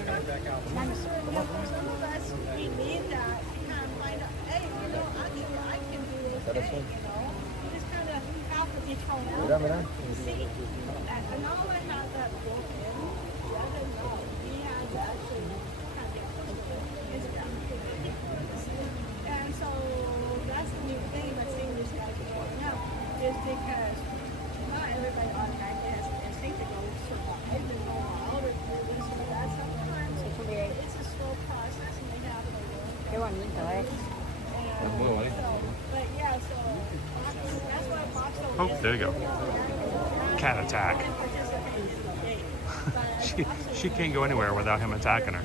And so that's the new thing that seniors got to do now is because not everybody automatically has an instinct to go survive and go out or do this or that. Sometimes it's a slow process and they have to go. Qué bonito, eh? But yeah, so that's why Box Oh, there you go. Cat attack. she can't go anywhere without him attacking her.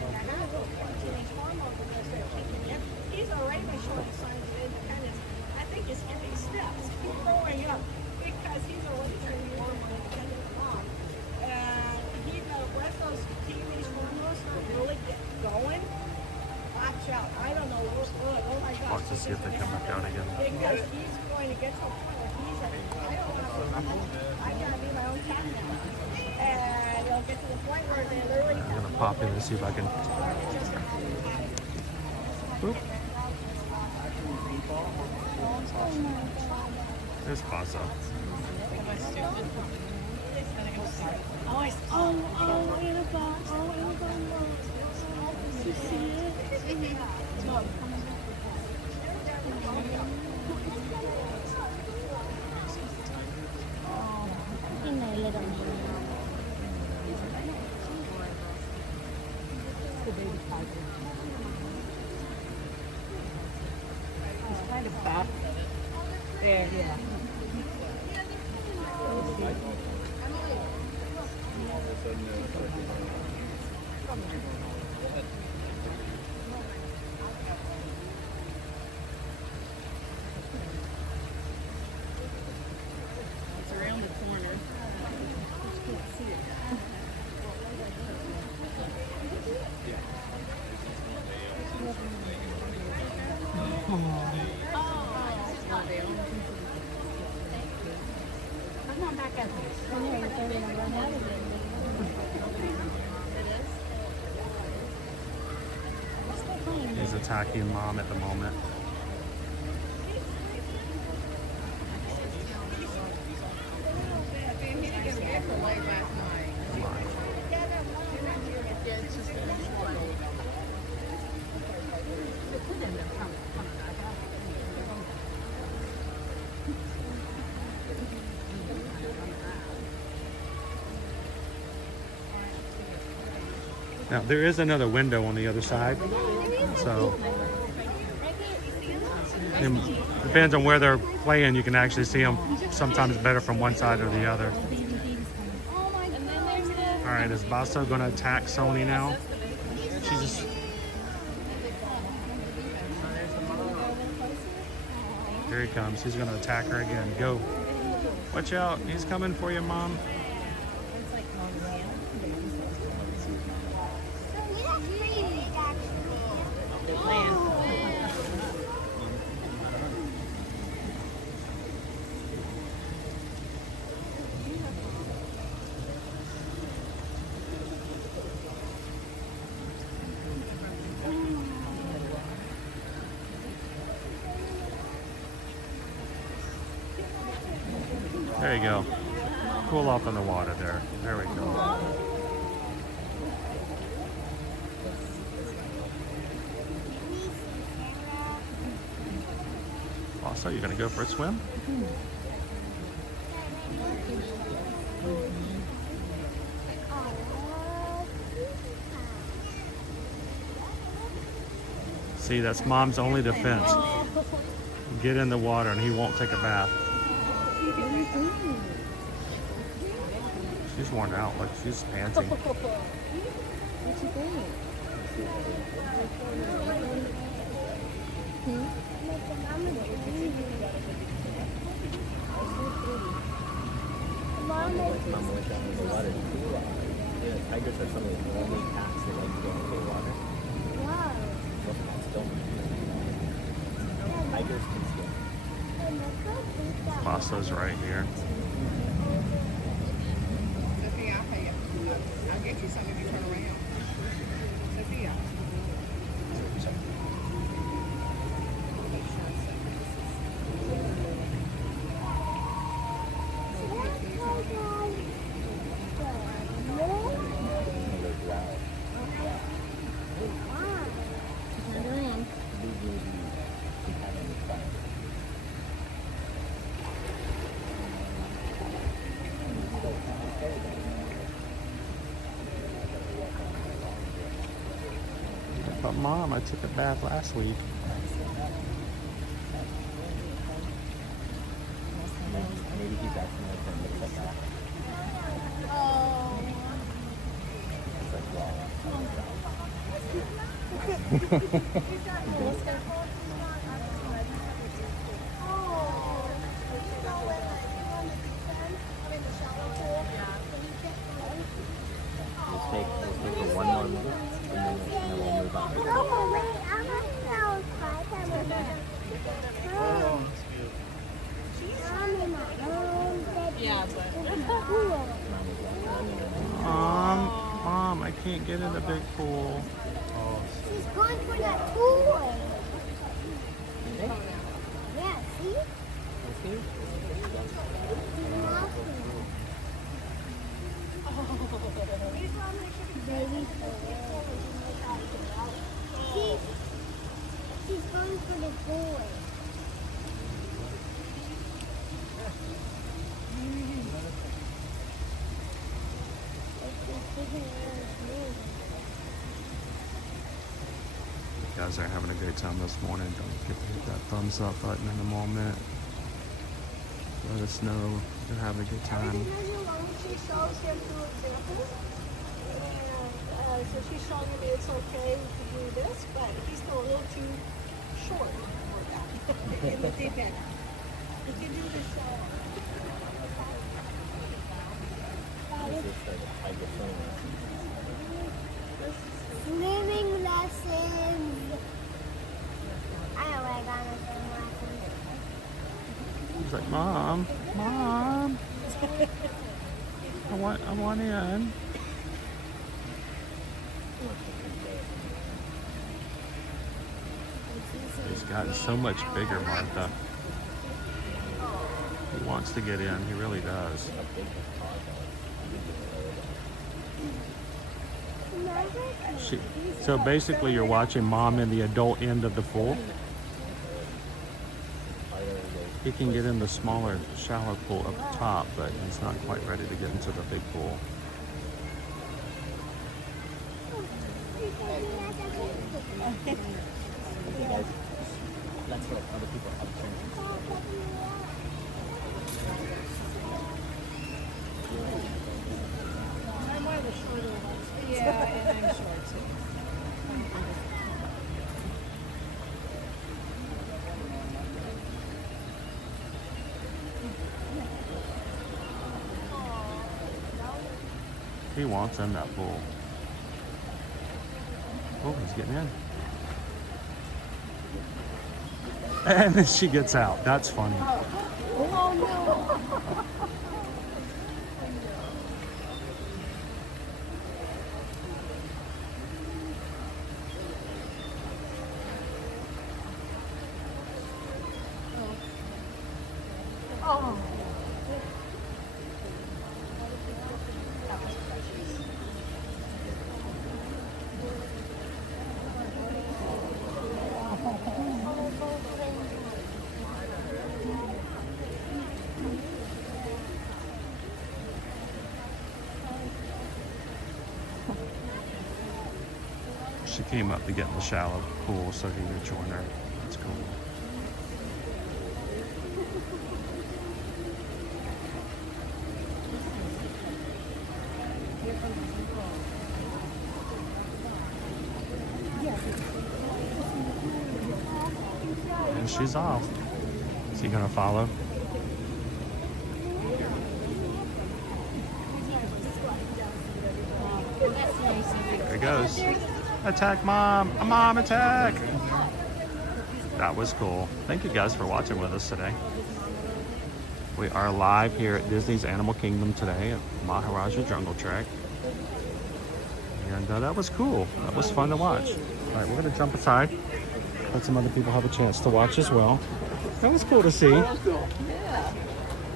He's already showing signs of independence. I think he's skipping steps. He's growing up because he's already turning more of an independent mom. And once those teenage hormones start really get going, watch out. I don't know. Oh my gosh. Watch to see if they come back out again. Because he's going to get to a point where he's like, I don't want to. I gotta be my own cat now. And he'll get to the point where they literally. I'm gonna pop in and see if I can. Oop. There's Paso. Oh, Annabelle. You see it? It's kind of fat. There, yeah. It's around the corner. Just can't see it. they're going to run out of it. He's attacking Mom at the moment. Now there is another window on the other side, so it depends on where they're playing. You can actually see them sometimes better from one side or the other. All right, is Basso going to attack Sony now? She just... Here he comes. He's going to attack her again. Go. Watch out. He's coming for you, Mom. There you go. Cool off in the water there. There we go. Also, you're going to go for a swim? See, that's Mom's only defense. Get in the water and he won't take a bath. She's worn out, like she's panting. What you think? Mom went down in the water to cool off. Yeah, tigers are some of the only cats that like to go into the water. Wow. Most cats don't. Tigers can swim. Basso's right here. I'll get you something if you turn around. Sophia. But Mom, I took a bath last week. Maybe he's acting like that looks like that. Let's take for one more move, and then we'll move on. Yeah, but... Mom, I can't get in the big pool. Oh. She's going for that toy. Yeah, see? Baby. She's going for the toy. You guys are having a great time this morning. Don't forget to hit that thumbs up button in a moment. Let us know you're having a good time. She shows him two examples. And so she's showing him that it's okay to do this, but he's still a little too short for that. In the deep end. You can do this. Swimming lessons. I know where I got my swimming lessons. He's like, Mom. I want in. He's gotten so much bigger, Martha. He wants to get in. He really does. So basically you're watching Mom in the adult end of the pool. He can get in the smaller, shallow pool up top, but he's not quite ready to get into the big pool. Let's let other people have a turn. I'm one of the shorter ones. Yeah, and I'm short too. He wants in that pool. Oh, he's getting in. And then she gets out. That's funny. Oh no. Oh. She came up to get in the shallow pool so he would join her. That's cool. And she's off. Is he gonna follow? There he goes. Attack, Mom! Mom, attack! That was cool. Thank you guys for watching with us today. We are live here at Disney's Animal Kingdom today at Maharaja Jungle Trek. And that was cool. That was fun to watch. All right, we're gonna jump aside. Let some other people have a chance to watch as well. That was cool to see. Oh, that's cool. Yeah.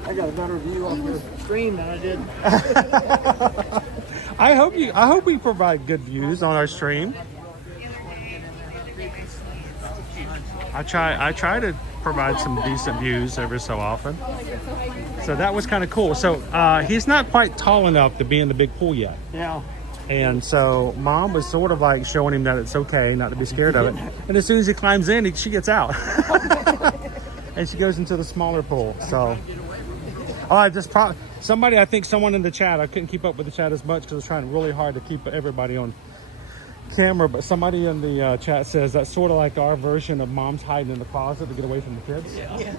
I got a better view off your stream than I did. I hope we provide good views on our stream. I try to provide some decent views every so often. So that was kind of cool. So he's not quite tall enough to be in the big pool yet. Yeah. And so Mom was sort of like showing him that it's okay not to be scared of it. And as soon as he climbs in, she gets out. And she goes into the smaller pool. So somebody, I think someone in the chat, I couldn't keep up with the chat as much because I was trying really hard to keep everybody on camera, but somebody in the chat says that's sort of like our version of Mom's hiding in the closet to get away from the kids. Yeah.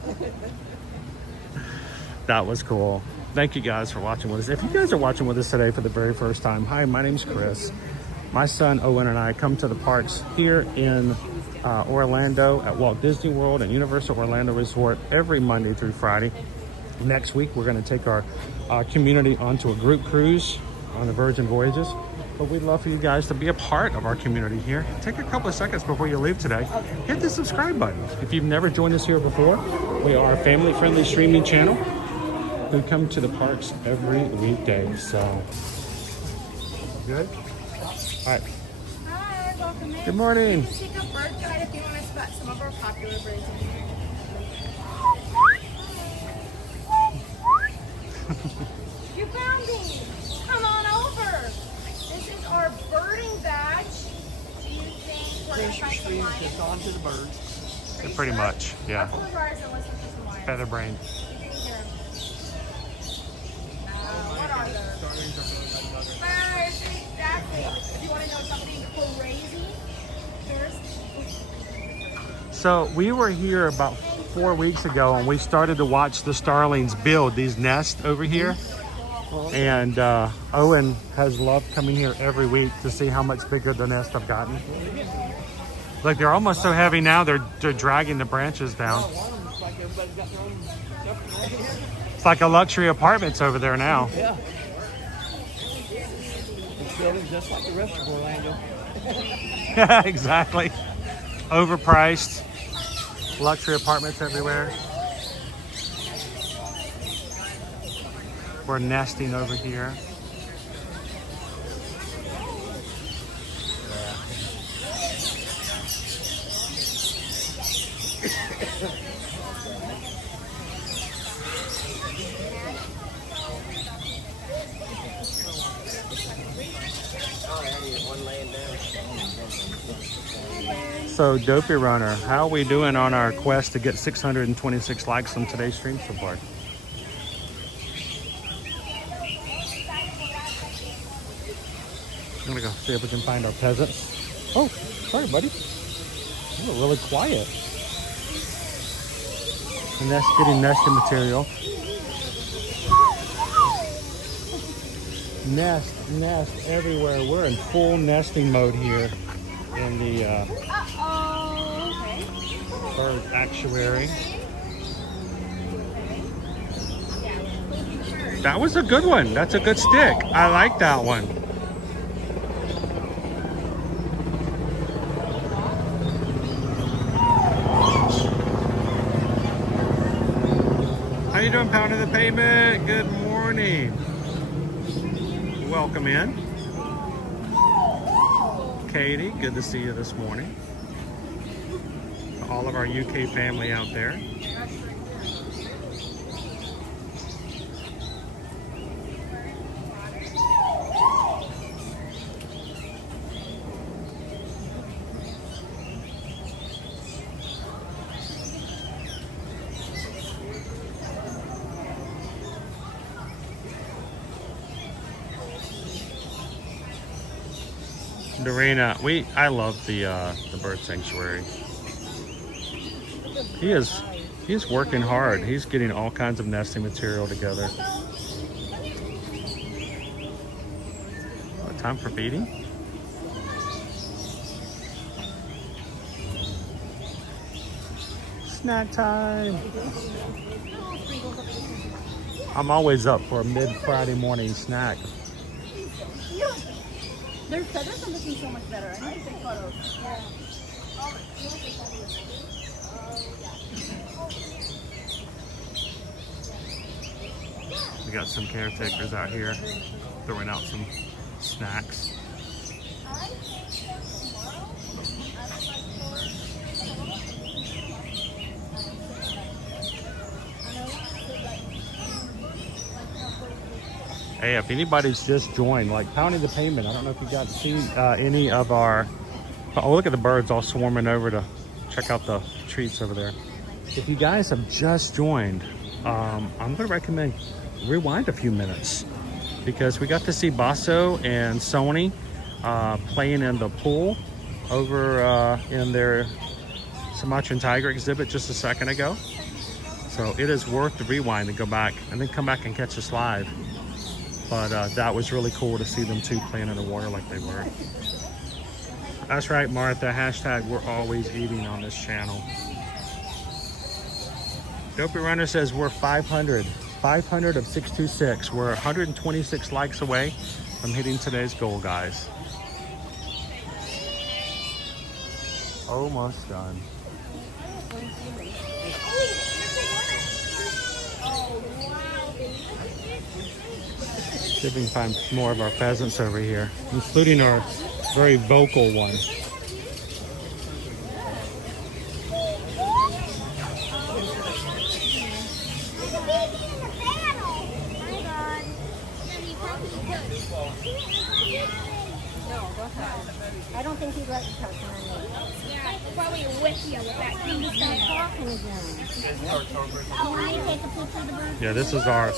That was cool. Thank you guys for watching with us. If you guys are watching with us today for the very first time, hi, my name's Chris. My son Owen and I come to the parks here in Orlando at Walt Disney World and Universal Orlando Resort every Monday through Friday. Next week, we're going to take our community onto a group cruise on the Virgin Voyages. But we'd love for you guys to be a part of our community here. Take a couple of seconds before you leave today. Hit the subscribe button. If you've never joined us here before, we are a family-friendly streaming channel who come to the parks every weekday. So, good? All right. Hi, welcome in. Good morning. You can take a bird guide if you want to spot some of our popular birds in here. You found me. Come on over. This is our birding badge. Do you think we're going to find some lions? Just on to the birds. Pretty much, yeah. Close your eyes and listen to some lions. Feather brain. You can hear them. What are those? Birds, exactly. Do you want to know something crazy first? So we were here about 4 weeks ago and we started to watch the starlings build these nests over here. And Owen has loved coming here every week to see how much bigger the nests have gotten. Like they're almost so heavy now they're dragging the branches down. It's like a luxury apartments over there now. Yeah. building just like the rest of Orlando. Exactly. Overpriced. Luxury apartments everywhere. We're nesting over here. So, Dopey Runner, how are we doing on our quest to get 626 likes on today's stream so far? I'm gonna go see if we can find our peasants. Oh, sorry, buddy. You're really quiet. And that's getting nesting material. Nest everywhere. We're in full nesting mode here in the bird actuary. That was a good one. That's a good stick. I like that one. How you doing, Pound of the Pavement? Good morning. Welcome in. Katie, good to see you this morning. To all of our UK family out there. Dorena, I love the bird sanctuary. He is working hard. He's getting all kinds of nesting material together. Oh, time for feeding? Snack time. I'm always up for a mid-Friday morning snack. Their feathers are looking so much better. I need to take photos. We got some caretakers out here throwing out some snacks. Hey, if anybody's just joined, like Pounding the Pavement, I don't know if you got to see any of our... Oh, look at the birds all swarming over to check out the treats over there. If you guys have just joined, I'm going to recommend rewind a few minutes because we got to see Basso and Sony playing in the pool over in their Sumatran tiger exhibit just a second ago. So it is worth the rewind to go back and then come back and catch us live. But that was really cool to see them two playing in the water like they were. That's right, Martha. Hashtag we're always eating on this channel. Dopey Runner says we're 500. 500 of 626. We're 126 likes away from hitting today's goal, guys. Almost done. See if we can find more of our pheasants over here, including our very vocal one. I don't think he'd let you touch him anyway. Yeah, probably with you with that. He just started talking again. Oh, I take a picture of the bird. Yeah, this is our...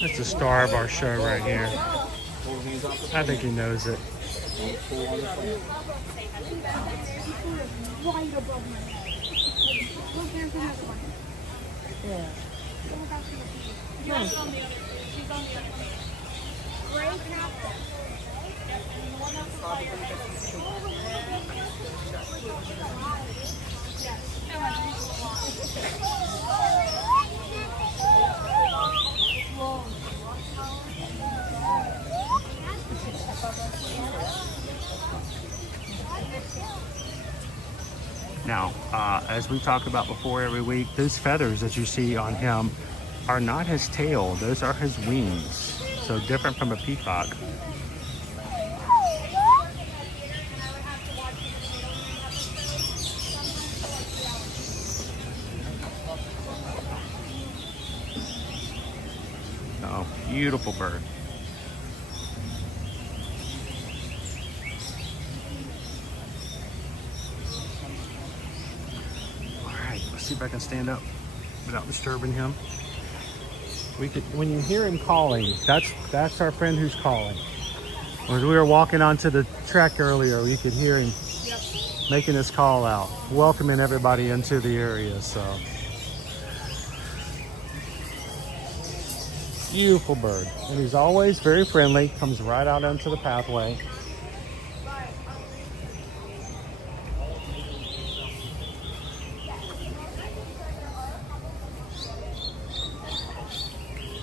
That's the star of our show right here. I think he knows it. Right above my head. Look, there's another one. Yeah. She's on the other. She's on the other. Great captain. And the one that's fire. Now, as we talked about before every week, those feathers that you see on him are not his tail. Those are his wings. So different from a peacock. Oh, beautiful bird. Let's see if I can stand up without disturbing him. We could, when you hear him calling, that's our friend who's calling. When we were walking onto the track earlier, we could hear him making his call out, welcoming everybody into the area. So beautiful bird, and he's always very friendly. Comes right out onto the pathway.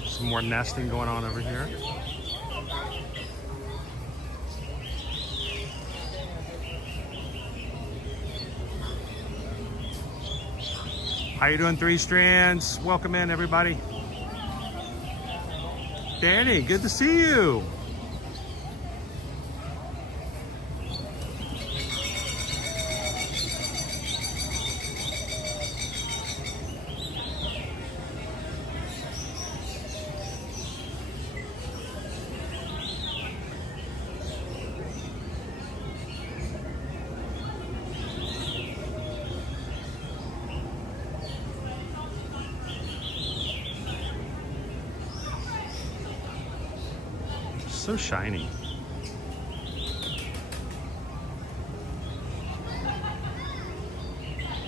Some more nesting going on over here. How you doing, Three Strands? Welcome in, everybody. Danny, good to see you. So shiny.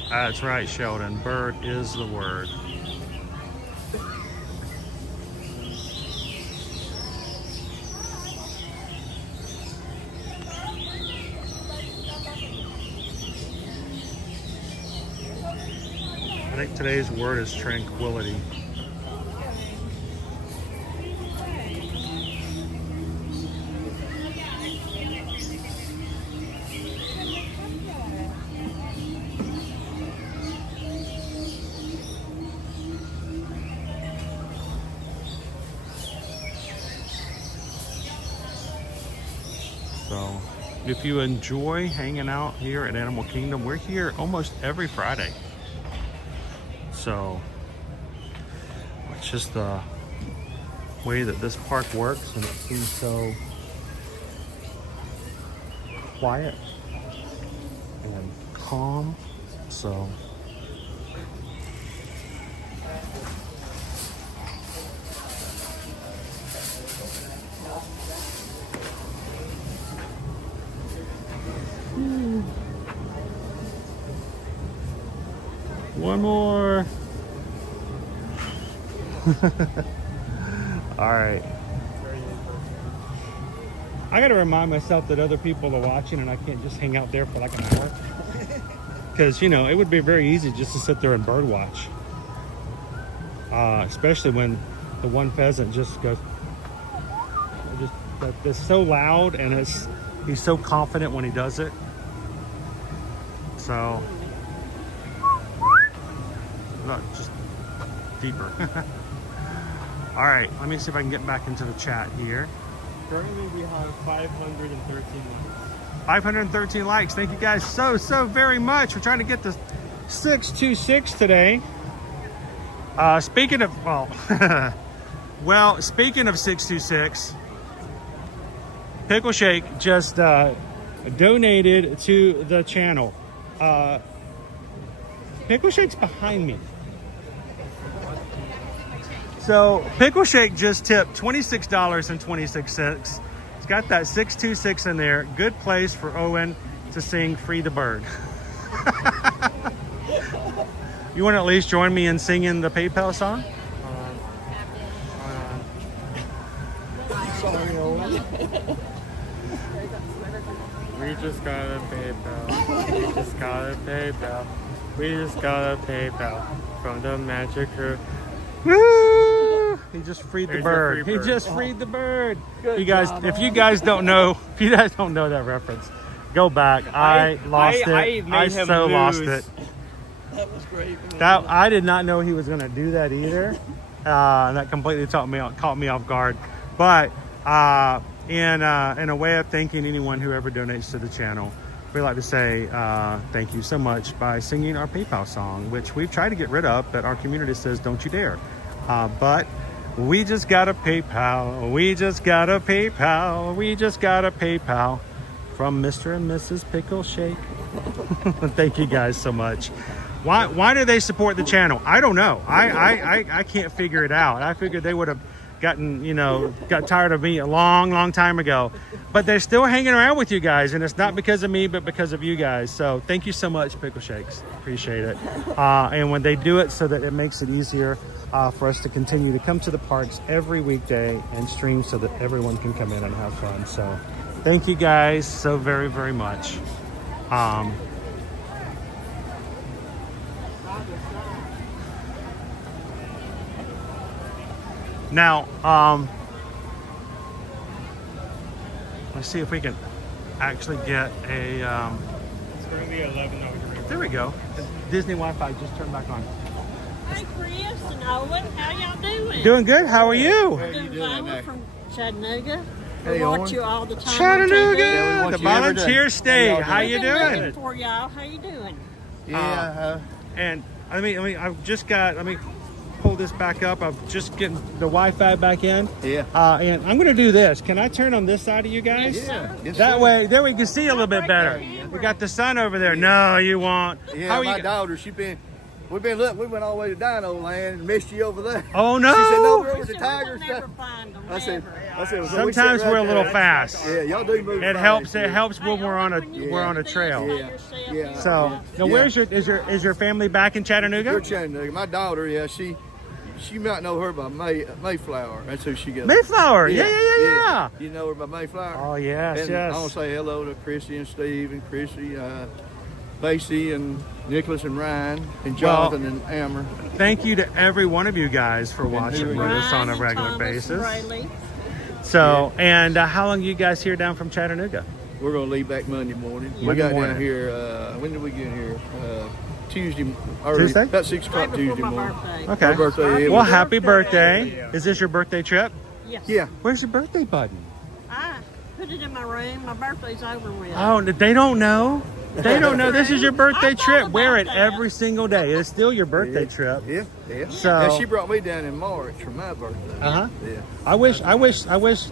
That's right, Sheldon. Bird is the word. I think today's word is tranquility. So if you enjoy hanging out here at Animal Kingdom, we're here almost every Friday. So it's just the way that this park works, and it seems so quiet and calm. So one more. All right. I got to remind myself that other people are watching and I can't just hang out there for like an hour. Because, you know, it would be very easy just to sit there and bird watch. Especially when the one pheasant just goes, it's so loud, and he's so confident when he does it. So, just deeper. All right, let me see if I can get back into the chat here. Currently we have 513 likes. 513 likes. Thank you guys so very much. We're trying to get to 626 today. Speaking of, well, speaking of 626, Pickle Shake just donated to the channel. Pickle Shake's behind me. So Pickle Shake just tipped $26.26. It's got that 626 in there. Good place for Owen to sing Free the Bird. You want to at least join me in singing the PayPal song? Sorry, Owen. We just got a PayPal. We just got a PayPal. We just got a PayPal from the Magic Crew. Woo! He just freed the bird. He just freed the bird. You guys, if you guys don't know that reference, Go back. I lost it. I so lost it. That was great. That I did not know he was going to do that either. And that completely caught me off guard. But in a way of thanking anyone who ever donates to the channel, we like to say thank you so much by singing our PayPal song, which we've tried to get rid of, but our community says don't you dare. But we just got a PayPal. We just got a PayPal. We just got a PayPal from Mr. and Mrs. Pickle Shake. Thank you guys so much. Why do they support the channel? I don't know. I can't figure it out. I figured they would have got tired of me a long time ago, but they're still hanging around with you guys, and it's not because of me, but because of you guys. So thank you so much, Pickle Shakes. Appreciate it. And when they do it so that it makes it easier for us to continue to come to the parks every weekday and stream so that everyone can come in and have fun. So thank you guys so very much. Now, let's see if we can actually get a. It's currently 11 over. There we go. Disney Wi-Fi just turned back on. Hey, Chris and Owen, how y'all doing? Doing good. How are you? Doing fine. We're from Chattanooga. We Hey, watch Owen. you all the time. Chattanooga, the volunteer state. How you doing? Looking for y'all. How you doing? And I mean, I've just got. Let me pull this back up. I'm just getting the Wi-Fi back in. Yeah. And I'm gonna do this. Can I turn on this side of you guys? Yes, sir. Yes, That sir. way, there we can see a little bit better. We got the sun over there. No, you won't. Yeah, How are my you? daughter, we went all the way to Dino Land and missed you over there. Oh, no. She said, no, we're over the tiger stuff. I said, well, we Sometimes sit right we're a little there. fast. Yeah, y'all do move It fast. helps when we're on a trail. Yeah. So now, where's is your family back in Chattanooga? We're Chattanooga. My daughter, yeah, she might know her by Mayflower. That's who she goes. Mayflower, yeah. You know her by Mayflower? Oh, yes, and yes. I want to say hello to Chrissy and Steve and Chrissy, Lacey and Nicholas and Ryan and Jonathan and Amber. Thank you to every one of you guys for watching with us on a regular basis. So, and how long are you guys here down from Chattanooga? We're going to leave back Monday morning. We Monday got morning. down here, when did we get here? Tuesday, Tuesday? about 6 o'clock Tuesday morning. Okay. My birthday. Well, happy birthday. Is this your birthday trip? Yes. Yeah. Where's your birthday button? I put it in my room. My birthday's over with. Oh, they don't know. They don't know this is your birthday trip. Wear it every single day. It's still your birthday trip. Yeah. So Yeah, she brought me down in March for my birthday. Uh-huh. Yeah. I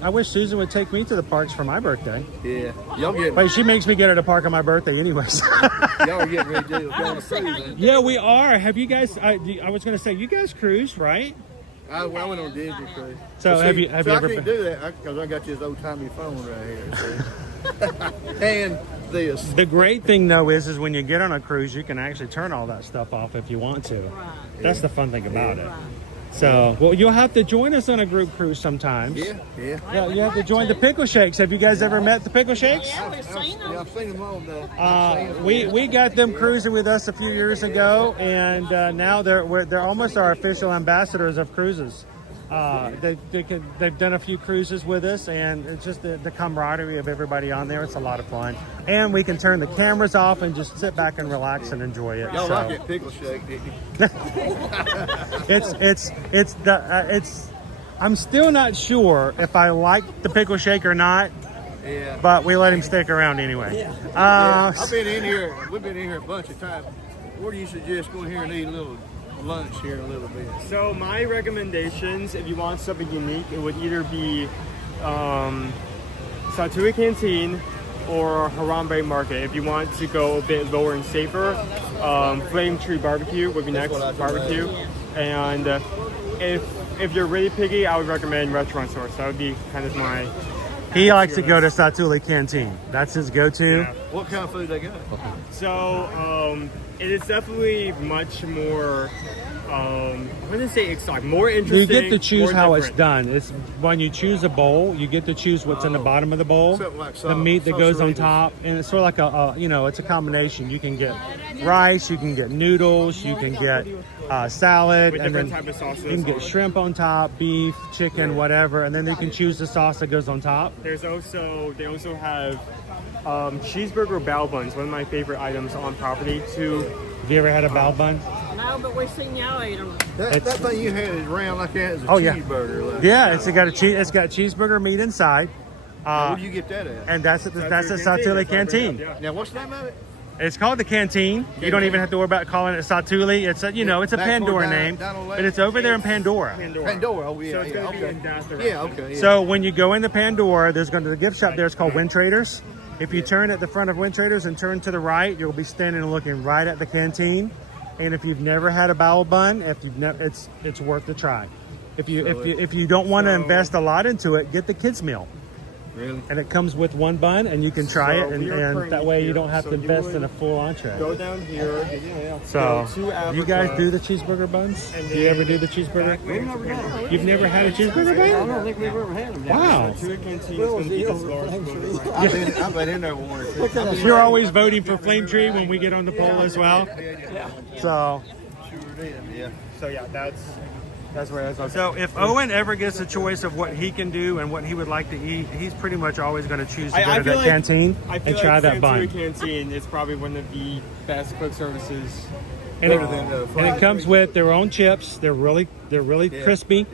wish Susan would take me to the parks for my birthday. Yeah. Y'all get. But she makes me get at a park on my birthday anyways. Y'all are getting ready to go on a cruise. Then. Yeah, we are. Have you guys? I was going to say you guys cruise, right? I went on Disney cruise. So But have see, you so ever I can't been? do that because I got this old timey phone right here. See? And this. The great thing though is when you get on a cruise, you can actually turn all that stuff off if you want to. That's the fun thing about it. So, well, you'll have to join us on a group cruise sometimes. Yeah, you have to join the Pickle Shakes. Have you guys ever met the Pickle Shakes? Yeah, I've seen them all. Though. We got them cruising with us a few years ago, and now they're almost our official ambassadors of cruises. They've done a few cruises with us, and it's just the camaraderie of everybody on there. It's a lot of fun, and we can turn the cameras off and just sit back and relax and enjoy it. Y'all So. like that pickle shake, didn't you? I'm still not sure if I like the pickle shake or not. Yeah. But we let him stick around anyway. Yeah, I've been in here. We've been in here a bunch of times. Where do you suggest going here and eat a little lunch here in a little bit? So my recommendations, if you want something unique, it would either be Satu'li Canteen or Harambe Market. If you want to go a bit lower and safer, Flame Tree Barbecue would be next. Barbecue, and if you're really picky, I would recommend Restaurant Source. That would be kind of my. He likes to go to Satu'li Canteen. That's his go-to. Yeah. What kind of food they got? So it is definitely much more. I wouldn't say exotic, more interesting. You get to choose more how it's different. done. It's when you choose a bowl, you get to choose what's in the bottom of the bowl, Something like the meat that goes on sauce top, and it's sort of like it's a combination. You can get rice, you can get noodles, you can get salad, With and then different type of sauces you can get on it. shrimp on top, beef, chicken, whatever, and then you can choose the sauce that goes on top. They also have cheeseburger bao buns, one of my favorite items on property. Too. Have you ever had a bao bun? No, but we seen y'all eat them. That thing you had is round like that is a cheeseburger. Like, Yeah, it's got cheeseburger meat inside. where do you get that at? And that's at the Satu'li Canteen. Now, what's the name of it? It's called the Canteen. You don't even have to worry about calling it Satu'li. It's a, it's a Pandora name, but it's over there in Pandora. Pandora. Oh yeah. So it's gonna be in that direction. Yeah. Okay. Yeah. So when you go into Pandora, there's going to the gift shop there. It's called Wind Traders. If you turn at the front of Wind Traders and turn to the right, you'll be standing and looking right at the Canteen. And if you've never had a bao bun, it's worth the try. If you don't want to invest a lot into it, get the kids meal. Really? And it comes with one bun, and you can try it, and that way you don't have to invest in a full entree. Go down here. So, you guys do the cheeseburger buns? Do you ever do the cheeseburger? We've never done it. You've never had a cheeseburger bun? I don't think we've ever had them. Wow. I've been in there once. You're always voting for Flame Tree when we get on the poll as well. So, Yeah. So yeah, that's where it's. So if Owen ever gets a choice of what he can do and what he would like to eat, he's pretty much always going to choose to go to that canteen and try that bun. Canteen is probably one of the best quick services. And it comes with their own chips. They're really crispy,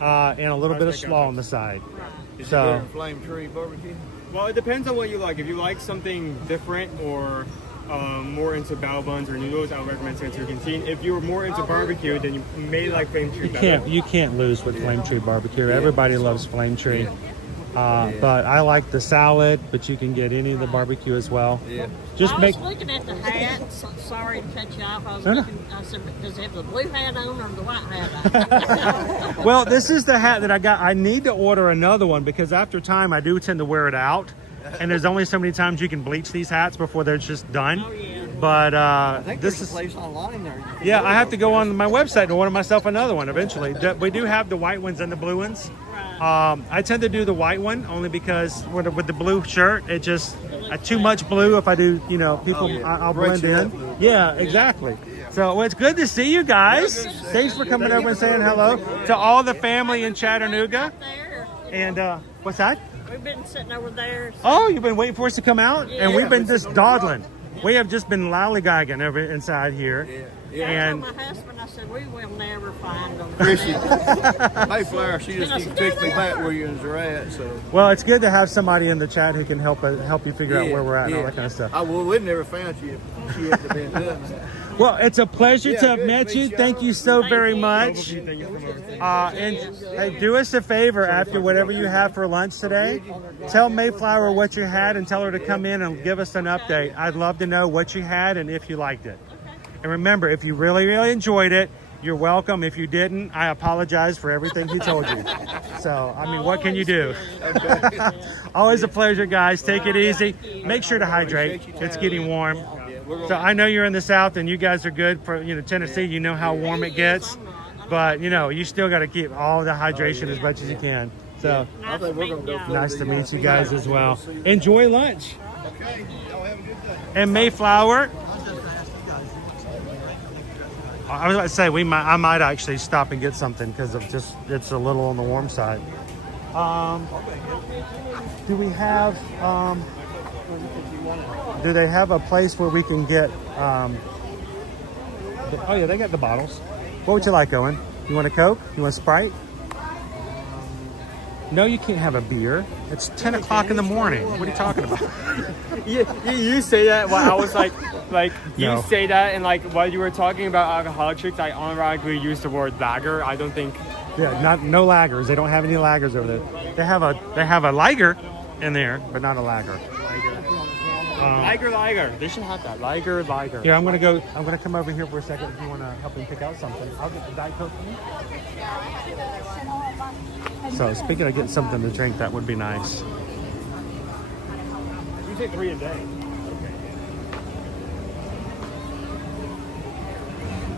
and a little bit of slaw on the side. So Flame Tree barbecue. Well, it depends on what you like. If you like something different or more into bao buns or noodles, I would recommend Satu'li Canteen. If you're more into barbecue, then you may like Flame Tree better. You can't lose with Flame Tree barbecue. Everybody loves Flame Tree. But I like the salad, but you can get any of the barbecue as well. Yeah. I was looking at the hat. Sorry to cut you off. I said, does it have the blue hat on or the white hat on? Well, this is the hat that I got. I need to order another one because after time, I do tend to wear it out. And there's only so many times you can bleach these hats before they're just done. Oh, yeah. But I think this is a place online there. Yeah, I have to go on my website and order myself another one eventually. We do have the white ones and the blue ones. I tend to do the white one only because with the blue shirt, it just too much blue. If I do, people, I'll blend in. Yeah, exactly. So it's good to see you guys. Thanks for coming over and saying hello to all the family in Chattanooga. And what's that? We've been sitting over there. Oh, you've been waiting for us to come out? Yeah. And we've been just dawdling. We have just been lollygagging over inside here. And I told my husband, I said, we will never find them. Chrissy, Mayflower, she just takes me back where you were at. So. Well, it's good to have somebody in the chat who can help you figure out where we're at and all that kind of stuff. We'd never found you if she hadn't been done that. Well, it's a pleasure to have met you. Thank you so very much. And hey, do us a favor after whatever you have for lunch today. Tell Mayflower what you had and tell her to come in and give us an update. I'd love to know what you had and if you liked it. And remember, if you really, really enjoyed it, you're welcome. If you didn't, I apologize for everything he told you. So, I mean, what can you do? Always a pleasure, guys. Take it easy. Make sure to hydrate. It's getting warm. So I know you're in the South and you guys are good for, Tennessee. You know how warm it gets. But, you still got to keep all the hydration as much as you can. So, nice to meet you guys as well. Enjoy lunch. And Mayflower. I was about to say I might actually stop and get something because of just it's a little on the warm side. Do we have? Do they have a place where we can get? Oh yeah, they got the bottles. What would you like, Owen? You want a Coke? You want a Sprite? No, you can't have a beer. It's 10 o'clock in the morning. What are you talking about? You say that while I was you No. say that, and while you were talking about alcoholic drinks, I unironically used the word lager. I don't think. Yeah, no lagers. They don't have any lagers over there. They have a lager in there, but not a lager. Lager. They should have that. Lager. Here, I'm gonna come over here for a second if you want to help me pick out something. I'll get the Diet Coke for you. So speaking of getting something to drink, that would be nice. You take 3 a day.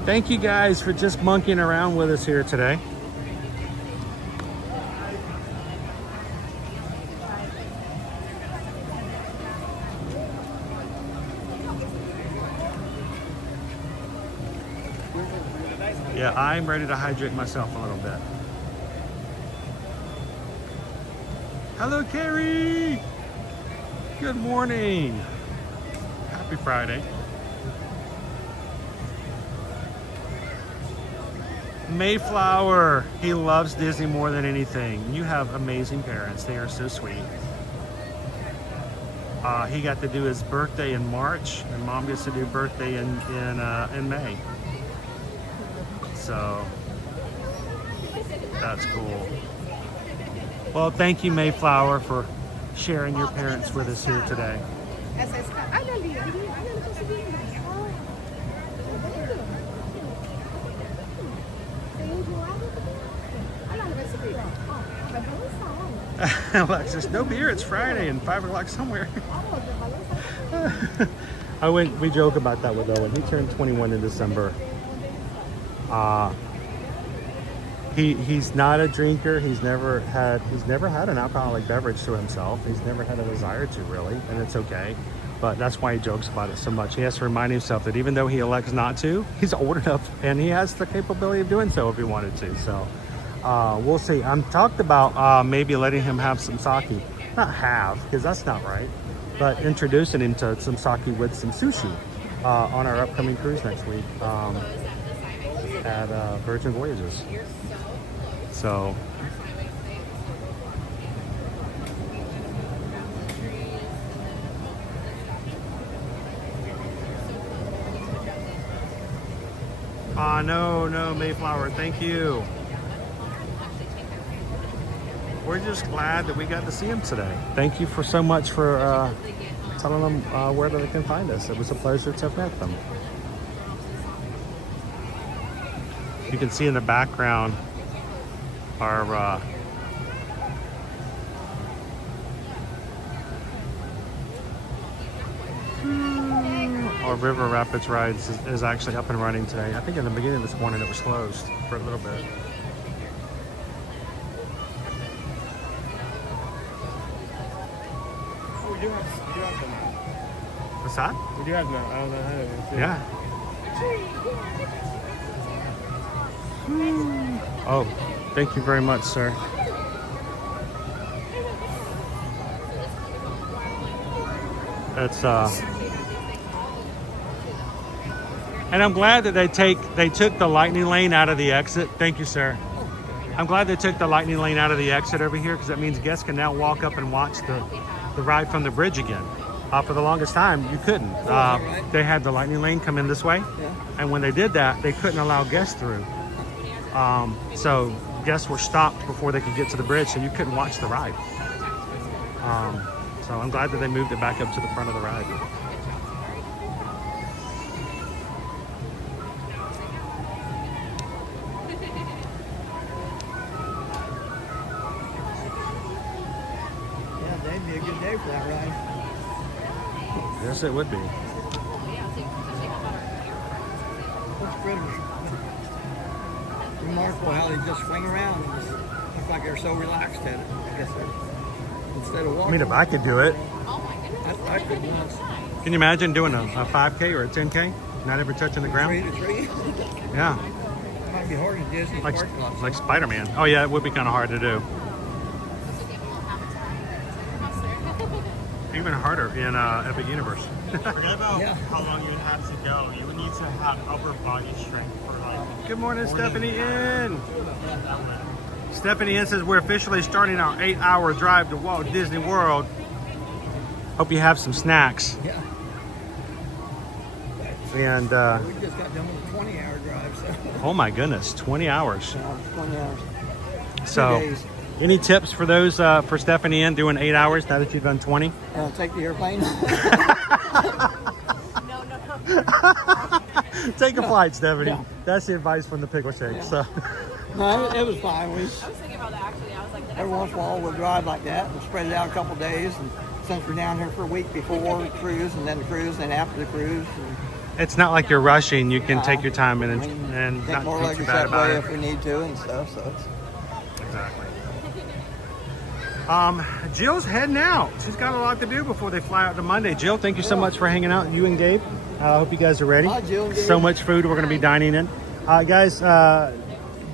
Thank you guys for just monkeying around with us here today. Yeah, I'm ready to hydrate myself a little bit. Hello, Carrie! Good morning. Happy Friday. Mayflower. He loves Disney more than anything. You have amazing parents. They are so sweet. He got to do his birthday in March, and Mom gets to do birthday in May. So that's cool. Well, thank you, Mayflower, for sharing your parents with us here today. Alexis, no beer, it's Friday and 5 o'clock somewhere. We joke about that with Owen. He turned 21 in December. He's not a drinker. He's never had an alcoholic beverage to himself. He's never had a desire to, really, and it's okay. But that's why he jokes about it so much. He has to remind himself that even though he elects not to, he's old enough and he has the capability of doing so if he wanted to. So we'll see. I'm talked about maybe letting him have some sake. Not have, because that's not right, but introducing him to some sake with some sushi on our upcoming cruise next week at Virgin Voyages. So no, Mayflower, thank you. We're just glad that we got to see him today. Thank you for so much for telling them where they can find us. It was a pleasure to have met them. You can see in the background our River Rapids rides is actually up and running today. I think in the beginning of this morning it was closed for a little bit. We do have them. What's that? We do have them. I don't know how to do it. Yeah. Oh, thank you very much, sir. It's and I'm glad that they took the lightning lane out of the exit. Thank you, sir. I'm glad they took the lightning lane out of the exit over here, because that means guests can now walk up and watch the ride from the bridge again. For the longest time, you couldn't. They had the lightning lane come in this way, and when they did that, they couldn't allow guests through. So guests were stopped before they could get to the bridge, so you couldn't watch the ride. So I'm glad that they moved it back up to the front of the ride. Yeah, that'd be a good day for that ride. Yes, it would be. That's pretty remarkable how they just swing around and just look like they're so relaxed at it. I guess they're, instead of walking. I mean, if I could do it. I could once. Can you imagine doing a 5K or a 10K? Not ever touching the ground? 3 to 3? Yeah. Might be hard in Disney parking lots. Like Spider-Man. Oh yeah, it would be kind of hard to do. Even harder in Epic Universe. Forget about how long you have to go. You would need to have upper body strength for like. Good morning, Stephanie N. Stephanie N says we're officially starting our 8-hour drive to Walt Disney World. Hope you have some snacks. Yeah. And we just got done with a 20-hour drive. So. Oh my goodness, 20 hours. Yeah, 20 hours. So, 2 days. Any tips for those for Stephanie N doing 8 hours now that you've done 20? Take the airplane. Take a flight, Stephanie. Yeah. That's the advice from the Pickle Shake. Yeah. So. No, it was fine. I was thinking about that actually. I was like, every once in a while we'll drive like that and spread it out a couple of days. And since we're down here for a week before the cruise, and then the cruise, and after the cruise. It's not like you're rushing. You can take your time and take not more feel too luggage bad that about way it. if we need to and stuff. So it's Exactly. Jill's heading out. She's got a lot to do before they fly out to Monday. Jill, thank you so much for hanging out. You and Gabe. I hope you guys are ready. Hi, Jill and Gabe. So much food we're going to be dining in. Guys,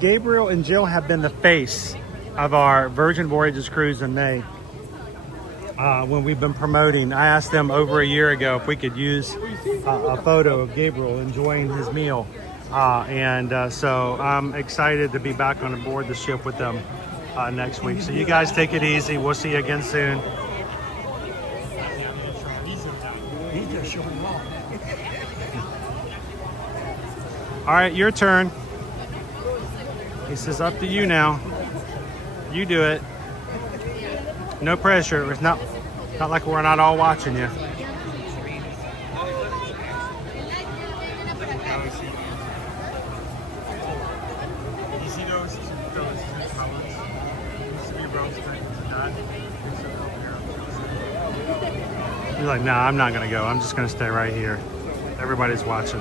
Gabriel and Jill have been the face of our Virgin Voyages cruise in May. when we've been promoting. I asked them over a year ago if we could use a photo of Gabriel enjoying his meal. So I'm excited to be back on board the ship with them next week. So you guys take it easy. We'll see you again soon. All right, your turn. He says, up to you now. You do it. No pressure. It's not like we're not all watching you. You see those colors? Used to be roasted and not. You're like, nah, I'm not gonna go. I'm just gonna stay right here. Everybody's watching.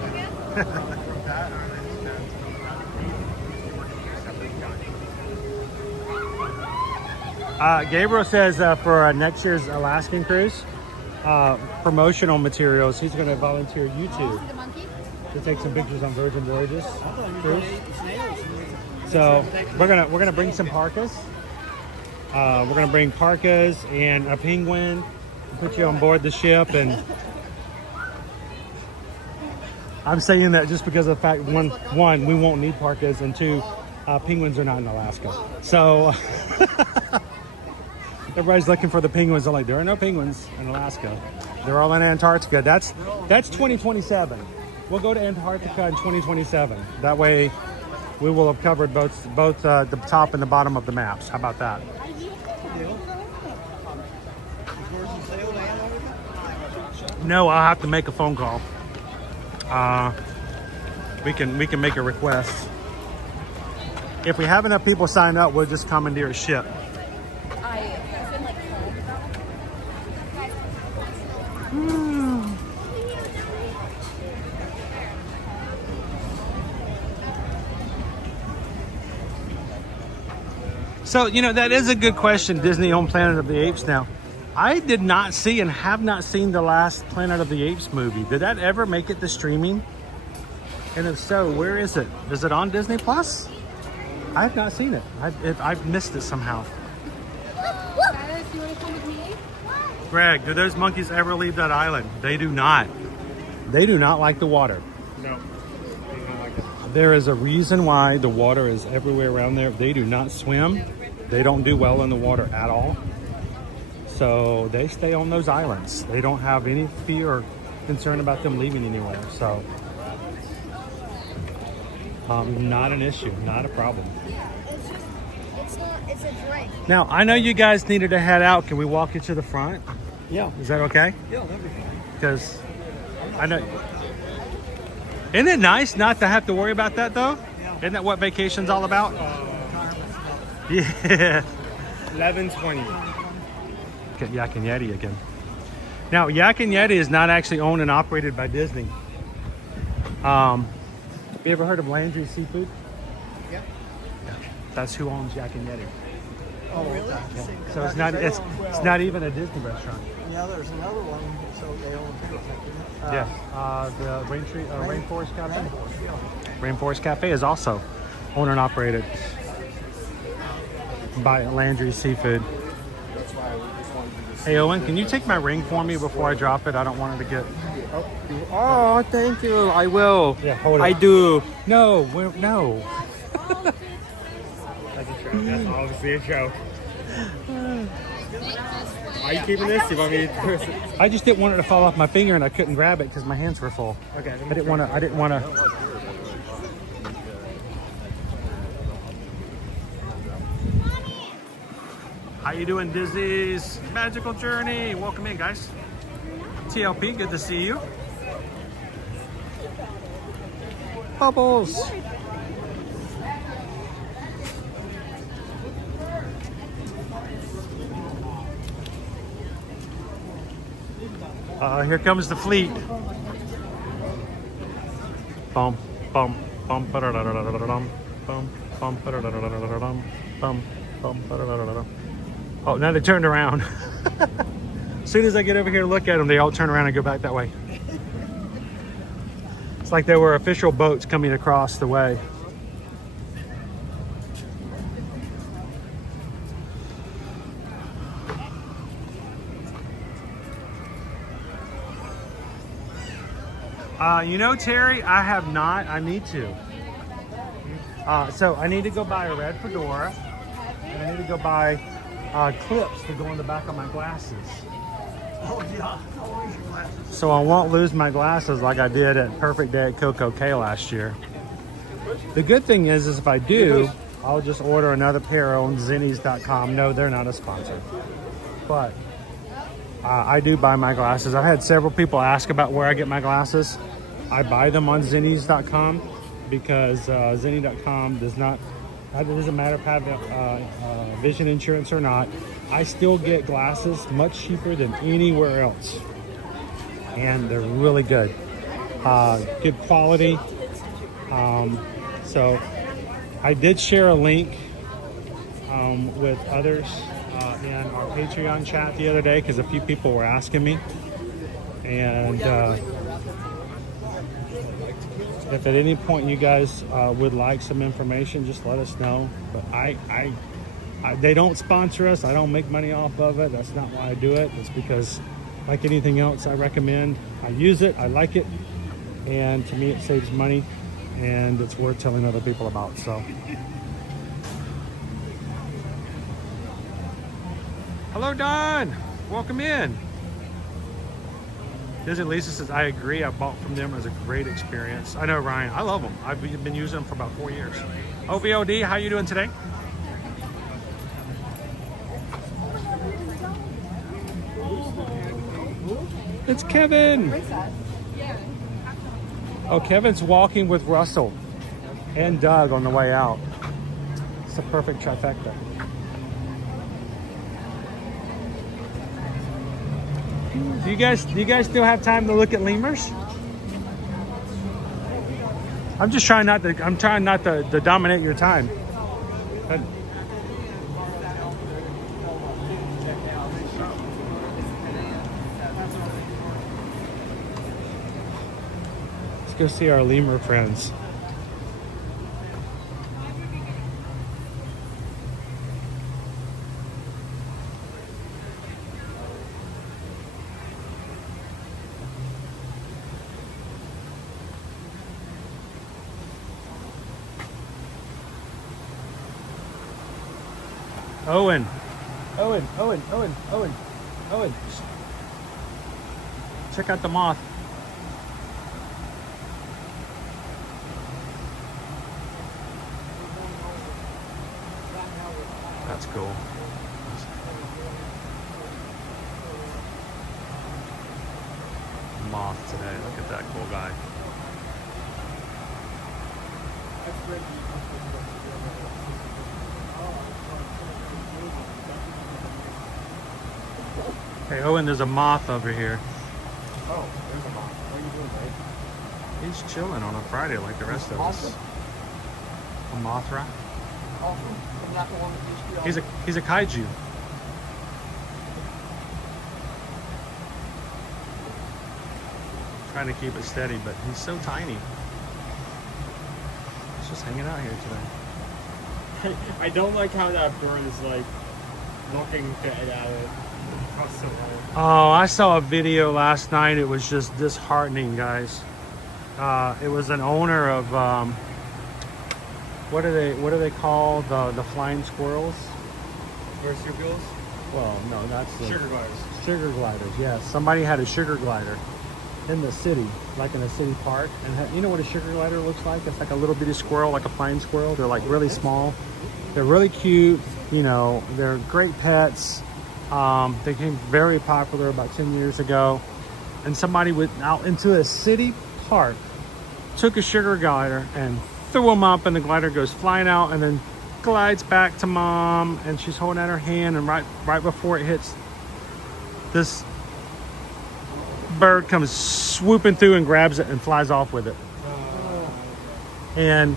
Gabriel says for next year's Alaskan cruise, promotional materials, he's going to volunteer you two to take some pictures on Virgin Voyages cruise. So we're gonna bring some parkas. We're gonna bring parkas and a penguin, put you on board the ship, and I'm saying that just because of the fact one we won't need parkas, and two, penguins are not in Alaska. So everybody's looking for the penguins. They're like, there are no penguins in Alaska. They're all in Antarctica. That's 2027. We'll go to Antarctica in 2027. That way, we will have covered both the top and the bottom of the maps. How about that? No, I'll have to make a phone call. We can make a request. If we have enough people sign up, we'll just commandeer a ship. So, you know, that is a good question, Disney on Planet of the Apes now. I did not see and have not seen the last Planet of the Apes movie. Did that ever make it to streaming? And if so, where is it? Is it on Disney Plus? I have not seen it. I've missed it somehow. Greg, do those monkeys ever leave that island? They do not. They do not like the water. No, they don't like it. There is a reason why the water is everywhere around there. They do not swim. They don't do well in the water at all. So they stay on those islands. They don't have any fear or concern about them leaving anywhere. So not an issue, not a problem. It's a drink. Now, I know you guys needed to head out. Can we walk you to the front? Yeah. Is that okay? Yeah, that'd be fine. Because I know. Isn't it nice not to have to worry about that, though? Yeah. Isn't that what vacation's all about? Yeah. 11:20. Get Yak and Yeti again. Now, Yak and Yeti is not actually owned and operated by Disney. You ever heard of Landry Seafood? Yep. Yeah. That's who owns Yak and Yeti. Oh, really? Yeah. So it's not even a Disney restaurant. Yeah, there's another one. So they own two, isn't it? Yeah. The Rainforest Cafe. Rainforest Cafe is also owned and operated by Landry Seafood. Hey Owen, can you take my ring for me before I drop it? I don't want it to get... Oh, thank you. I will. Yeah, hold it. I do. No, no. That's a joke. That's obviously a joke. Are you keeping this? Do you want me to... I just didn't want it to fall off my finger and I couldn't grab it because my hands were full. Okay. I didn't want to. How you doing, Disney's Magical Journey? Welcome in, guys. TLP, good to see you. Bubbles. Here comes the fleet. Bum, bum, bum, ba-da-da-da-da-da-dum, bum, bum, ba-da-da-da-da-da-dum, bum, bum, ba-da-da-da-da-dum. Oh, now they turned around. As soon as I get over here to look at them, they all turn around and go back that way. It's like there were official boats coming across the way. You know, Terry, I have not. I need to. So I need to go buy a red fedora, and I need to go buy clips to go in the back of my glasses. Oh, yeah. Always your glasses. So I won't lose my glasses like I did at Perfect Day at Coco K last year. The good thing is if I do, I'll just order another pair on Zennies.com. No, they're not a sponsor. But I do buy my glasses. I've had several people ask about where I get my glasses. I buy them on Zennies.com because Zenny.com does not, it doesn't matter if I have vision insurance or not. I still get glasses much cheaper than anywhere else. And they're really good. Good quality. So I did share a link with others in our Patreon chat the other day because a few people were asking me. And if at any point you guys would like some information, just let us know. But they don't sponsor us. I don't make money off of it. That's not why I do it. It's because, like anything else I recommend, I use it, I like it, and to me it saves money, and it's worth telling other people about. So, hello, Don. Welcome in. Lisa says, I agree. I bought from them. It was a great experience. I know, Ryan. I love them. I've been using them for about 4 years. OVOD, how you doing today? It's Kevin. Oh, Kevin's walking with Russell and Doug on the way out. It's a perfect trifecta. Do you guys still have time to look at lemurs? I'm trying not to dominate your time. Let's go see our lemur friends. Owen. Check out the moth. That's cool. Moth today. Look at that cool guy. Hey Owen, there's a moth over here. Oh, there's a moth. What are you doing, babe? He's chilling on a Friday like the rest of us. A Mothra. Awesome. I'm not the one that used to be He's a kaiju. Trying to keep it steady, but he's so tiny. He's just hanging out here today. I don't like how that bird is like looking dead at it. Oh, I saw a video last night. It was just disheartening, guys. It was an owner of what do they call the flying squirrels? Marsupials? Well, no, that's the Sugar gliders. Sugar gliders, yes. Somebody had a sugar glider in the city, like in a city park. And you know what a sugar glider looks like? It's like a little bitty squirrel, like a flying squirrel. They're like really small. They're really cute. You know, they're great pets. They became very popular about 10 years ago. And somebody went out into a city park, took a sugar glider and threw him up, and the glider goes flying out and then glides back to mom, and she's holding out her hand, and right before it hits, this bird comes swooping through and grabs it and flies off with it. And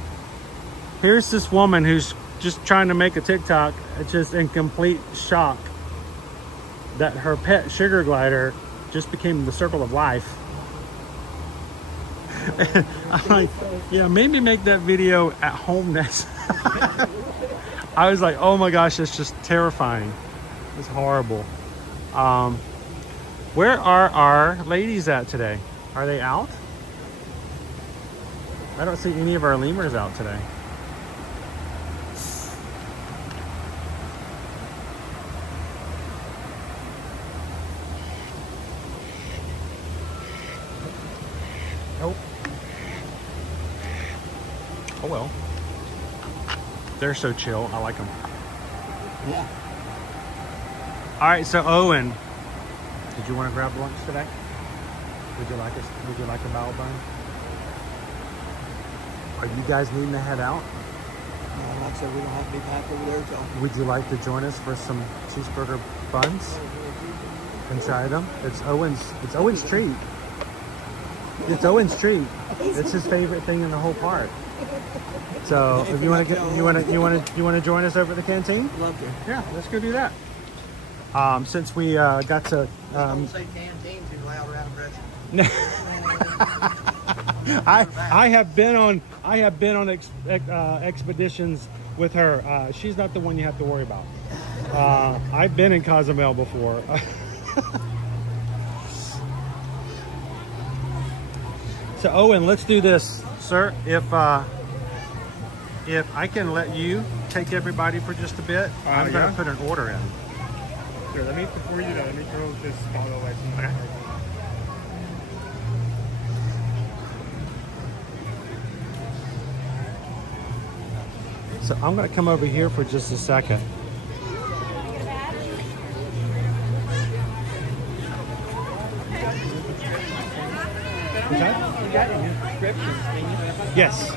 here's this woman who's just trying to make a TikTok, just in complete shock that her pet sugar glider just became the circle of life. And I'm like, yeah, maybe make that video at home next. I was like, oh my gosh, that's just terrifying. It's horrible. Where are our ladies at today? Are they out? I don't see any of our lemurs out today. Nope. Oh well. They're so chill. I like them. Yeah. All right, so Owen, did you want to grab lunch today? Would you like a bowl bun? Are you guys needing to head out? Like I said, we don't have to be back over there till. Would you like to join us for some cheeseburger buns and try them? It's Owen's treat. It's Owen's treat. It's his favorite thing in the whole park. So if you want to join us over at the canteen? Love to. Yeah, let's go do that. Since we got to Don't say canteen too loud around Gretchen. I have been on expeditions with her. She's not the one you have to worry about. I've been in Cozumel before. So Owen, let's do this, sir. If I can let you take everybody for just a bit, I'm gonna put an order in. Sure, before you do that, let me throw this bottle away. Okay. So I'm gonna come over here for just a second. Yes,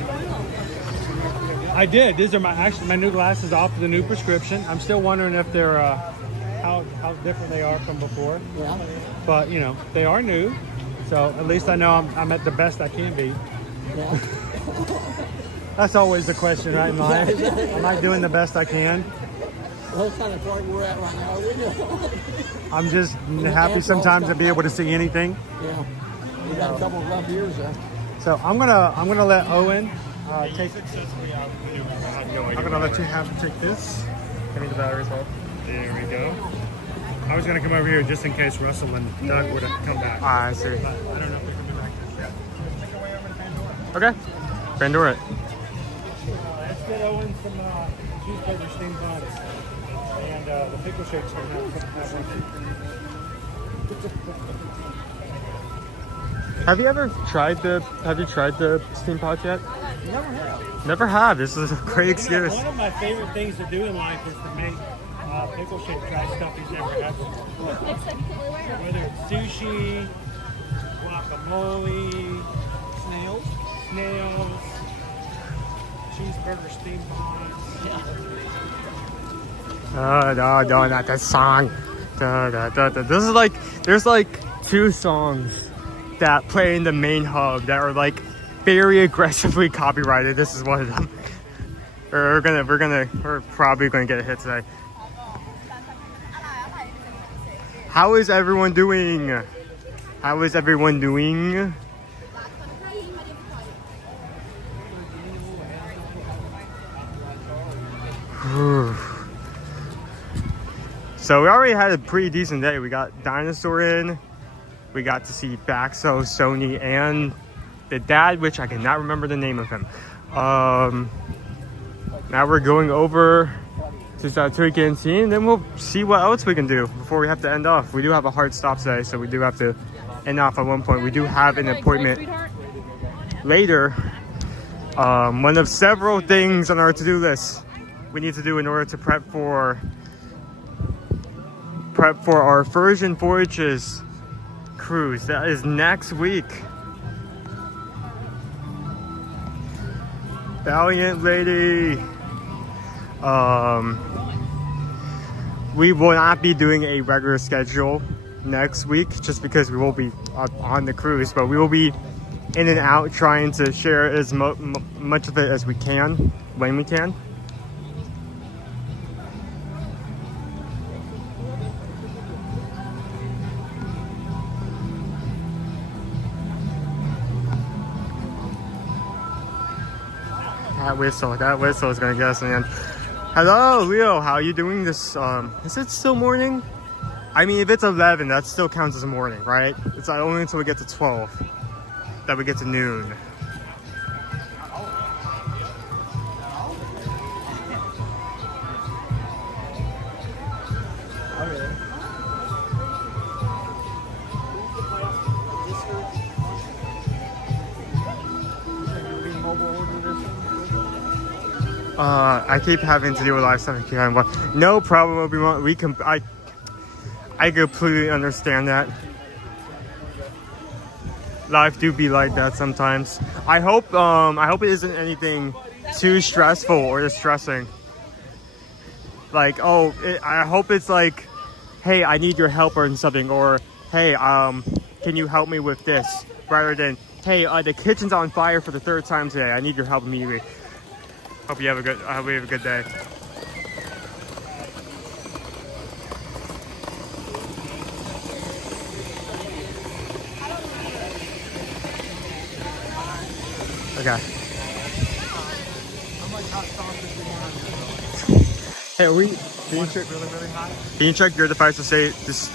I did. These are my new glasses off the new prescription. I'm still wondering if they're how different they are from before. Yeah. But you know, they are new, so at least I know I'm at the best I can be. Yeah. That's always the question, right, in life? Am I doing the best I can? Well, that's kind of part we're at right now. I'm just happy sometimes to be able to see anything. Yeah. We got a couple of rough years there. So I'm gonna let Owen take. I'm gonna let you take this. Give me the batteries off. There we go. I was gonna come over here just in case Russell and Doug would have come back. I see. But I don't know if they're coming back. Okay. Pandora it. Let's get Owen some cheeseburger steamed buns. And the pickle shakes are have one. Have you tried the steam pots yet? Never have. Never have. This is a great excuse. One of my favorite things to do in life is to make pickle shake dry stuff he's never had before. Whether it's sushi, guacamole, snails, cheeseburger steam pots. No, not that song. This is like, there's like 2 songs that play in the main hub that are like very aggressively copyrighted. This is one of them. We're probably gonna get a hit today. How is everyone doing? So we already had a pretty decent day. We got Dinosaur in. We got to see Baxo, Sony, and the dad, which I cannot remember the name of him. Now we're going over to Satu'li Canteen, then we'll see what else we can do before we have to end off. We do have a hard stop today, so we do have to end off at one point. We do have an appointment later. One of several things on our to-do list we need to do in order to prep for our Virgin Voyages cruise. That is next week. Valiant lady. We will not be doing a regular schedule next week just because we will be on the cruise, but we will be in and out trying to share as much of it as we can when we can. That whistle is gonna get us in the end. Hello, Leo. How are you doing this? Is it still morning? I mean, if it's 11, that still counts as a morning, right? It's only until we get to 12 that we get to noon. mobile order this? I keep having to deal with live stuff. No problem, Obi-Wan. I completely understand that. Life do be like that sometimes. I hope it isn't anything too stressful or distressing. Like, I hope it's like, hey, I need your help or something, or hey, can you help me with this? Rather than, hey, the kitchen's on fire for the 3rd time today. I need your help immediately. I hope you have a good day. Okay. Hey, can you check your device to say this?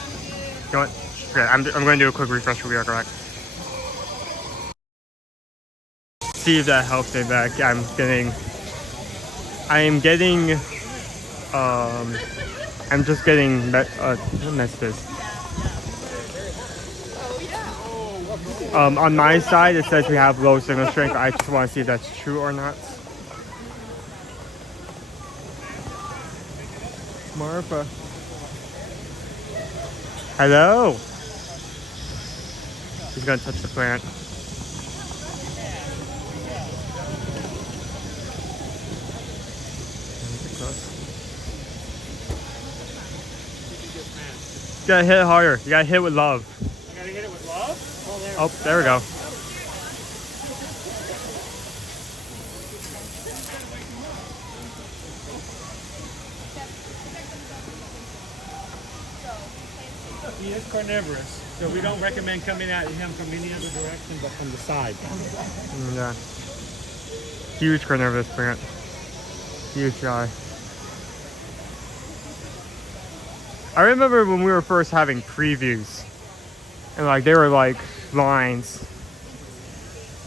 You know what? Okay, I'm going to do a quick refresh. We'll be right back. See if that helps me back. I'm just getting messages. On my side, it says we have low signal strength. I just want to see if that's true or not. Marfa. Hello. He's gonna touch the plant. You gotta hit it harder. You gotta hit it with love. I gotta hit it with love? Oh, there we go. He is carnivorous, so we don't recommend coming at him from any other direction but from the side. Yeah. Huge carnivorous plant. Huge guy. I remember when we were first having previews, and like they were like lines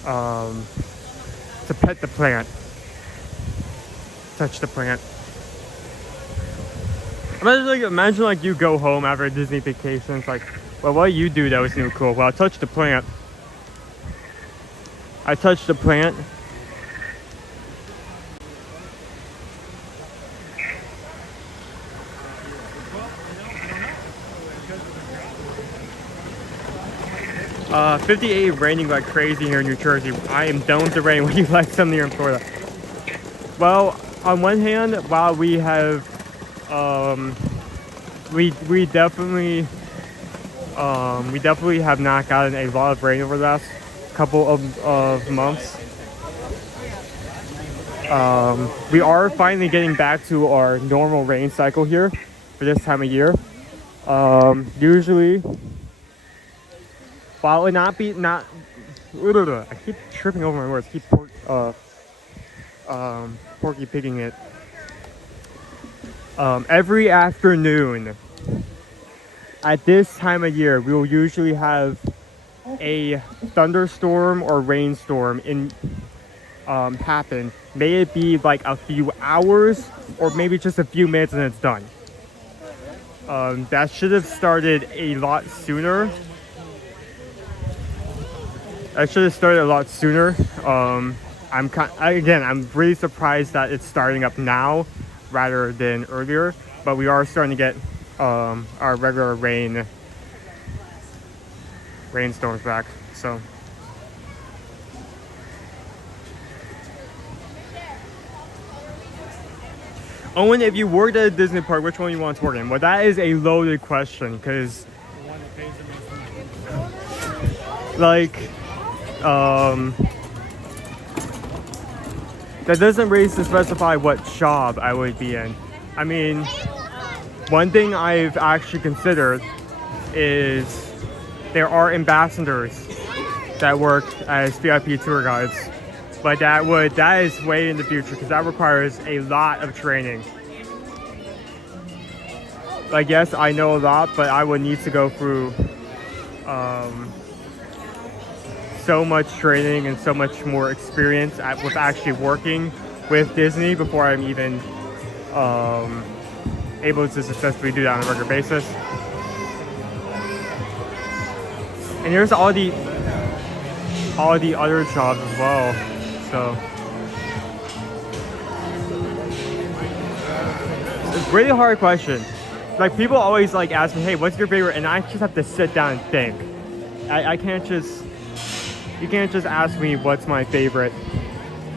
to pet the plant, touch the plant. Imagine like you go home after a Disney vacation. It's like, well, what do you do that was new cool? Well, I touched the plant. I touched the plant. Uh, 58 raining like crazy here in New Jersey. I am done with the rain. What do you like some here in Florida? Well, on one hand, while we have we definitely have not gotten a lot of rain over the last couple of months. We are finally getting back to our normal rain cycle here for this time of year. Usually, while it I keep tripping over my words. Keep porky pigging it. Every afternoon at this time of year, we will usually have a thunderstorm or rainstorm happen. May it be like a few hours or maybe just a few minutes and it's done. That should have started a lot sooner. I'm really surprised that it's starting up now rather than earlier, but we are starting to get our regular rainstorms back. So Owen, if you worked at a Disney park, which one you want to work in? Well, that is a loaded question because that doesn't really specify what job I would be in. I mean, one thing I've actually considered is there are ambassadors that work as VIP tour guides, but that is way in the future because that requires a lot of training. Like, yes, I know a lot, but I would need to go through so much training and so much more experience with actually working with Disney before I'm even able to successfully do that on a regular basis. And there's all the other jobs as well. So it's a really hard question. Like people always like ask me, hey, what's your favorite? And I just have to sit down and think. I can't just, you can't just ask me what's my favorite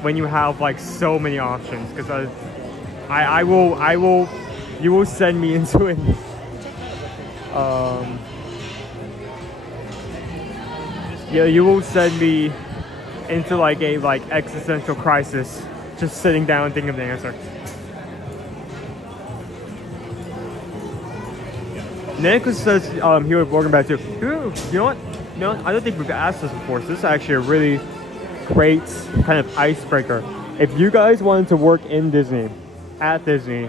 when you have like so many options, because I will, you will send me into it. Yeah, you will send me into like a existential crisis just sitting down and thinking of the answer. Nick says he would welcome back too. Ooh, you know what? No, I don't think we've asked this before. So this is actually a really great kind of icebreaker. If you guys wanted to work in Disney, at Disney,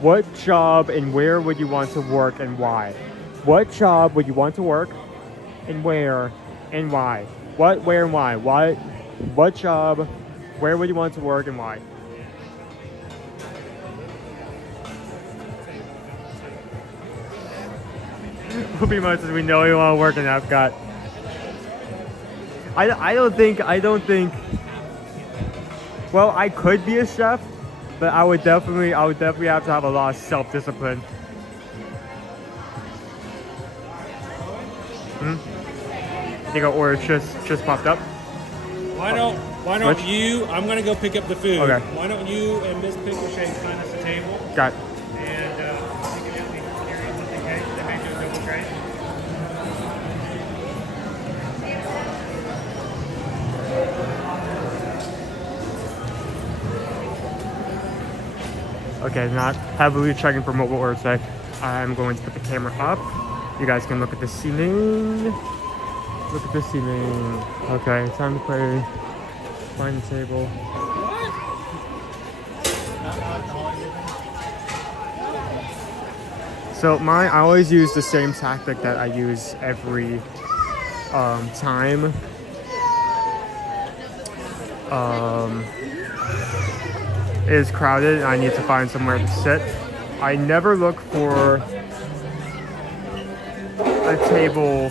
what job and where would you want to work and why? What job would you want to work and where and why? What, where, and why? What job, where would you want to work and why? Pretty much as we know you want to work in Epcot. I don't think, well, I could be a chef, but I would definitely have to have a lot of self-discipline. I think our order just popped up. Why don't you, I'm gonna go pick up the food. Okay. Why don't you and Miss Pickleshade find us a table? Got it. And you can help me carry something, okay? They may do a double tray. Okay, not heavily checking for mobile orders today. I'm going to put the camera up. You guys can look at the ceiling. Look at the ceiling. Okay, time to play. Find the table. So I always use the same tactic that I use every time. It is crowded and I need to find somewhere to sit. I never look for a table.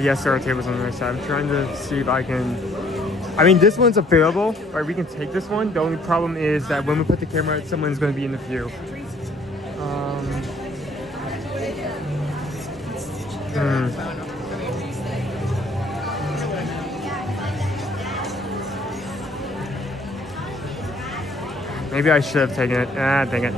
Yes, there are tables on the other side. I'm trying to see if I can. I mean, this one's available, right? We can take this one. The only problem is that when we put the camera, someone's going to be in the view. Maybe I should have taken it. Ah, dang it.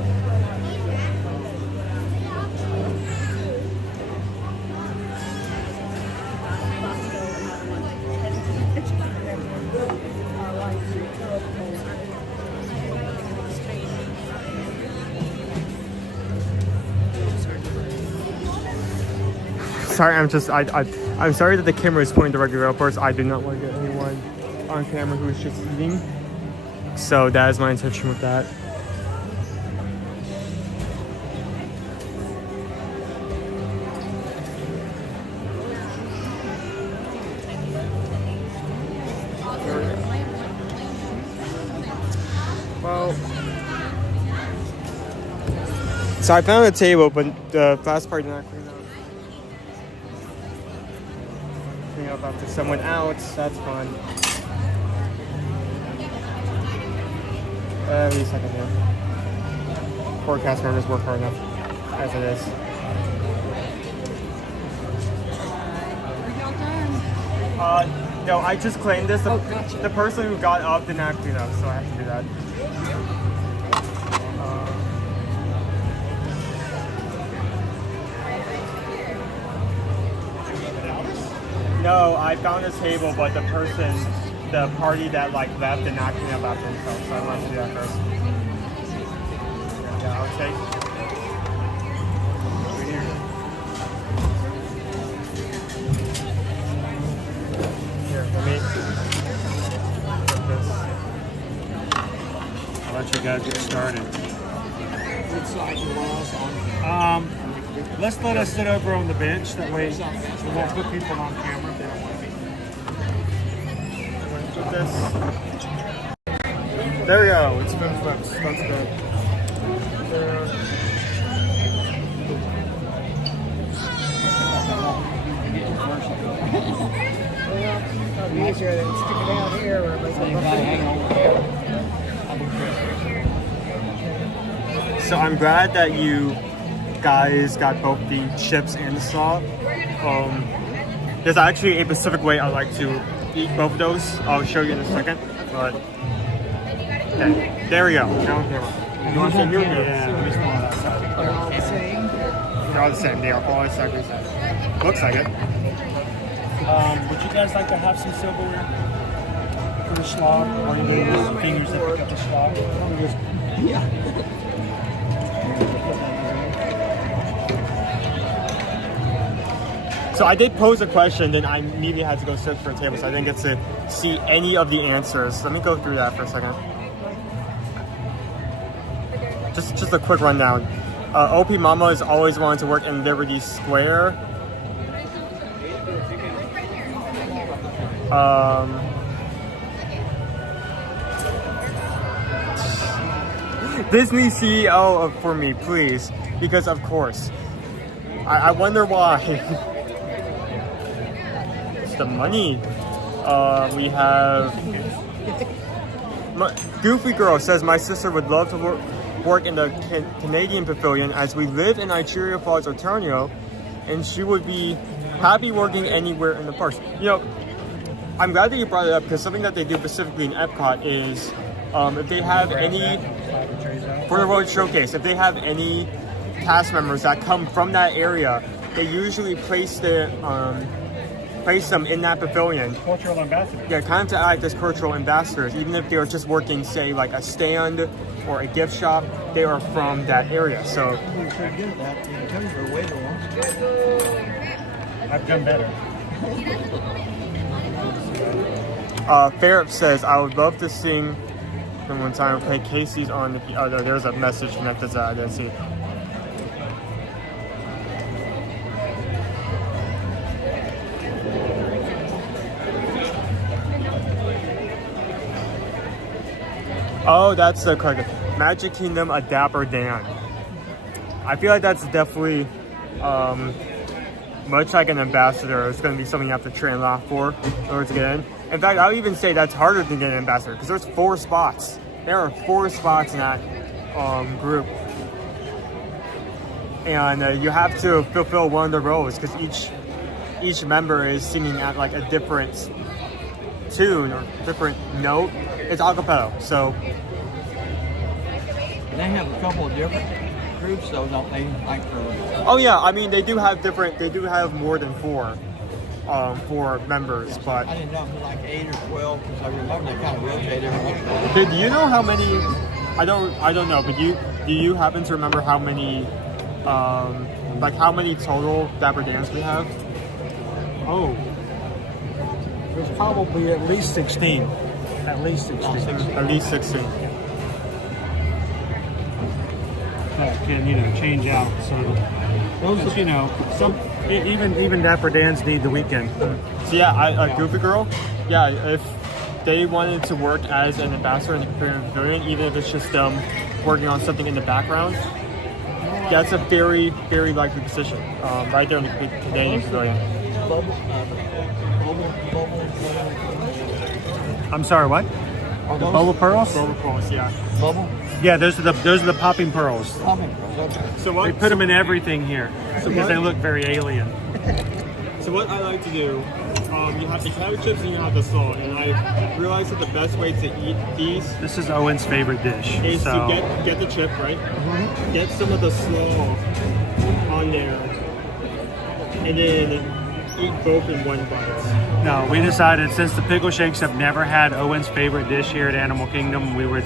Sorry, I'm sorry that the camera is pointing directly upwards. I do not want to get anyone on camera who is just eating. So that is my intention with that. Well, so I found a table, but the last part did not clean up. Clean up after someone out. That's fun. Wait a second here. Poor cast members work hard enough as it is. No, I just claimed this. The person who got up did not clean up, so I have to do that. No, I found a table, but the party that left did not clean up after themselves, so I wanted to do that first. Yeah, I'll take. Here, let me put this. I'll let you guys get started. Let's let us sit over on the bench. That way we won't put people on camera if they don't want to be. this. There we go. It's been flips. That's good. Easier than sticking out here or like So I'm glad that you guys got both the chips and the slaw. There's actually a specific way I like to eat both of those. I'll show you in a second. But okay, there we go. Now on camera. You want to say your Yeah. They're all the same. They are all exactly the same. Looks like it. Would you guys like to have some silverware for the slaw? Or you can use the fingers that pick up the slaw? So I did pose a question, then I immediately had to go search for a table, so I didn't get to see any of the answers. Let me go through that for a second. Just a quick rundown. OP Mama is always wanting to work in Liberty Square. Disney CEO for me, please, because of course. I wonder why. It's the money. We have Goofy Girl says my sister would love to work in the Canadian Pavilion as we live in Nigeria Falls, Ontario, and she would be happy working anywhere in the parks. You know, I'm glad that you brought it up because something that they do specifically in Epcot is if they have any, for the Road Showcase, if they have any cast members that come from that area, they usually place them in that pavilion. Cultural ambassadors. Yeah, kind of to act as cultural ambassadors, even if they're just working, say, like a stand or a gift shop, they are from that area. So you should get that. You tell you for way long. I've done better. Ferret says, I would love to sing from one time. Okay, Casey's on the other. There's a message connected to that. I didn't see. Oh, that's the card. Magic Kingdom, a Dapper Dan. I feel like that's definitely much like an ambassador. It's going to be something you have to train a lot for in order to get in. In fact, I would even say that's harder than getting an ambassador because there's 4 spots. There are 4 spots in that group. And you have to fulfill one of the roles because each member is singing at like a different tune or different note. It's a cappella, so. They have a couple of different groups though, don't they? Like Oh yeah, I mean they do have more than 4 members, but. I didn't know if it was like 8 or 12 because I remember they kind of rotate every once in a while. Do you know how many? I don't know, but do you happen to remember how many like how many total Dapper Dans we have? Oh, there's probably at least 16. At least 16. At least 16. That can, change out. So, those, some even Dapper Dans need the weekend. So yeah, Goofy Girl. Yeah, if they wanted to work as an ambassador in the pavilion, even if it's just them working on something in the background, that's a very, very likely position. Right there in the Canadian Pavilion. I'm sorry, what? The bubble pearls? Bubble pearls, yeah. Bubble? Yeah, those are the popping pearls. Popping pearls, okay. So what? They put them in everything here because they look very alien. So what I like to do, you have the cabbage chips and you have the slaw, and I realized that the best way to eat these. This is Owen's favorite dish. Is so. to get the chip, right? Mm-hmm. Get some of the slaw on there, and then eat both in one bite. No, we decided since the pickle shakes have never had Owen's favorite dish here at Animal Kingdom, we would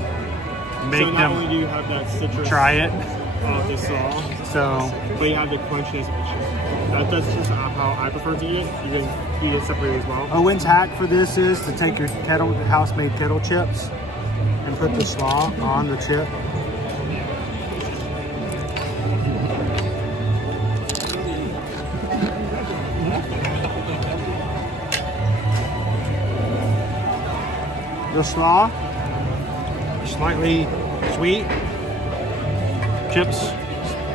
make so not them only do you have that citrus try it. The slaw, but you have the crunchiness of the chip. That's just how I prefer to eat it. You can eat it separately as well. Owen's hack for this is to take your house-made kettle chips and put the slaw on the chip. The slaw, slightly sweet. Chips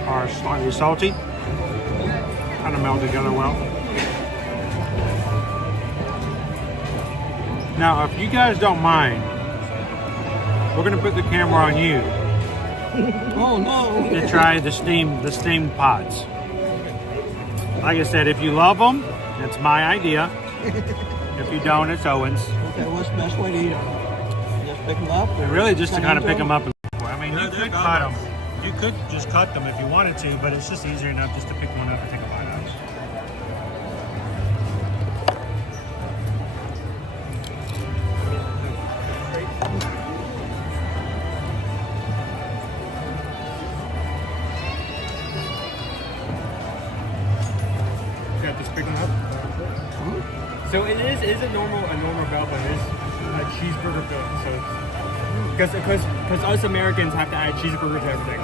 are slightly salty. Kind of meld together well. Now, if you guys don't mind, we're gonna put the camera on you. Oh no! To try the steamed pods. Like I said, if you love them, it's my idea. If you don't, it's Owen's. Okay, what's the best way to eat them? Just pick them up? Or Really, just to kind of pick them them? up. I mean, you could cut them. You could just cut them if you wanted to, but it's just easier enough just to pick one up and take a bite out. Got this picking up. So it is a normal bell, but it is a cheeseburger filling. So because us Americans have to add cheeseburger to everything.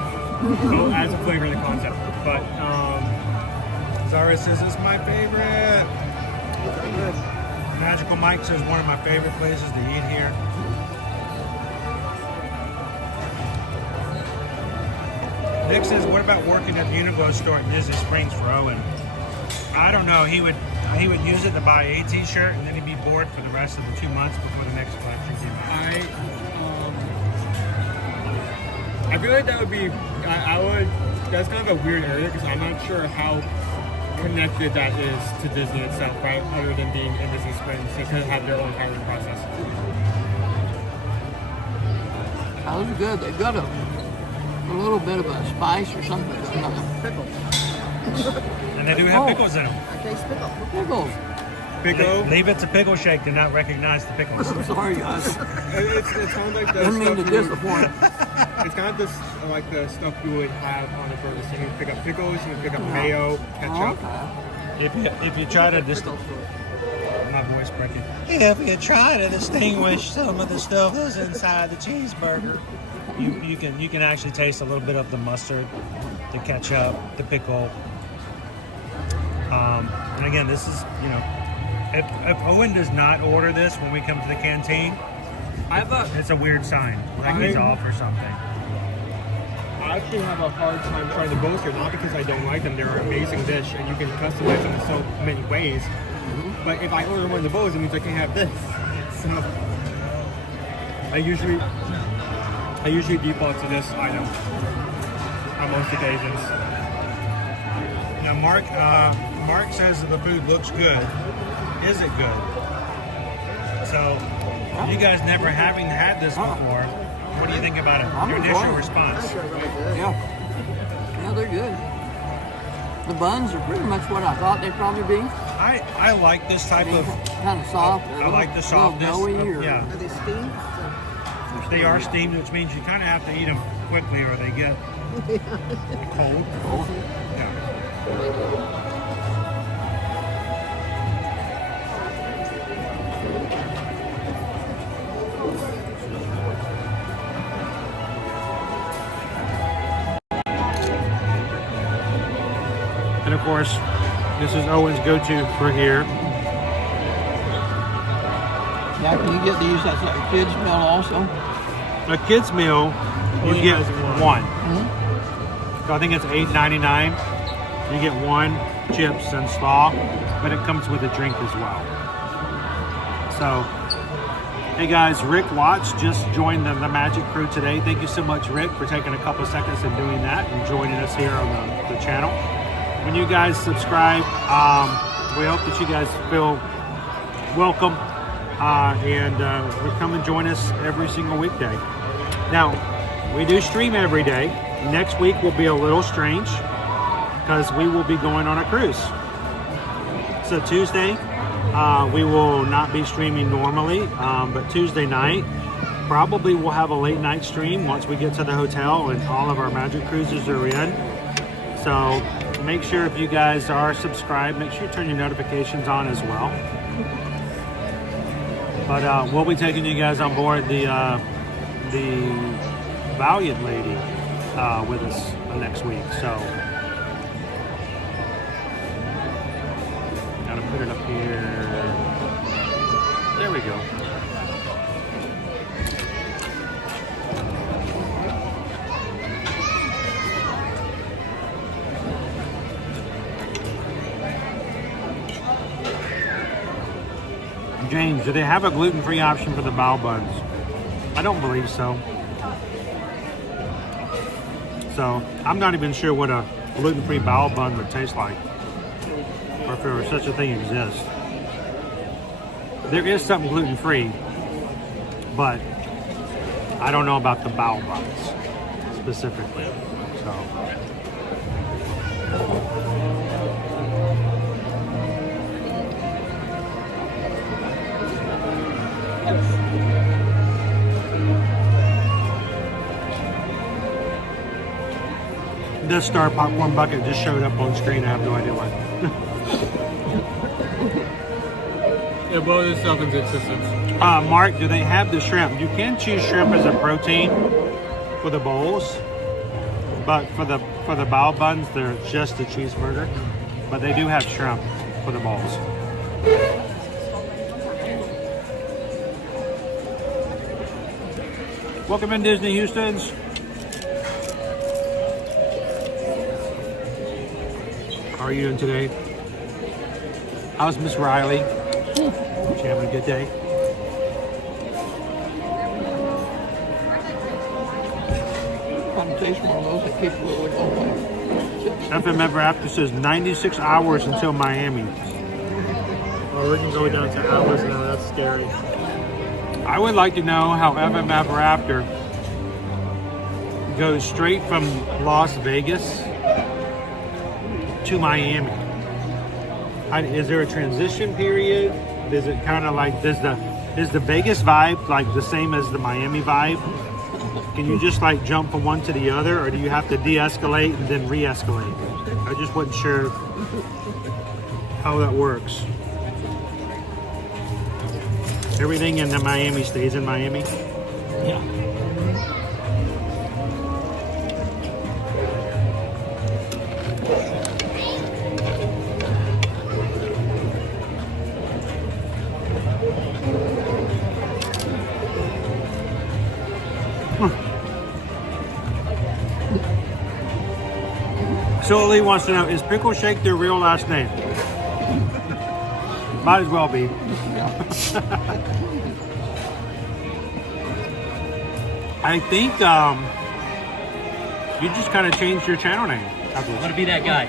So as a flavor in the concept. But Zara says it's my favorite. Magical Mike says one of my favorite places to eat here. Nick says, what about working at the Uniqlo store at Disney Springs for Owen? I don't know. He would use it to buy a t-shirt and then he'd be bored for the rest of the 2 months before the next collection came out. I feel like that would be, that's kind of a weird area because I'm not sure how connected that is to Disney itself, right? Other than being in Disney Springs, they kind of have their own hiring process. Those are good. They've got a little bit of a spice or something. Pickles. And they do have pickles in them. I taste pickles. Pickles. Pickle. Leave it to Pickle Shake to not recognize the pickles. I'm sorry, guys. It's kind of like the Didn't mean to stuff disappoint. It's kind of this like the stuff you would have on a burger. So you can pick up pickles, you can pick up mayo, ketchup. If you try to my voice breaking. If you try to distinguish some of the stuff that's inside the cheeseburger, you can actually taste a little bit of the mustard, the ketchup, the pickle. And again, this is, if Owen does not order this when we come to the canteen, it's a weird sign. Like he's off or something. I actually have a hard time trying the both here, not because I don't like them. They're an amazing dish, and you can customize them in so many ways. But if I order one of the bows, it means I can't have this. So I usually default to this item on most occasions. Now, Mark says that the food looks good. Is it good? So, you guys never having had this before, what do you think about it? Your initial response? Yeah, they're good. The buns are pretty much what I thought they'd probably be. I like this type of kind of soft. I like the softness. Yeah. Are they steamed? They are steamed, which means you kind of have to eat them quickly or they get cold. Yeah. And of course, this is Owen's go-to for here. Now, can you get these as a kid's meal also? A kid's meal, you get one. So I think it's $8.99. You get one, chips and slaw, but it comes with a drink as well. So, hey guys, Rick Watts just joined the Magic Crew today. Thank you so much, Rick, for taking a couple seconds and doing that and joining us here on the channel. When you guys subscribe, we hope that you guys feel welcome and come and join us every single weekday. Now, we do stream every day. Next week will be a little strange because we will be going on a cruise. So Tuesday, we will not be streaming normally, but Tuesday night, probably we'll have a late night stream once we get to the hotel and all of our Magic Cruises are in. So make sure if you guys are subscribed, make sure you turn your notifications on as well. But we'll be taking you guys on board the Valiant Lady with us next week. So gotta put it up here. There we go. James, do they have a gluten-free option for the bao buns? I don't believe so. So I'm not even sure what a gluten-free bao bun would taste like, or if there were such a thing exists. There is something gluten-free, but I don't know about the bao buns specifically. So. This Star popcorn bucket just showed up on screen. I have no idea why. It blows itself into existence. Mark, do they have the shrimp? You can choose shrimp as a protein for the bowls, but for the bao buns, they're just a cheeseburger. But they do have shrimp for the bowls. Welcome in, Disney Houston's. How are you doing today? How's Miss Riley? She having a good day? I'm tasting one of those that keeps fluid all the way. FM Ever After says 96 hours until Miami. Oh, we're gonna go down to hours now. That's scary. I would like to know how FM Ever After goes straight from Las Vegas to Miami. Is there a transition period? Is it kind of like, is the Vegas vibe like the same as the Miami vibe? Can you just like jump from one to the other, or do you have to de-escalate and then re-escalate? I just wasn't sure how that works. Everything in the Miami stays in Miami? Yeah. Satu'li wants to know, is Pickle Shake their real last name? Might as well be. I think you just kind of changed your channel name. I want to be that guy.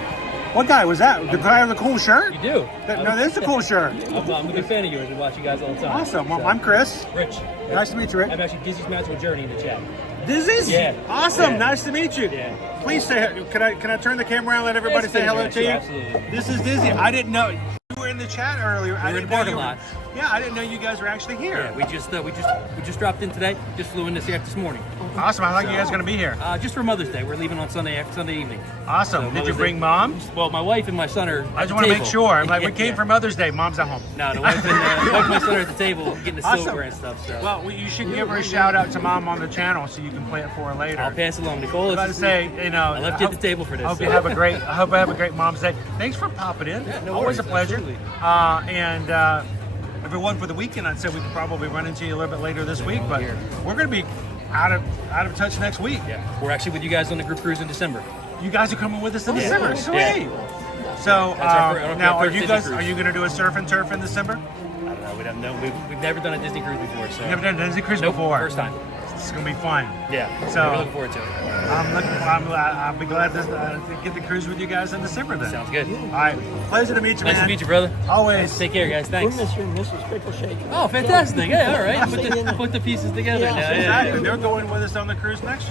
What guy was that? The guy with the cool shirt? You do. No, this is a cool shirt. I'm a good fan of yours. We watch you guys all the time. Awesome. Well, I'm Chris. Rich. Nice to meet you, Rich. I'm actually Disney's Magical Journey in the chat. Disney's? Yeah. Awesome. Yeah. Nice to meet you. Yeah. Please say, can I turn the camera around and let everybody say hello to you? Absolutely. This is Disney. I didn't know. You were in the chat earlier. We were in the parking lot. Yeah, I didn't know you guys were actually here. Yeah, we just dropped in today. Just flew in this morning. Awesome. How long are you guys going to be here? Just for Mother's Day. We're leaving on Sunday evening. Awesome. So Did you bring mom? Well, my wife and my son are. I just want to make sure. I'm like, we came for Mother's Day. Mom's at home. No, the wife and my son are at the table getting the silverware and stuff. So. Well, you should give her a shout out to mom on the channel so you can play it for her later. I'll pass it along, Nicole. I was about to say, I left you at the table for this. I hope you have a great. I hope I have a great Mom's Day. Thanks for popping in. Yeah, no Always worries, a pleasure. Absolutely. If it wasn't for the weekend, I'd say we could probably run into you a little bit later this week. But we're going to be out of touch next week. Yeah, we're actually with you guys on the group cruise in December. You guys are coming with us in Yeah. December. Sweet. Yeah. So now, are you cruise. going to do a surf and turf in December? I don't know. We don't know. We've never done a Disney cruise before. So. Never done a Disney cruise Nope, before. First time. It's going to be fun. Yeah. So we're looking forward to it. I'll be glad to get the cruise with you guys in December then. Sounds good. All right. Pleasure to meet you, man. Nice to meet you, brother. Always. Take care, guys. Thanks. We're Mr. and Mrs. Pickle Shake. Oh, fantastic. Yeah, all right. Put the pieces together now. Exactly. Yeah. They're going with us on the cruise next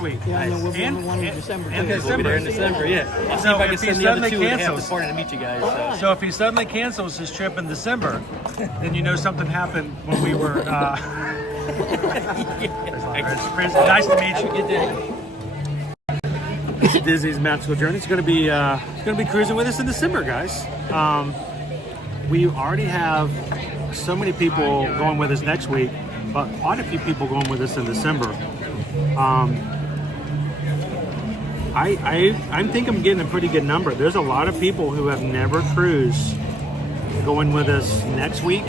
week. Yeah, I know we'll be on the one in December. And We'll be there in December, yeah. I'll see if I can send the other two and have the party to meet you guys. So if he suddenly cancels his trip in December, then you know something happened when we were. Chris, nice to meet you. Good day. Disney's Magical Journey. It's going to be cruising with us in December, guys. We already have so many people going with us next week, but quite a few people going with us in December. I think I'm getting a pretty good number. There's a lot of people who have never cruised going with us next week,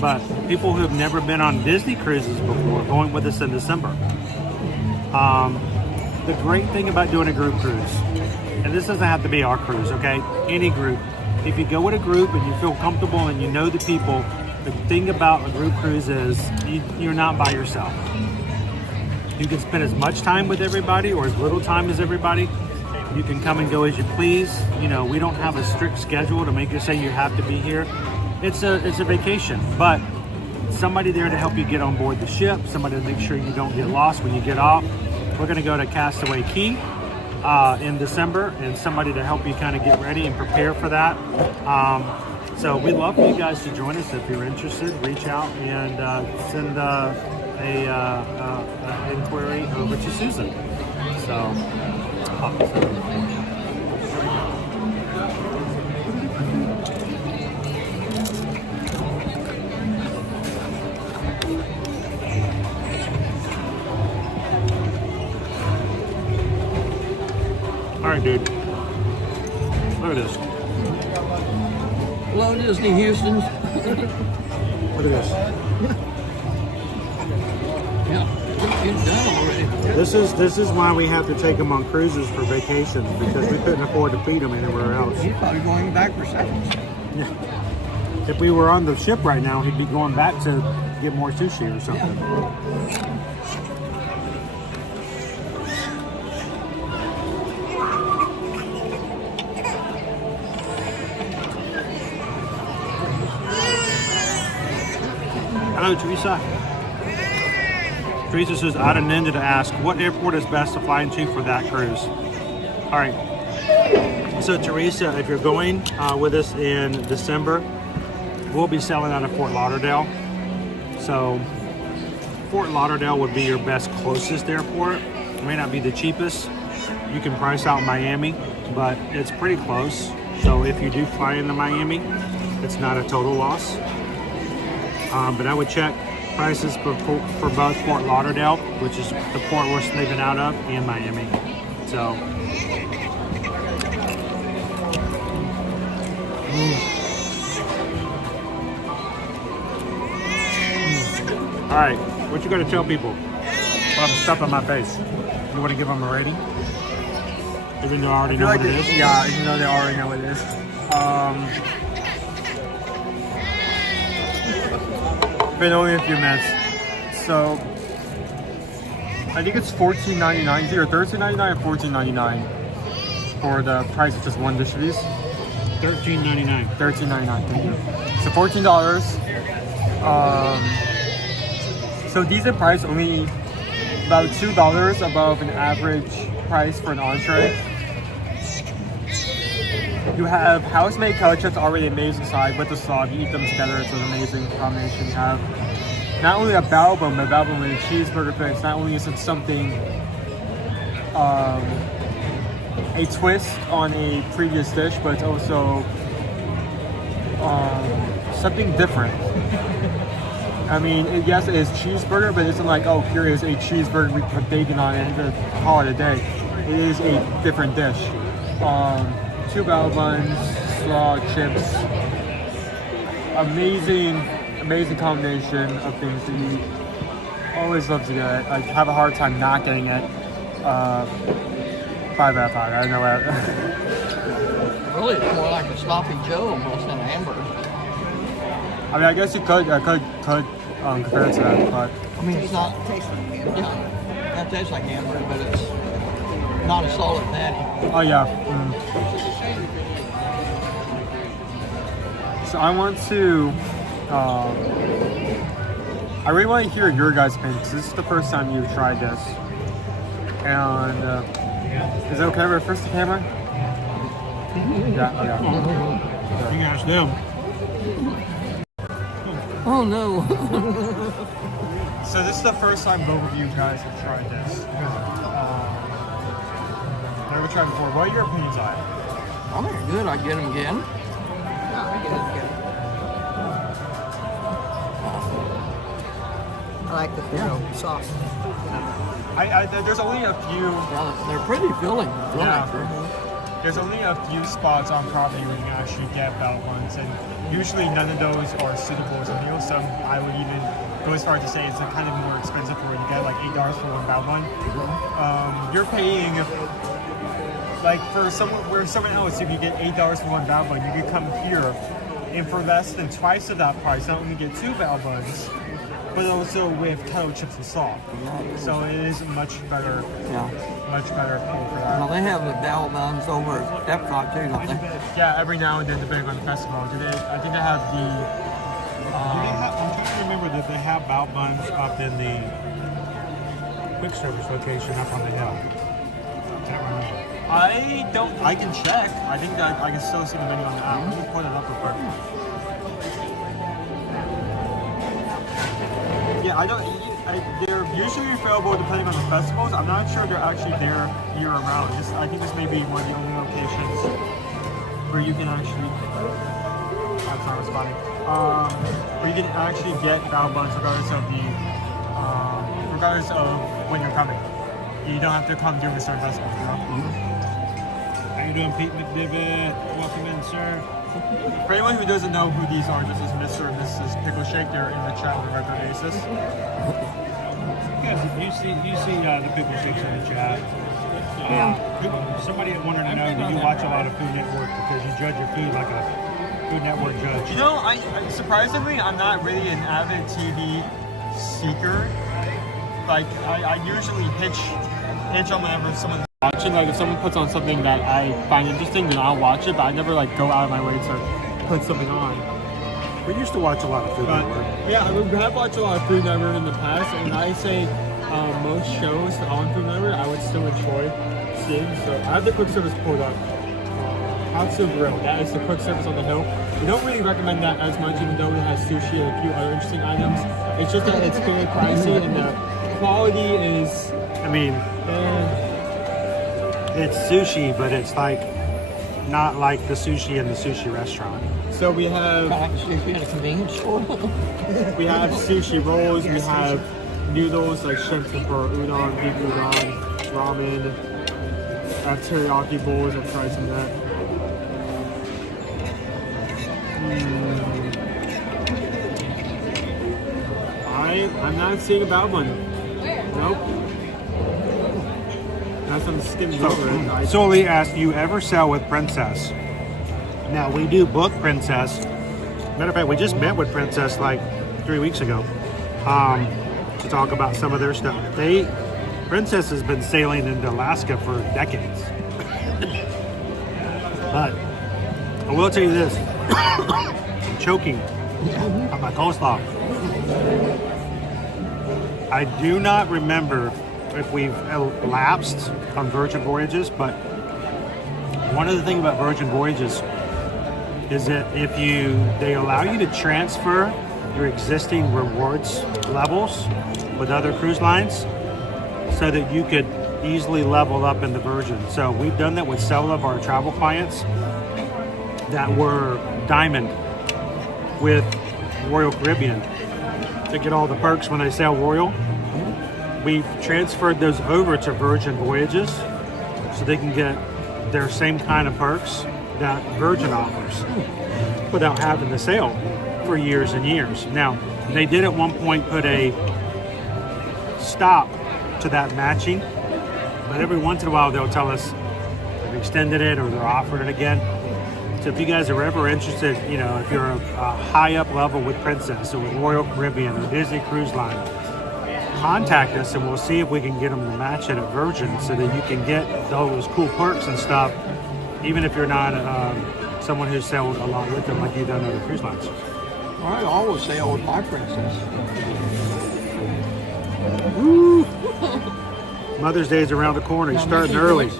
but people who have never been on Disney cruises before going with us in December. The great thing about doing a group cruise, and this doesn't have to be our cruise, okay? Any group. If you go with a group and you feel comfortable and you know the people, The thing about a group cruise is you're not by yourself. You can spend as much time with everybody or as little time as everybody. You can come and go as you please. You know, we don't have a strict schedule to make you say you have to be here. It's a vacation, but somebody there to help you get on board the ship, somebody to make sure you don't get lost when you get off. We're going to go to Castaway Cay in December, and somebody to help you kind of get ready and prepare for that. So we'd love for you guys to join us. If you're interested, reach out and send an inquiry over to Susan. So, pop this over. All right, dude. Look at this. Hello, Disney Houston. Look at this. Yeah, it's done already. This is why we have to take them on cruises for vacations, because we couldn't afford to feed them anywhere else. He's probably going back for seconds. Yeah. If we were on the ship right now, he'd be going back to get more sushi or something. Yeah. Hello, Teresa. Teresa says, out of Ninja to ask, what airport is best to fly into for that cruise? All right. So, Teresa, if you're going with us in December, we'll be selling out of Fort Lauderdale. So, Fort Lauderdale would be your best closest airport. It may not be the cheapest. You can price out Miami, but it's pretty close. So, if you do fly into Miami, it's not a total loss. But I would check prices for both Fort Lauderdale, which is the port we're sleeping out of, and Miami. So, all right, what you gonna tell people about the stuff on my face? You want to give them a rating, even though I already know what it is? Yeah, even though they already know what it is. Been only a few minutes, so I think it's $14.99, either $13.99 or $14.99 for the price of just one dish of these. $13.99. $13.99. Thank you. So $14. So decent price, only about $2 above an average price for an entree. You have house-made couch that's already made inside with the sauce. You eat them together, it's an amazing combination. You have not only a bao bun, but a bao bun with a cheeseburger fix. Not only is it something, a twist on a previous dish, but it's also something different. I mean, yes, it is cheeseburger, but it's not like, oh, here is a cheeseburger, we put bacon on it and call it a day. It is a different dish. 2 bao buns, slaw, chips. Amazing combination of things to eat. Always love to get it. I have a hard time not getting it. 5 out of 5. I know that. Really, it's more like a sloppy Joe almost than a hamburger. I mean, I guess you could compare it to that, but I mean, it's not. Yeah, that tastes like hamburger, but it's not a solid patty. Oh yeah. So I want to. I really want to hear your guys' opinion, because this is the first time you've tried this. And is it okay if I first the camera? Yeah. You can ask them. Oh no. So this is the first time both of you guys have tried this. Never tried before. What are your opinions on it? I think it's good. I'd get them again. I like the sauce. There's only a few. Yeah, they're pretty filling. Yeah. There's only a few spots on property where you can actually get bao buns, and usually none of those are suitable as a meal. Some I would even go as far as to say it's kind of more expensive for you to get like $8 for one bao bun. You're paying like for someone else, if you get $8 for one bao bun, you could come here And for less than twice of that price, not only get 2 bao buns, but also with kettle chips and salt. So it is much better. Much better pay for that. Well, they have the bao buns over at Epcot too, don't they? Yeah, every now and then, depending on the festival. I think they have the. I'm trying to remember that they have bao buns up in the quick service location up on the hill. Can't remember. I don't. I can check. I think that I can still see the menu on the app. Let me pull it up real quick. Yeah, I don't. They're usually available depending on the festivals. I'm not sure they're actually there year round. I think this may be one of the only locations where you can actually. That's not responding. Where you can actually get bao buns regardless of when you're coming. You don't have to come during a certain festival. You know? How you doing, Pete McDivitt? Welcome in, sir. For anyone who doesn't know who these are, this is Mr. and Mrs. Pickle Shake. They're in the chat on a regular basis. You see the Pickle Shakes in the chat. Somebody wanted to know, do you watch a lot of Food Network because you judge your food like a Food Network judge? You know, I surprisingly, I'm not really an avid TV seeker. Like, I usually hitch on whenever someone's watching. Like, if someone puts on something that I find interesting, then I'll watch it, but I never, like, go out of my way to put something on. We used to watch a lot of Food Network. Yeah, we have watched a lot of Food Network in the past, and I say most shows on Food Network I would still enjoy seeing. So I have the quick service pulled up. Hatsu Grill, that is the quick service on the hill. We don't really recommend that as much, even though it has sushi and a few other interesting items. It's just that it's very pricey, and the quality is... I mean, it's sushi, but it's like not like the sushi in the sushi restaurant. So we have sushi in a convenience store. We have sushi rolls. We have noodles like shrimp tempura, udon, beef udon, ramen. I have teriyaki bowls. I've tried some of that. I'm not seeing a bao bun. Nope. That's some skimming over it. Satu'li asked, you ever sell with Princess? Now, we do book Princess. Matter of fact, we just met with Princess like 3 weeks ago to talk about some of their stuff. Princess has been sailing into Alaska for decades. But I will tell you this. I'm choking on my coleslaw. I do not remember if we've lapsed on Virgin Voyages, but one of the things about Virgin Voyages is that they allow you to transfer your existing rewards levels with other cruise lines so that you could easily level up in the Virgin. So we've done that with several of our travel clients that were Diamond with Royal Caribbean to get all the perks when they sail Royal. We've transferred those over to Virgin Voyages so they can get their same kind of perks that Virgin offers without having to sail for years and years. Now, they did at one point put a stop to that matching, but every once in a while they'll tell us they've extended it or they're offering it again. So if you guys are ever interested, if you're a high up level with Princess or with Royal Caribbean or Disney Cruise Line, contact us and we'll see if we can get them to match it at Virgin so that you can get all those cool perks and stuff, even if you're not someone who's sailed a lot with them like you've done other cruise lines. I always sail with my Princess. Woo! Mother's Day is around the corner. You're starting early.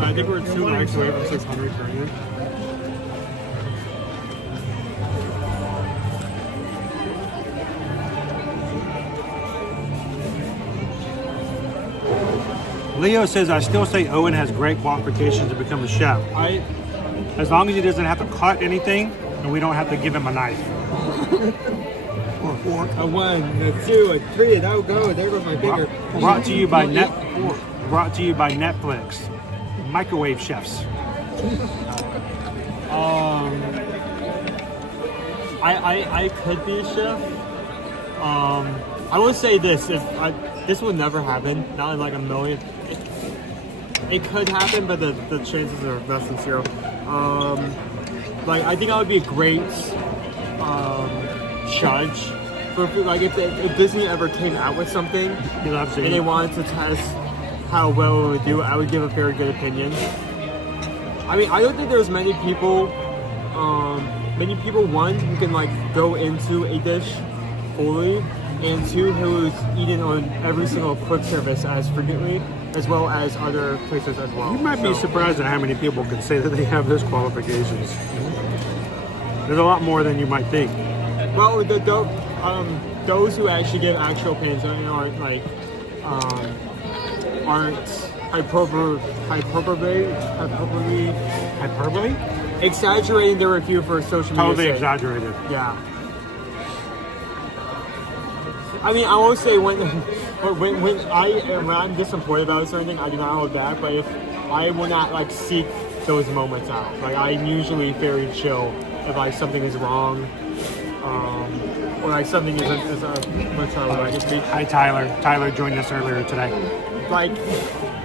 I think we're 2 nights away from 600 currently. Leo says, I still say Owen has great qualifications to become a chef. As long as he doesn't have to cut anything and we don't have to give him a knife. Or a fork. A 1, a 2, a 3, that'll go. There goes my finger. Brought to you by Netflix. Microwave chefs. I could be a chef. I will say this: this will never happen. Not in like a million. It could happen, but the chances are less than 0. like I think I would be a great judge for like if Disney ever came out with something and they wanted to test how well it would do, I would give a very good opinion. I mean, I don't think there's many people, one, who can like go into a dish fully, and two, who's eaten on every single quick service as frequently, as well as other places as well. You might be surprised at how many people can say that they have those qualifications. There's a lot more than you might think. Well, those who actually give actual opinions aren't like aren't hyperbole, exaggerating their review for social media. Totally exaggerated. Yeah. I mean, I won't say when I'm disappointed about something, I do not hold back. But if I will not like seek those moments out, like I'm usually very chill if like something is wrong, or like something isn't as much I would like it to be. Hi Tyler. Tyler joined us earlier today. Like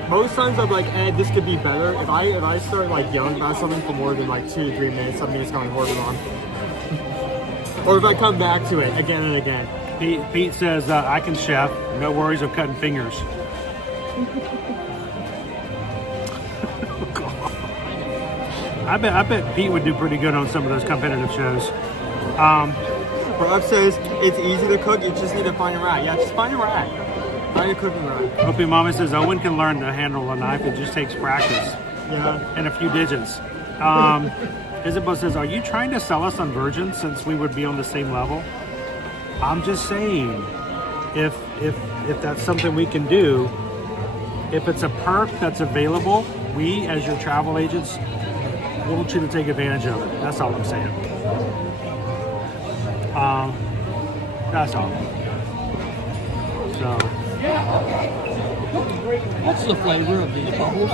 most times I'm like, this could be better. If I start like yelling about something for more than like 2 to 3 minutes, something is going horribly wrong. Or if I come back to it again and again. Pete says, I can chef. No worries of cutting fingers. I bet Pete would do pretty good on some of those competitive shows. Rob says, it's easy to cook, you just need to find a rack. Yeah, just find a rack. Find a cooking rack. Opie Mama says, Owen can learn to handle a knife. It just takes practice. Yeah. And a few digits. Isabel says, are you trying to sell us on Virgin since we would be on the same level? I'm just saying, if that's something we can do, if it's a perk that's available, we as your travel agents want you to take advantage of it. That's all I'm saying. That's all. So, what's the flavor of these bubbles?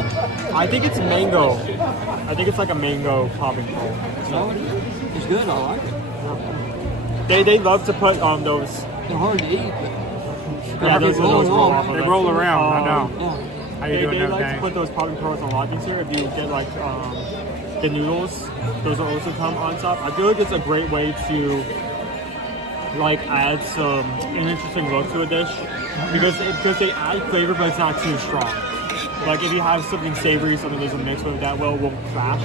I think it's mango. I think it's like a mango popping roll. So it's good. I like it. They love to put those. They're hard to eat. Yeah, those roll off. They roll around. I know. How you doing? They like to put those popping pearls on lodgings here. If you get like the noodles, those will also come on top. I feel like it's a great way to like add an interesting look to a dish because they add flavor, but it's not too strong. Like if you have something savory, something that doesn't mix with it that well, won't clash.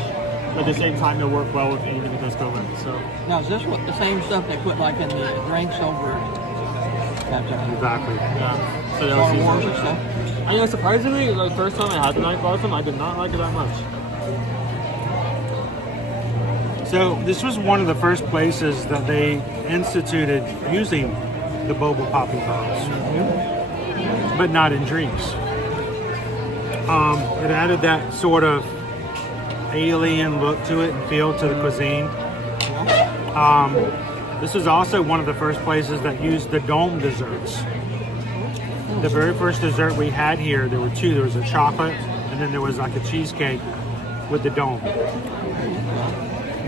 But at the same time, it'll work well with anything that does go in. So now, is this what the same stuff they put like in the drinks over? Exactly. Yeah. So that was and stuff. I know, surprisingly, the first time I had the night blossom, I did not like it that much. So this was one of the first places that they instituted using the boba popping pearls, but not in drinks. It added that sort of alien look to it and feel to the cuisine. This is also one of the first places that used the dome desserts. The very first dessert we had here, there were two. There was a chocolate, and then there was like a cheesecake with the dome.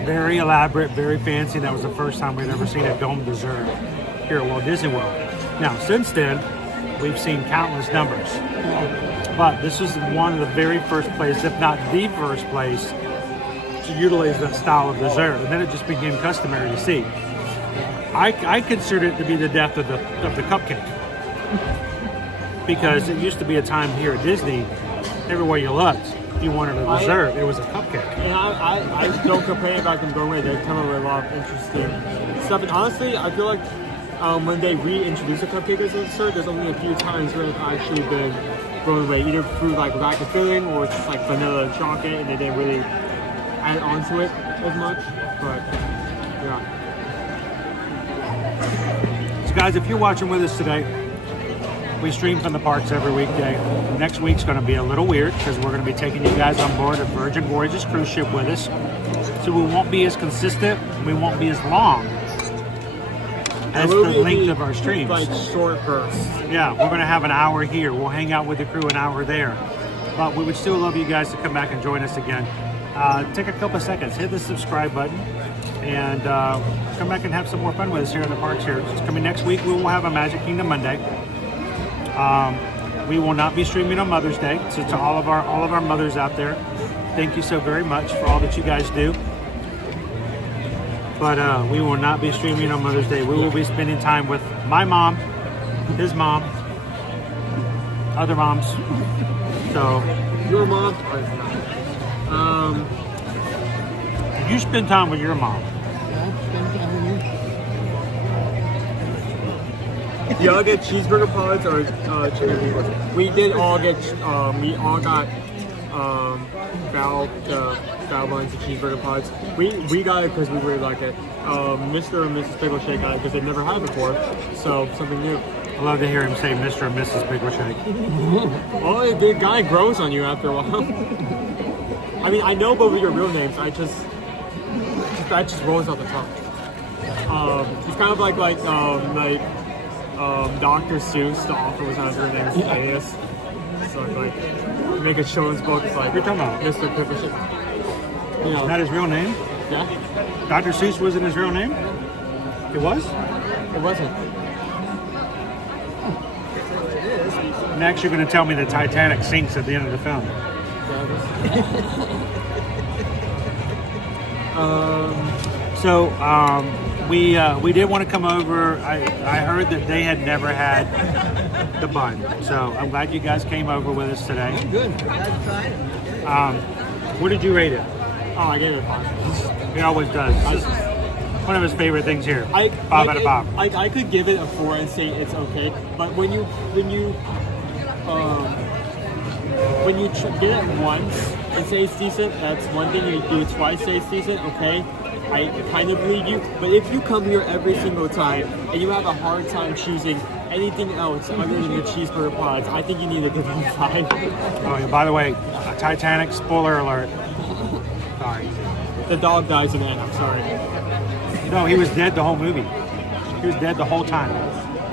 Very elaborate, very fancy. That was the first time we'd ever seen a dome dessert here at Walt Disney World. Now, since then, we've seen countless numbers. But this is one of the very first places, if not the first place, to utilize that style of dessert. And then it just became customary to see. I consider it to be the death of the cupcake. Because it used to be a time here at Disney, everywhere you looked, if you wanted a dessert, it was a cupcake. And I don't complain about them going away. They come up with a lot of interesting stuff. And honestly, I feel like when they reintroduce a cupcake as a dessert, there's only a few times where it's actually been thrown away, either through like lack of filling or it's just like vanilla and chocolate, and they didn't really add onto it as much. But yeah. So guys, if you're watching with us today, we stream from the parks every weekday. Next week's going to be a little weird because we're going to be taking you guys on board a Virgin Voyages cruise ship with us. So we won't be as consistent, we won't be as long as the length of our streams. Like short bursts. Yeah, we're going to have an hour here. We'll hang out with the crew an hour there. But we would still love you guys to come back and join us again. Take a couple seconds, hit the subscribe button, and come back and have some more fun with us here in the parks here. It's coming next week. We will have a Magic Kingdom Monday. We will not be streaming on Mother's Day. So to all of our mothers out there, thank you so very much for all that you guys do. But we will not be streaming on Mother's Day. We will be spending time with my mom, his mom, other moms. So Your mom? you spend time with your mom. Do y'all get cheeseburger pods or chicken fingers? We did all get, we all got foul buns and cheeseburger pods. We got it because we really like it. Mr. and Mrs. Pickle Shake got it because they've never had it before, so something new. I love to hear him say Mr. and Mrs. Pickle Shake. Well, the guy grows on you after a while. I mean, I know both of your real names. That just rolls off the tongue. It's kind of like Dr. Seuss. The author was on his real name is Thaddeus. So like, make a children's book. It's like you're talking about Mr. Pickle Shake. You know, is that his real name? Yeah. Dr. Seuss wasn't his real name? It was? It wasn't. Next, you're going to tell me the Titanic sinks at the end of the film. We did want to come over. I heard that they had never had the bun, so I'm glad you guys came over with us today. Good. What did you rate it? Oh, I gave it a 5. He always does. This is one of his favorite things here. 5 out of 5. I could give it a 4 and say it's okay, but when you get it once and say it's decent, that's one thing. You do it twice, say it's decent, okay, I kind of believe you. But if you come here every single time and you have a hard time choosing anything else other than the cheeseburger pods, I think you need to give it a 5. Oh, yeah, by the way, Titanic, spoiler alert. Sorry. The dog dies in the end, I'm sorry. No, he was dead the whole movie. He was dead the whole time.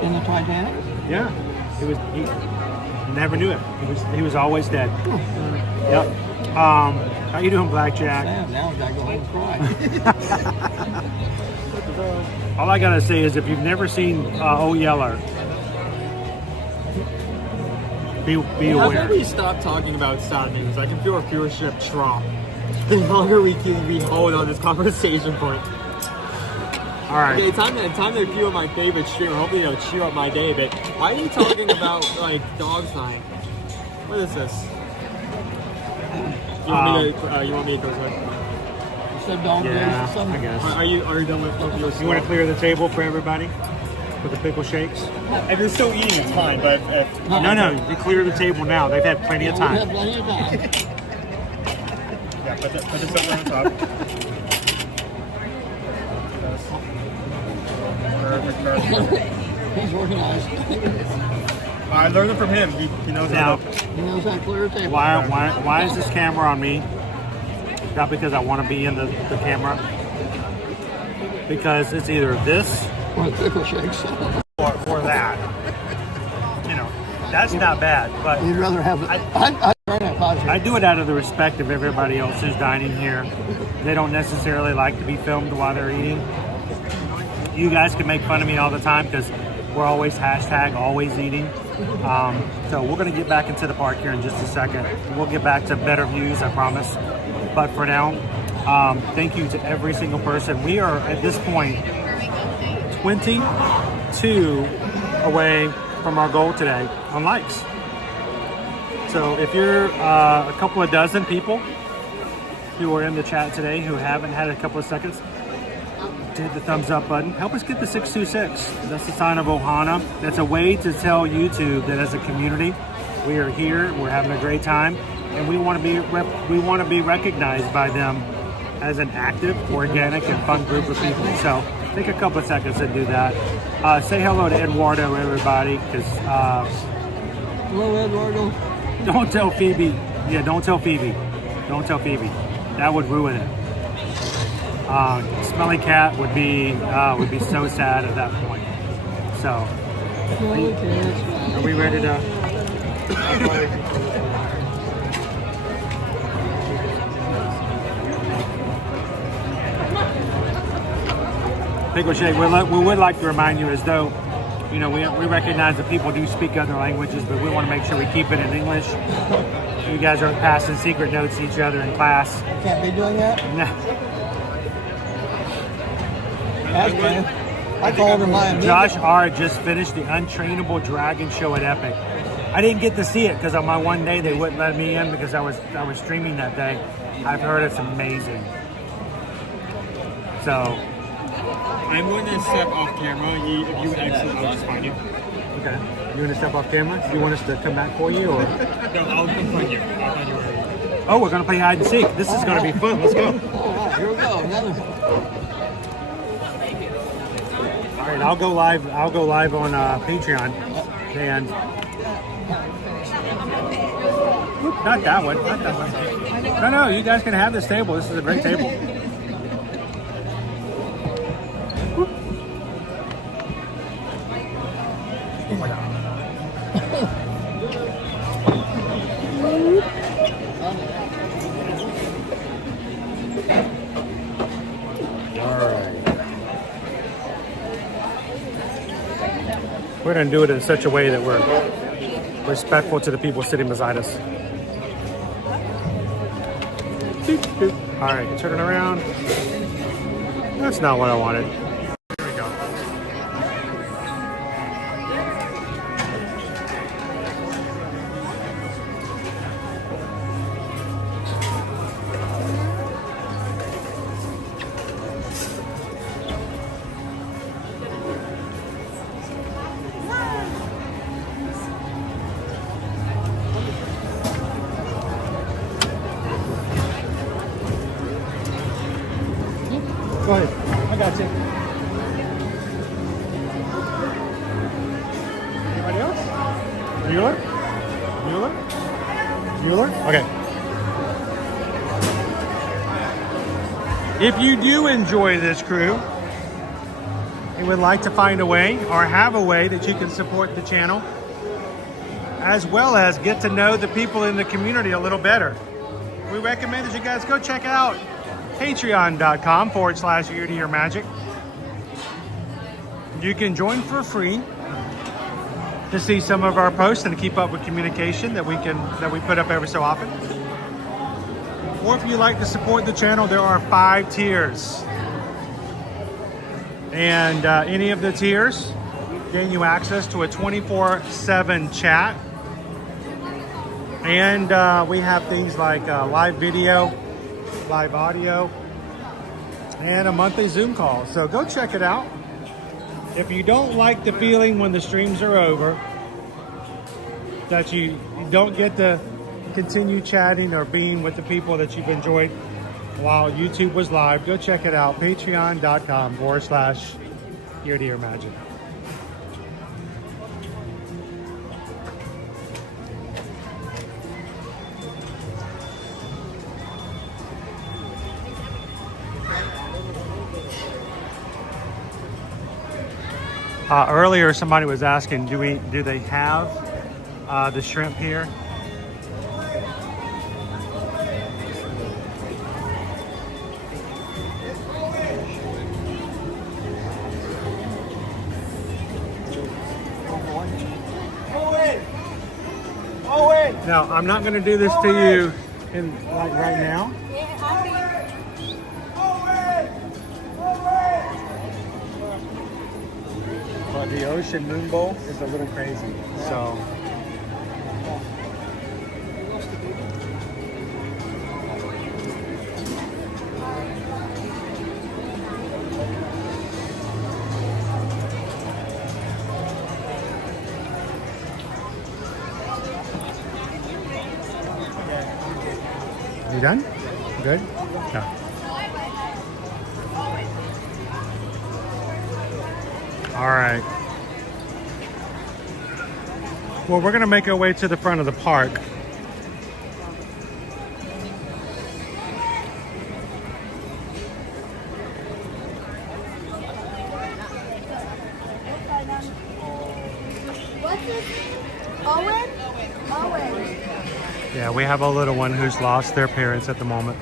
In the Titanic? Yeah. He never knew it. He was always dead. Yep. How you doing, Blackjack? Damn, now I gotta go home and cry. All I gotta say is, if you've never seen Oh Yeller, be How aware. about we stop talking about sad news? I can feel our viewership drop the longer we hold on this conversation point. All right. Okay, time to cue my favorite streamer. Hopefully it'll cheer up my day a bit. Why are you talking about like dogs dying? What is this? You want me to go ahead? You said dog days Yeah, or something? I guess. Are you done with your You want to clear the table for everybody with the pickle shakes? If you're still eating, it's fine. But if No, you clear the table now. They've had plenty of We time. have plenty of time. yeah, put this over on top. He's organized. I learned it from him. He knows Now, He knows how to clear a table. why is this camera on me? Not because I want to be in the camera. Because it's either this Or the pickle shakes. or that. You know, that's not bad. But You'd rather have it. I do it out of the respect of everybody else who's dining here. They don't necessarily like to be filmed while they're eating. You guys can make fun of me all the time because we're always #always eating. So we're going to get back into the park here in just a second. We'll get back to better views, I promise. But for now, thank you to every single person. We are at this point 22 away from our goal today on likes. So if you're a couple of dozen people who are in the chat today who haven't had a couple of seconds to hit the thumbs up button, help us get the 626. That's the sign of Ohana. That's a way to tell YouTube that as a community, we are here, we're having a great time, and we want to be recognized by them as an active, organic, and fun group of people. So take a couple of seconds to do that. Say hello to Eduardo, everybody, because Hello, Eduardo. don't tell Phoebe. Yeah, don't tell Phoebe. Don't tell Phoebe. That would ruin it. Smelly Cat would be so sad at that point. So, are we ready to? Pickle Shake, we would like to remind you, as though, you know, we recognize that people do speak other languages, but we want to make sure we keep it in English. You guys aren't passing secret notes to each other in class. Can't be doing that? No. I called her my amiga. Josh R. just finished the Untrainable Dragon show at Epic. I didn't get to see it because on my one day they wouldn't let me in because I was streaming that day. I've heard it's amazing. So I'm going to step off camera. If you exit, I'll just find you. Okay. You want to step off camera? Do you want us to come back for you, or? No, I'll come find you. I'll find you already. Oh, we're gonna play hide and seek. This is gonna be fun. Let's go. Here we go. All right, I'll go live. I'll go live on Patreon, and not that one. Not that one. No, you guys can have this table. This is a great table. We're going to do it in such a way that we're respectful to the people sitting beside us. All right, turn it around. That's not what I wanted. Here we go. Go ahead. I got you. Anybody else? Mueller? Mueller? Mueller? Okay. If you do enjoy this crew and would like to find a way or have a way that you can support the channel, as well as get to know the people in the community a little better, we recommend that you guys go check out patreon.com/ear-to-ear-magic. You can join for free to see some of our posts and keep up with communication that we put up every so often. Or if you like to support the channel, there are 5 tiers. And any of the tiers gain you access to a 24/7 chat. And we have things like live video, live audio, and a monthly Zoom call. So go check it out. If you don't like the feeling when the streams are over, that you don't get to continue chatting or being with the people that you've enjoyed while YouTube was live, go check it out. Patreon.com/ear-to-ear-magic. Earlier, somebody was asking, do they have the shrimp here? No, I'm not going to do this to you right now. But the ocean moon bowl is a little crazy, so. You done? Good? Yeah. All right. Well, we're going to make our way to the front of the park. What's this? Owen? Owen. Yeah, we have a little one who's lost their parents at the moment.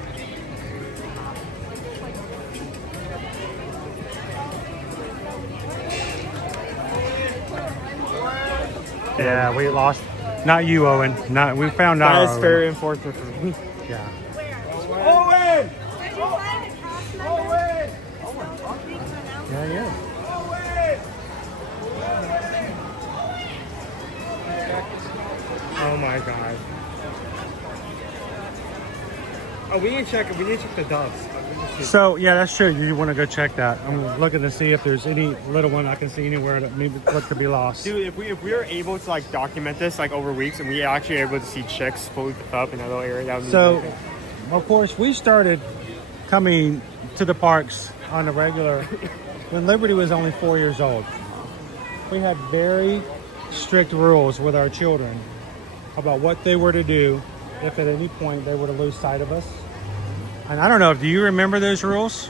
Yeah, we lost. Not you, Owen. Not we found Nara. That's very unfortunate for me. Yeah. Owen! Did you find a cast member? Yeah, my God. Oh, we need to check the doves. So yeah, that's true. You want to go check that. I'm looking to see if there's any little one I can see anywhere that maybe look to be lost. Dude, if we were able to like document this like over weeks, and we actually able to see chicks fully up in that little area, that would be So, amazing. of course, we started coming to the parks on a regular when Liberty was only 4 years old. We had very strict rules with our children about what they were to do if at any point they were to lose sight of us. And I don't know, do you remember those rules?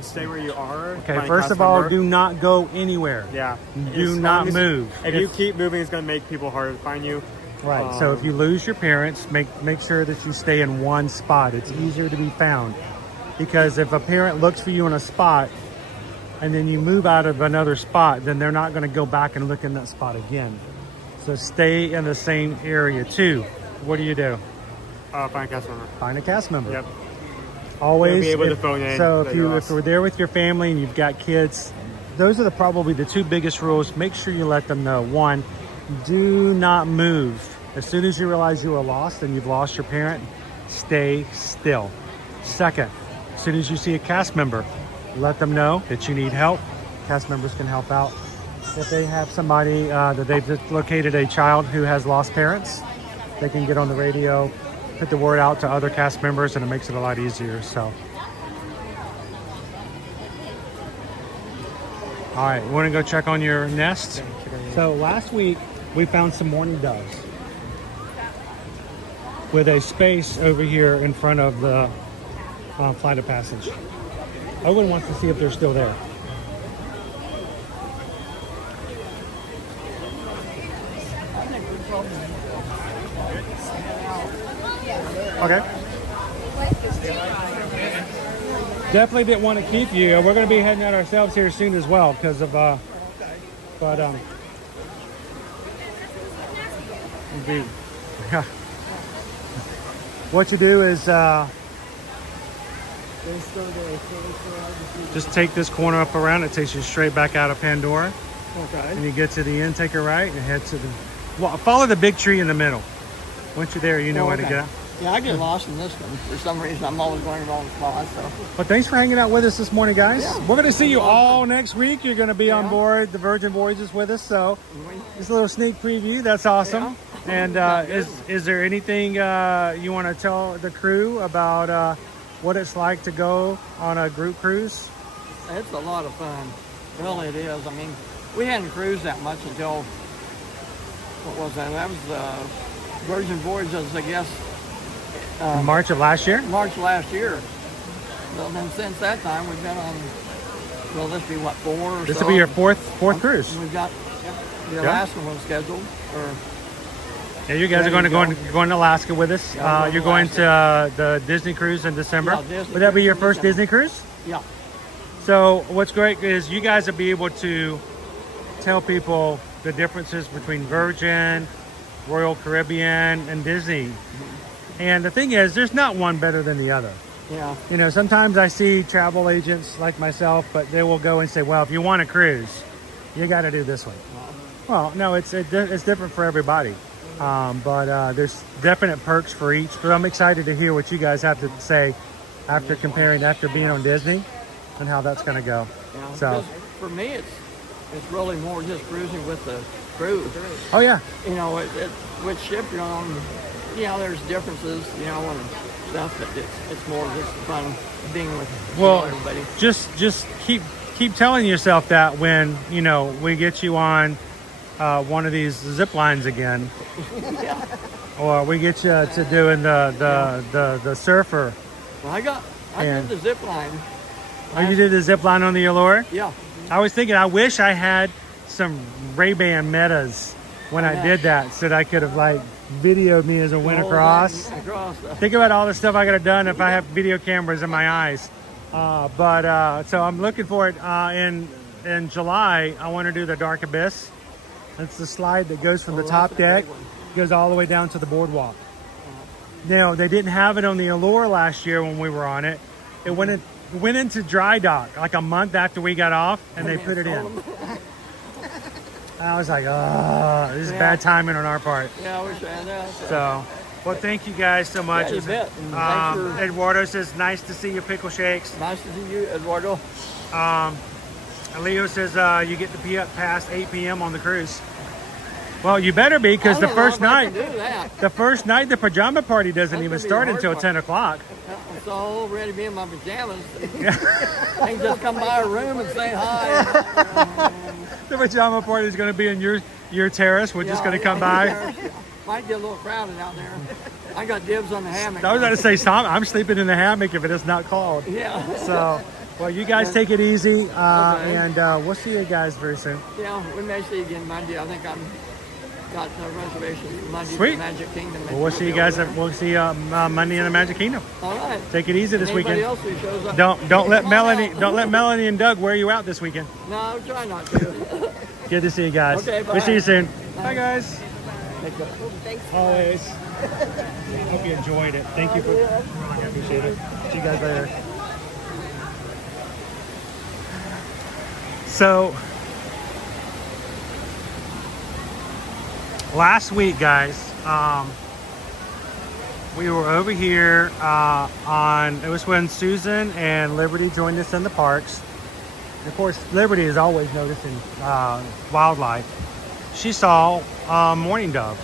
Stay where you are. Okay, find first cast of all, member. do not go anywhere. Yeah. Do As not long as- move. If you keep moving, it's going to make people harder to find you. Right, so if you lose your parents, make sure that you stay in one spot. It's easier to be found. Because if a parent looks for you in a spot and then you move out of another spot, then they're not going to go back and look in that spot again. So stay in the same area too. What do you do? Find a cast member. Find a cast member. Yep. Always. They'll be able to phone in So that if you're you're there with your family and you've got kids, those are probably the two biggest rules. Make sure you let them know. One, do not move. As soon as you realize you are lost and you've lost your parent, stay still. Second, as soon as you see a cast member, let them know that you need help. Cast members can help out. If they have somebody that they've just located a child who has lost parents, they can get on the radio, put the word out to other cast members, and it makes it a lot easier. So, all right, we want to go check on your nest. So last week we found some mourning doves with a space over here in front of the flight of passage. Owen wants to see if they're still there. Okay. Definitely didn't want to keep you. We're going to be heading out ourselves here soon as well because of, what you do is just take this corner up around. It takes you straight back out of Pandora. Okay. And you get to the end, take a right, and head to the... Well, follow the big tree in the middle. Once you're there, you know where to go. Yeah, I get lost in this one. For some reason, I'm always going wrong spots. So. Well, thanks for hanging out with us this morning, guys. Yeah. We're going to see you all next week. You're going to be on board the Virgin Voyages with us. So just a little sneak preview. That's awesome. And is there anything you want to tell the crew about what it's like to go on a group cruise? It's a lot of fun. Really, it is. I mean, we hadn't cruised that much until, what was that? That was Virgin Voyages, I guess. March of last year? March last year. Well, then since that time, we've been on, well, this will be what, 4 or so? This will be your fourth cruise. We've got the Alaska one scheduled. Yeah, you guys are going to Alaska with us. You're going to the Disney cruise in December. Yeah, Disney Would that be your cruise first in Disney cruise? Yeah. So what's great is you guys will be able to tell people the differences between Virgin, Royal Caribbean, and Disney. And the thing is, there's not one better than the other. Yeah. You know, sometimes I see travel agents like myself, but they will go and say, well, if you want a cruise, you got to do this one. Well, no, it's different for everybody. But there's definite perks for each. But I'm excited to hear what you guys have to say after being on Disney and how that's going to go. Yeah, so for me, it's really more just cruising with the crew. Oh yeah. You know, which ship you're on, you know, there's differences, you know, and stuff, but it's more just fun being with everybody. Just keep telling yourself that when, you know, we get you on one of these zip lines again. Yeah. Or we get you to doing the surfer. Well, I did the zip line. Oh, you did the zip line on the Allure? Yeah. I was thinking, I wish I had some Ray-Ban Metas when I did that, so that I could have like videoed me as I went across. Think about all the stuff I could have done if I had video cameras in my eyes. So I'm looking for it in July. I want to do the Dark Abyss. That's the slide that goes from the top deck, goes all the way down to the boardwalk. Now, they didn't have it on the Allure last year when we were on it. It went into dry dock like a month after we got off, and they put it in. I was like, oh, this is bad timing on our part. Yeah, I wish I had that. So, well, thank you guys so much. Yeah, you bet. And thanks for- Eduardo says, nice to see you, Pickle Shakes. Nice to see you, Eduardo. Leo says you get to be up past 8 p.m. on the cruise. Well, you better be, because the first night, the pajama party doesn't even start until 10 o'clock. It's all ready to be in my pajamas. I can just come by a room and say hi. The pajama party is going to be in your terrace. We're just going to come by. Might get a little crowded out there. I got dibs on the hammock. I was going to say, I'm sleeping in the hammock if it is not called. Yeah. So, well, you guys take it easy, and we'll see you guys very soon. Yeah, we may see you again Monday. I think I'm got a reservation Monday Sweet. for Magic Kingdom. Well, we'll see you guys. We'll see you Monday in the Magic Kingdom. All right. Take it easy this Anybody weekend. else who shows up, Don't let Melanie and Doug wear you out this weekend. No, I'll try not to. Good to see you guys. Okay, bye. We'll see you soon. Bye. Bye guys. Always. Hope you enjoyed it. Thank you for. I appreciate it. See you guys later. So, last week, guys, we were over here it was when Susan and Liberty joined us in the parks. Of course, Liberty is always noticing wildlife. She saw a mourning dove.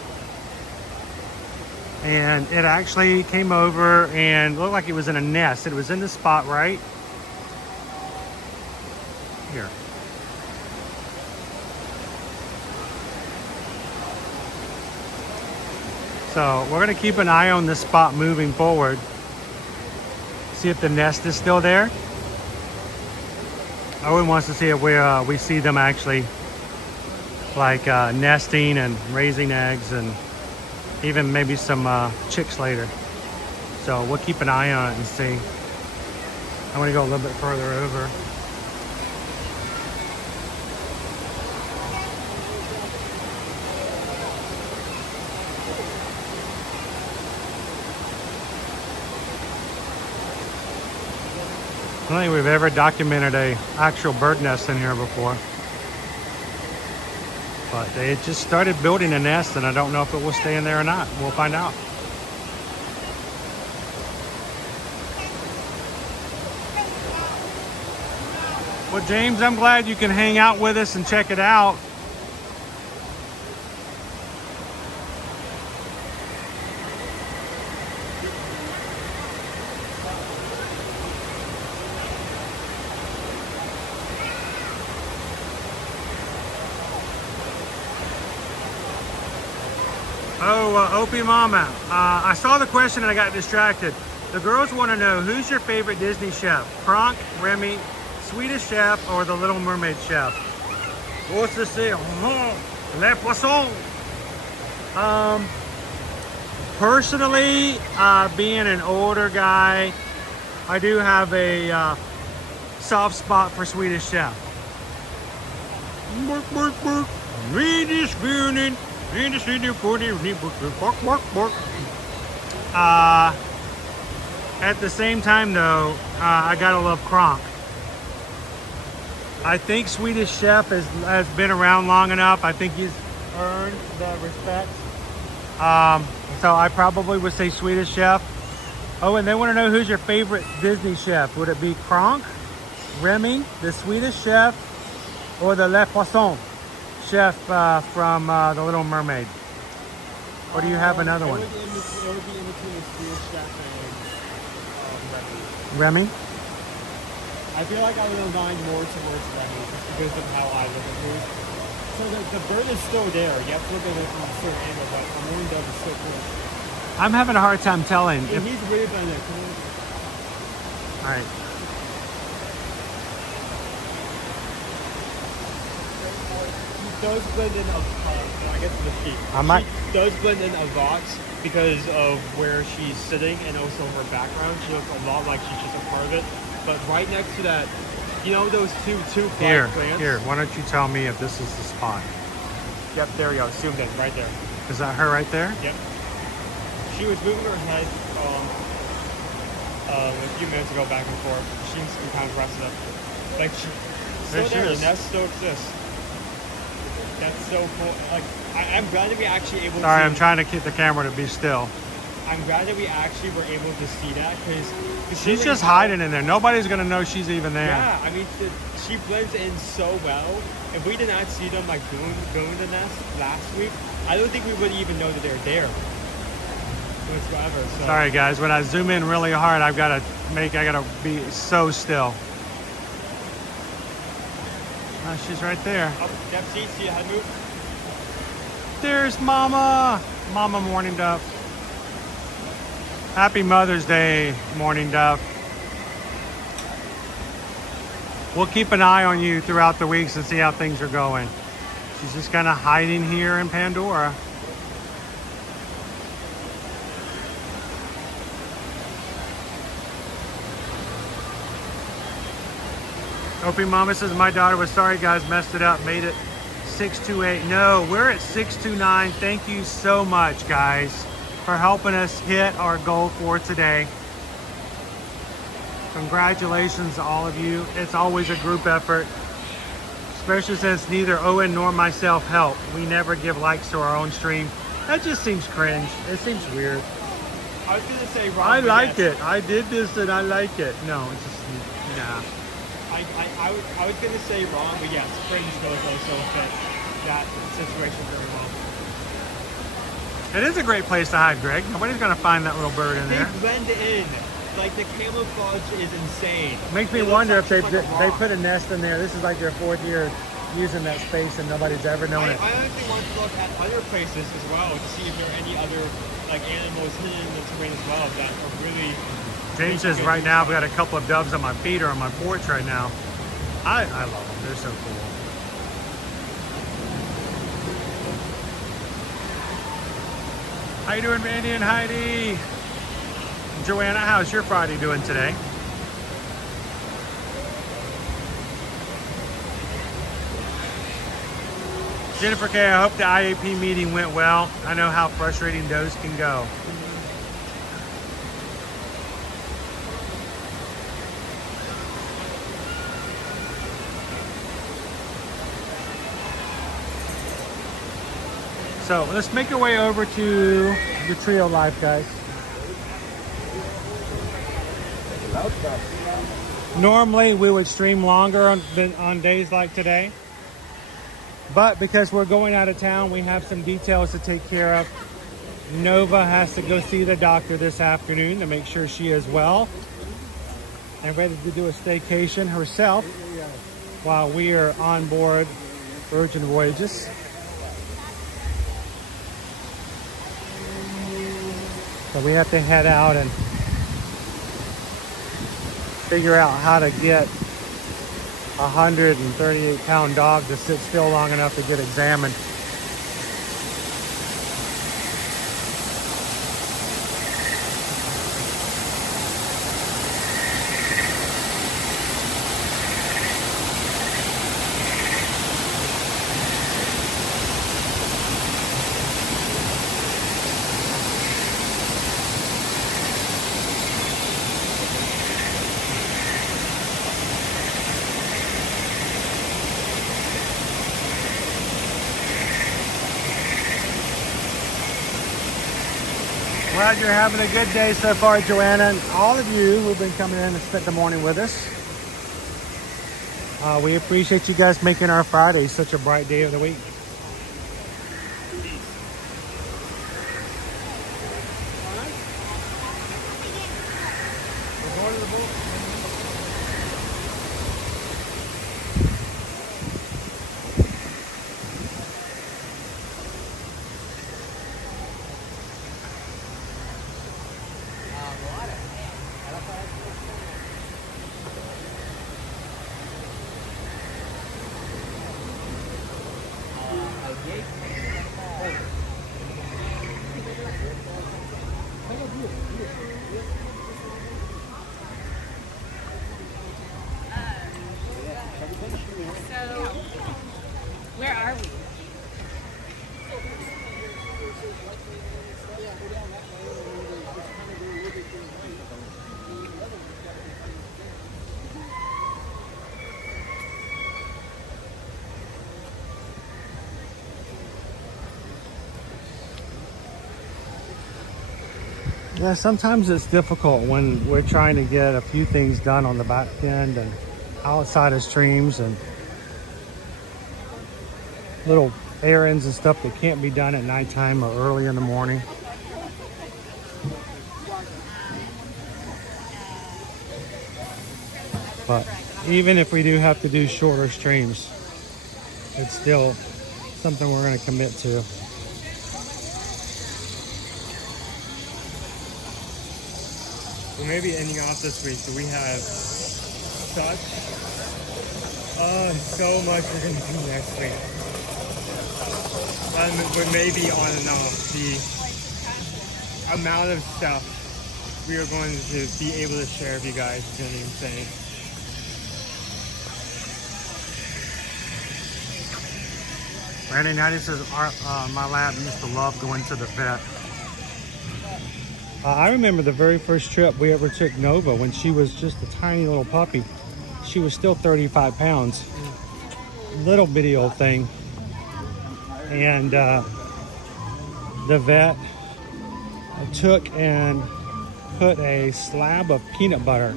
And it actually came over and looked like it was in a nest. It was in the spot right here. So we're going to keep an eye on this spot moving forward. See if the nest is still there. Owen wants to see if we see them actually like nesting and raising eggs, and even maybe some chicks later. So we'll keep an eye on it and see. I want to go a little bit further over. I don't think we've ever documented a actual bird nest in here before. But they just started building a nest, and I don't know if it will stay in there or not. We'll find out. Well, James, I'm glad you can hang out with us and check it out. Opie Mama, I saw the question and I got distracted. The girls want to know, who's your favorite Disney chef? Kronk, Remy, Swedish Chef, or the Little Mermaid Chef? What's this say? Les Poissons. Personally, being an older guy, I do have a soft spot for Swedish Chef. At the same time though, I gotta love Kronk. I think Swedish Chef has been around long enough. I think he's earned that respect. So I probably would say Swedish Chef. Oh, and they want to know, who's your favorite Disney chef? Would it be Kronk, Remy, the Swedish Chef, or the Les Poissons chef from The Little Mermaid? Or do you have another one? It would be in between the Swedish Chef and Remy? I feel like I would align more towards Remy just because of how I look at food. So the bird is still there. You have to look at it from a certain angle, but the moon dove is still cool. I'm having a hard time telling. And he's way better than All right. He does blend in I guess the sheep. She does blend in a Vox because of where she's sitting and also her background. She looks a lot like she's just a part of it. But right next to that, you know those two flag plants? Here, why don't you tell me if this is the spot? Yep, there we go. Zoomed in, right there. Is that her right there? Yep. She was moving her head a few minutes ago back and forth. She kind of rested up. Like, still there. The nest still exists. That's so cool. Like, I'm glad that we actually able Sorry, to... I'm trying to keep the camera to be still. I'm glad that we actually were able to see that, because... She's just hiding in there. Nobody's going to know she's even there. Yeah, I mean, she blends in so well. If we did not see them, like, doing the nest last week, I don't think we would even know that they're there whatsoever. So. Sorry, guys. When I zoom in really hard, I got to be so still. Oh, she's right there. Oh, yep, see how move? There's Mama. Mama Mourning Dove. Happy Mother's Day, Mourning Dove. We'll keep an eye on you throughout the weeks and see how things are going. She's just kind of hiding here in Pandora. Opie Mama says, my daughter was sorry, guys, messed it up, made it 628. No, we're at 629. Thank you so much, guys, for helping us hit our goal for today. Congratulations to all of you. It's always a group effort, especially since neither Owen nor myself help. We never give likes to our own stream. That just seems cringe. It seems weird. I was gonna say, Ron, I like it. I did this and I like it. No, it's just, nah. I was gonna say wrong, but yes, Fringe does also fit that situation very well. It is a great place to hide, Greg. Nobody's gonna find that little bird in there. They blend in. Like, the camouflage is insane. Makes me wonder if they put a nest in there. This is like their 4th year using that space and nobody's ever known it. I honestly want to look at other places as well to see if there are any other like animals hidden in the terrain as well that are really. James says right now I've got a couple of doves on my feeder on my porch right now. I love them. They're so cool. How you doing, Mandy and Heidi? Joanna, how's your Friday doing today? Jennifer K, I hope the IAP meeting went well. I know how frustrating those can go. So let's make our way over to the trio live, guys. Normally we would stream longer on days like today, but because we're going out of town, we have some details to take care of. Nova has to go see the doctor this afternoon to make sure she is well and ready to do a staycation herself while we are on board Virgin Voyages. So we have to head out and figure out how to get a 138-pound dog to sit still long enough to get examined. Glad you're having a good day so far, Joanna, and all of you who've been coming in and spent the morning with us. We appreciate you guys making our Friday such a bright day of the week. We're going to the boat. Where are we? Yeah, sometimes it's difficult when we're trying to get a few things done on the back end and outside of streams and little errands and stuff that can't be done at nighttime or early in the morning. But even if we do have to do shorter streams, it's still something we're going to commit to. Well, maybe ending off this week, we have so much we're going to do next week. But maybe on and off, the amount of stuff we are going to be able to share with you guys is going to be insane. Randy Nighty says, my lab used to love going to the vet. I remember the very first trip we ever took Nova when she was just a tiny little puppy. She was still 35 pounds. Little bitty old thing. And the vet took and put a slab of peanut butter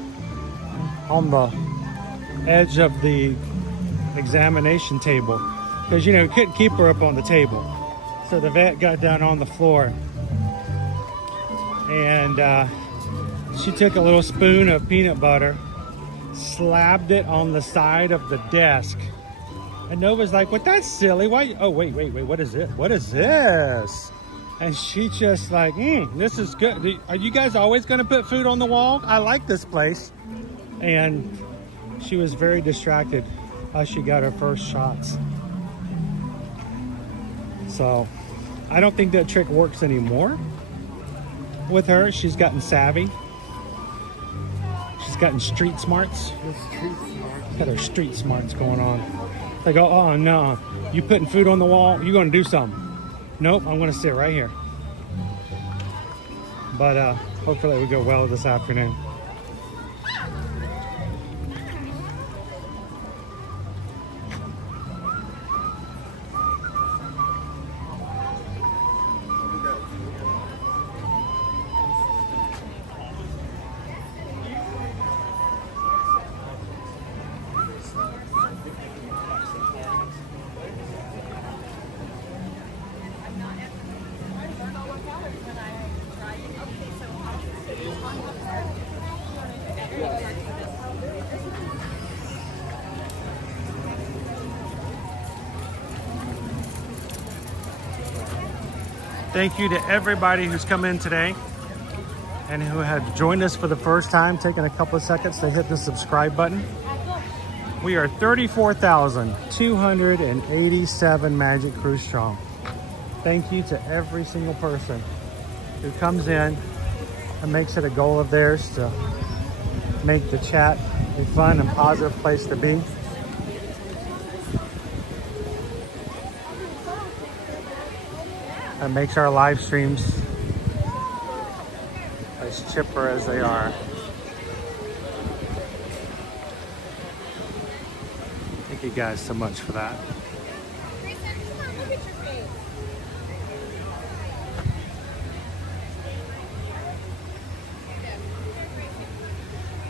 on the edge of the examination table. Because, you know, you couldn't keep her up on the table. So the vet got down on the floor. And she took a little spoon of peanut butter, slapped it on the side of the desk. And Nova's like, "What? That's silly. Why? Oh, wait. What is it? What is this?" And she just like, "This is good. Are you guys always going to put food on the wall? I like this place." And she was very distracted as she got her first shots. So I don't think that trick works anymore with her. She's gotten savvy. She's gotten street smarts. Got her street smarts going on. They go, "Oh no, you putting food on the wall? You gonna do something?" "Nope, I'm gonna sit right here." But hopefully it will go well this afternoon. Thank you to everybody who's come in today and who had joined us for the first time, taking a couple of seconds to hit the subscribe button. We are 34,287 Magic Crew strong. Thank you to every single person who comes in and makes it a goal of theirs to make the chat a fun and positive place to be. That makes our live streams as chipper as they are. Thank you guys so much for that.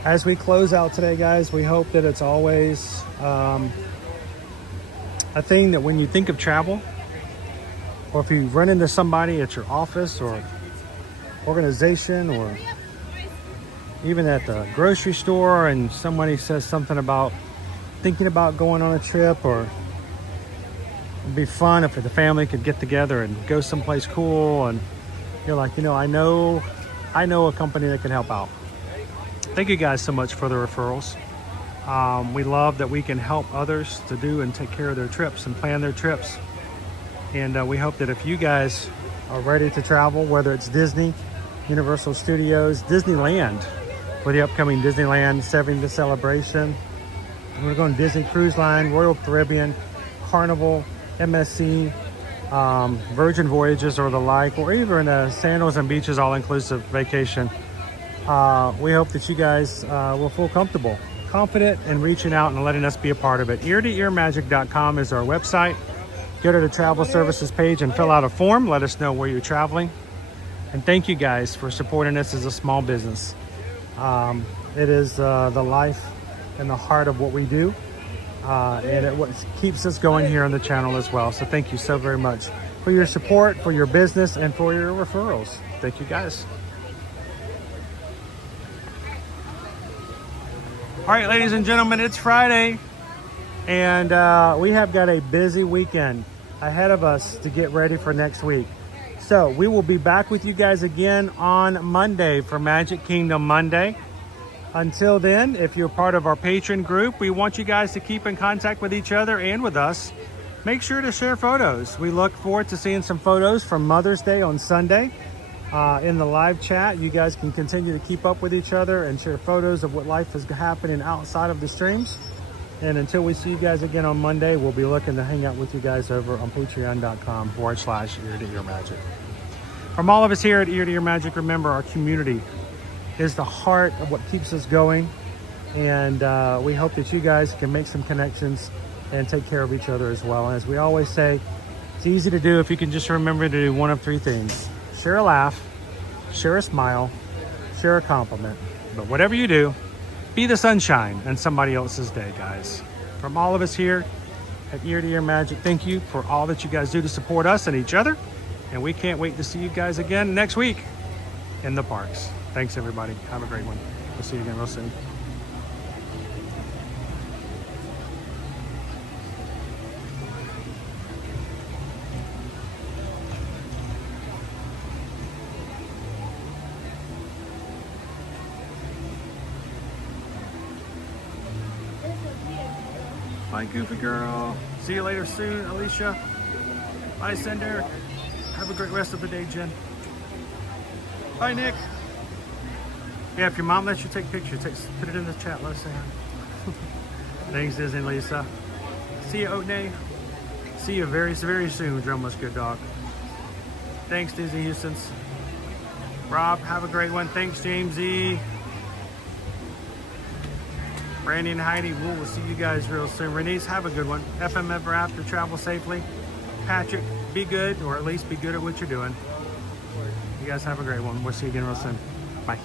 As we close out today, guys, we hope that it's always a thing that when you think of travel, or if you run into somebody at your office or organization or even at the grocery store and somebody says something about thinking about going on a trip, or it'd be fun if the family could get together and go someplace cool, and you're like, you know, I know a company that can help out. Thank you guys so much for the referrals. We love that we can help others to do and take care of their trips and plan their trips. And we hope that if you guys are ready to travel, whether it's Disney, Universal Studios, Disneyland, for the upcoming Disneyland 70th celebration, we're going to Disney Cruise Line, Royal Caribbean, Carnival, MSC, Virgin Voyages or the like, or even a Sandals and Beaches all-inclusive vacation. We hope that you guys will feel comfortable, confident in reaching out and letting us be a part of it. eartoearmagic.com is our website. Go to the travel services page and fill out a form. Let us know where you're traveling. And thank you guys for supporting us as a small business. It is the life and the heart of what we do. And it what keeps us going here on the channel as well. So thank you so very much for your support, for your business, and for your referrals. Thank you guys. All right, ladies and gentlemen, it's Friday. And we have got a busy weekend ahead of us to get ready for next week. So we will be back with you guys again on Monday for Magic Kingdom Monday. Until then, if you're part of our patron group, we want you guys to keep in contact with each other and with us. Make sure to share photos. We look forward to seeing some photos from Mother's Day on Sunday in the live chat. You guys can continue to keep up with each other and share photos of what life is happening outside of the streams. And until we see you guys again on Monday, we'll be looking to hang out with you guys over on patreon.com/ear-to-ear-magic. From all of us here at Ear to Ear Magic, remember our community is the heart of what keeps us going. And we hope that you guys can make some connections and take care of each other as well. And as we always say, it's easy to do if you can just remember to do one of three things. Share a laugh, share a smile, share a compliment. But whatever you do, be the sunshine in somebody else's day, guys. From all of us here at Ear to Ear Magic, thank you for all that you guys do to support us and each other. And we can't wait to see you guys again next week in the parks. Thanks, everybody. Have a great one. We'll see you again real soon. Bye, Goofy Girl. See you later soon, Alicia. Bye, Cinder. Have a great rest of the day, Jen. Bye, Nick. Yeah, if your mom lets you take pictures, put it in the chat. Let us say hi. Thanks, Disney Lisa. See you, Oatney. See you very, very soon, Drumless Good Dog. Thanks, Disney Houston's. Rob, have a great one. Thanks, James E. Brandy and Heidi, we'll see you guys real soon. Renise, have a good one. FM Ever After, travel safely. Patrick, be good, or at least be good at what you're doing. You guys have a great one. We'll see you again real soon. Bye.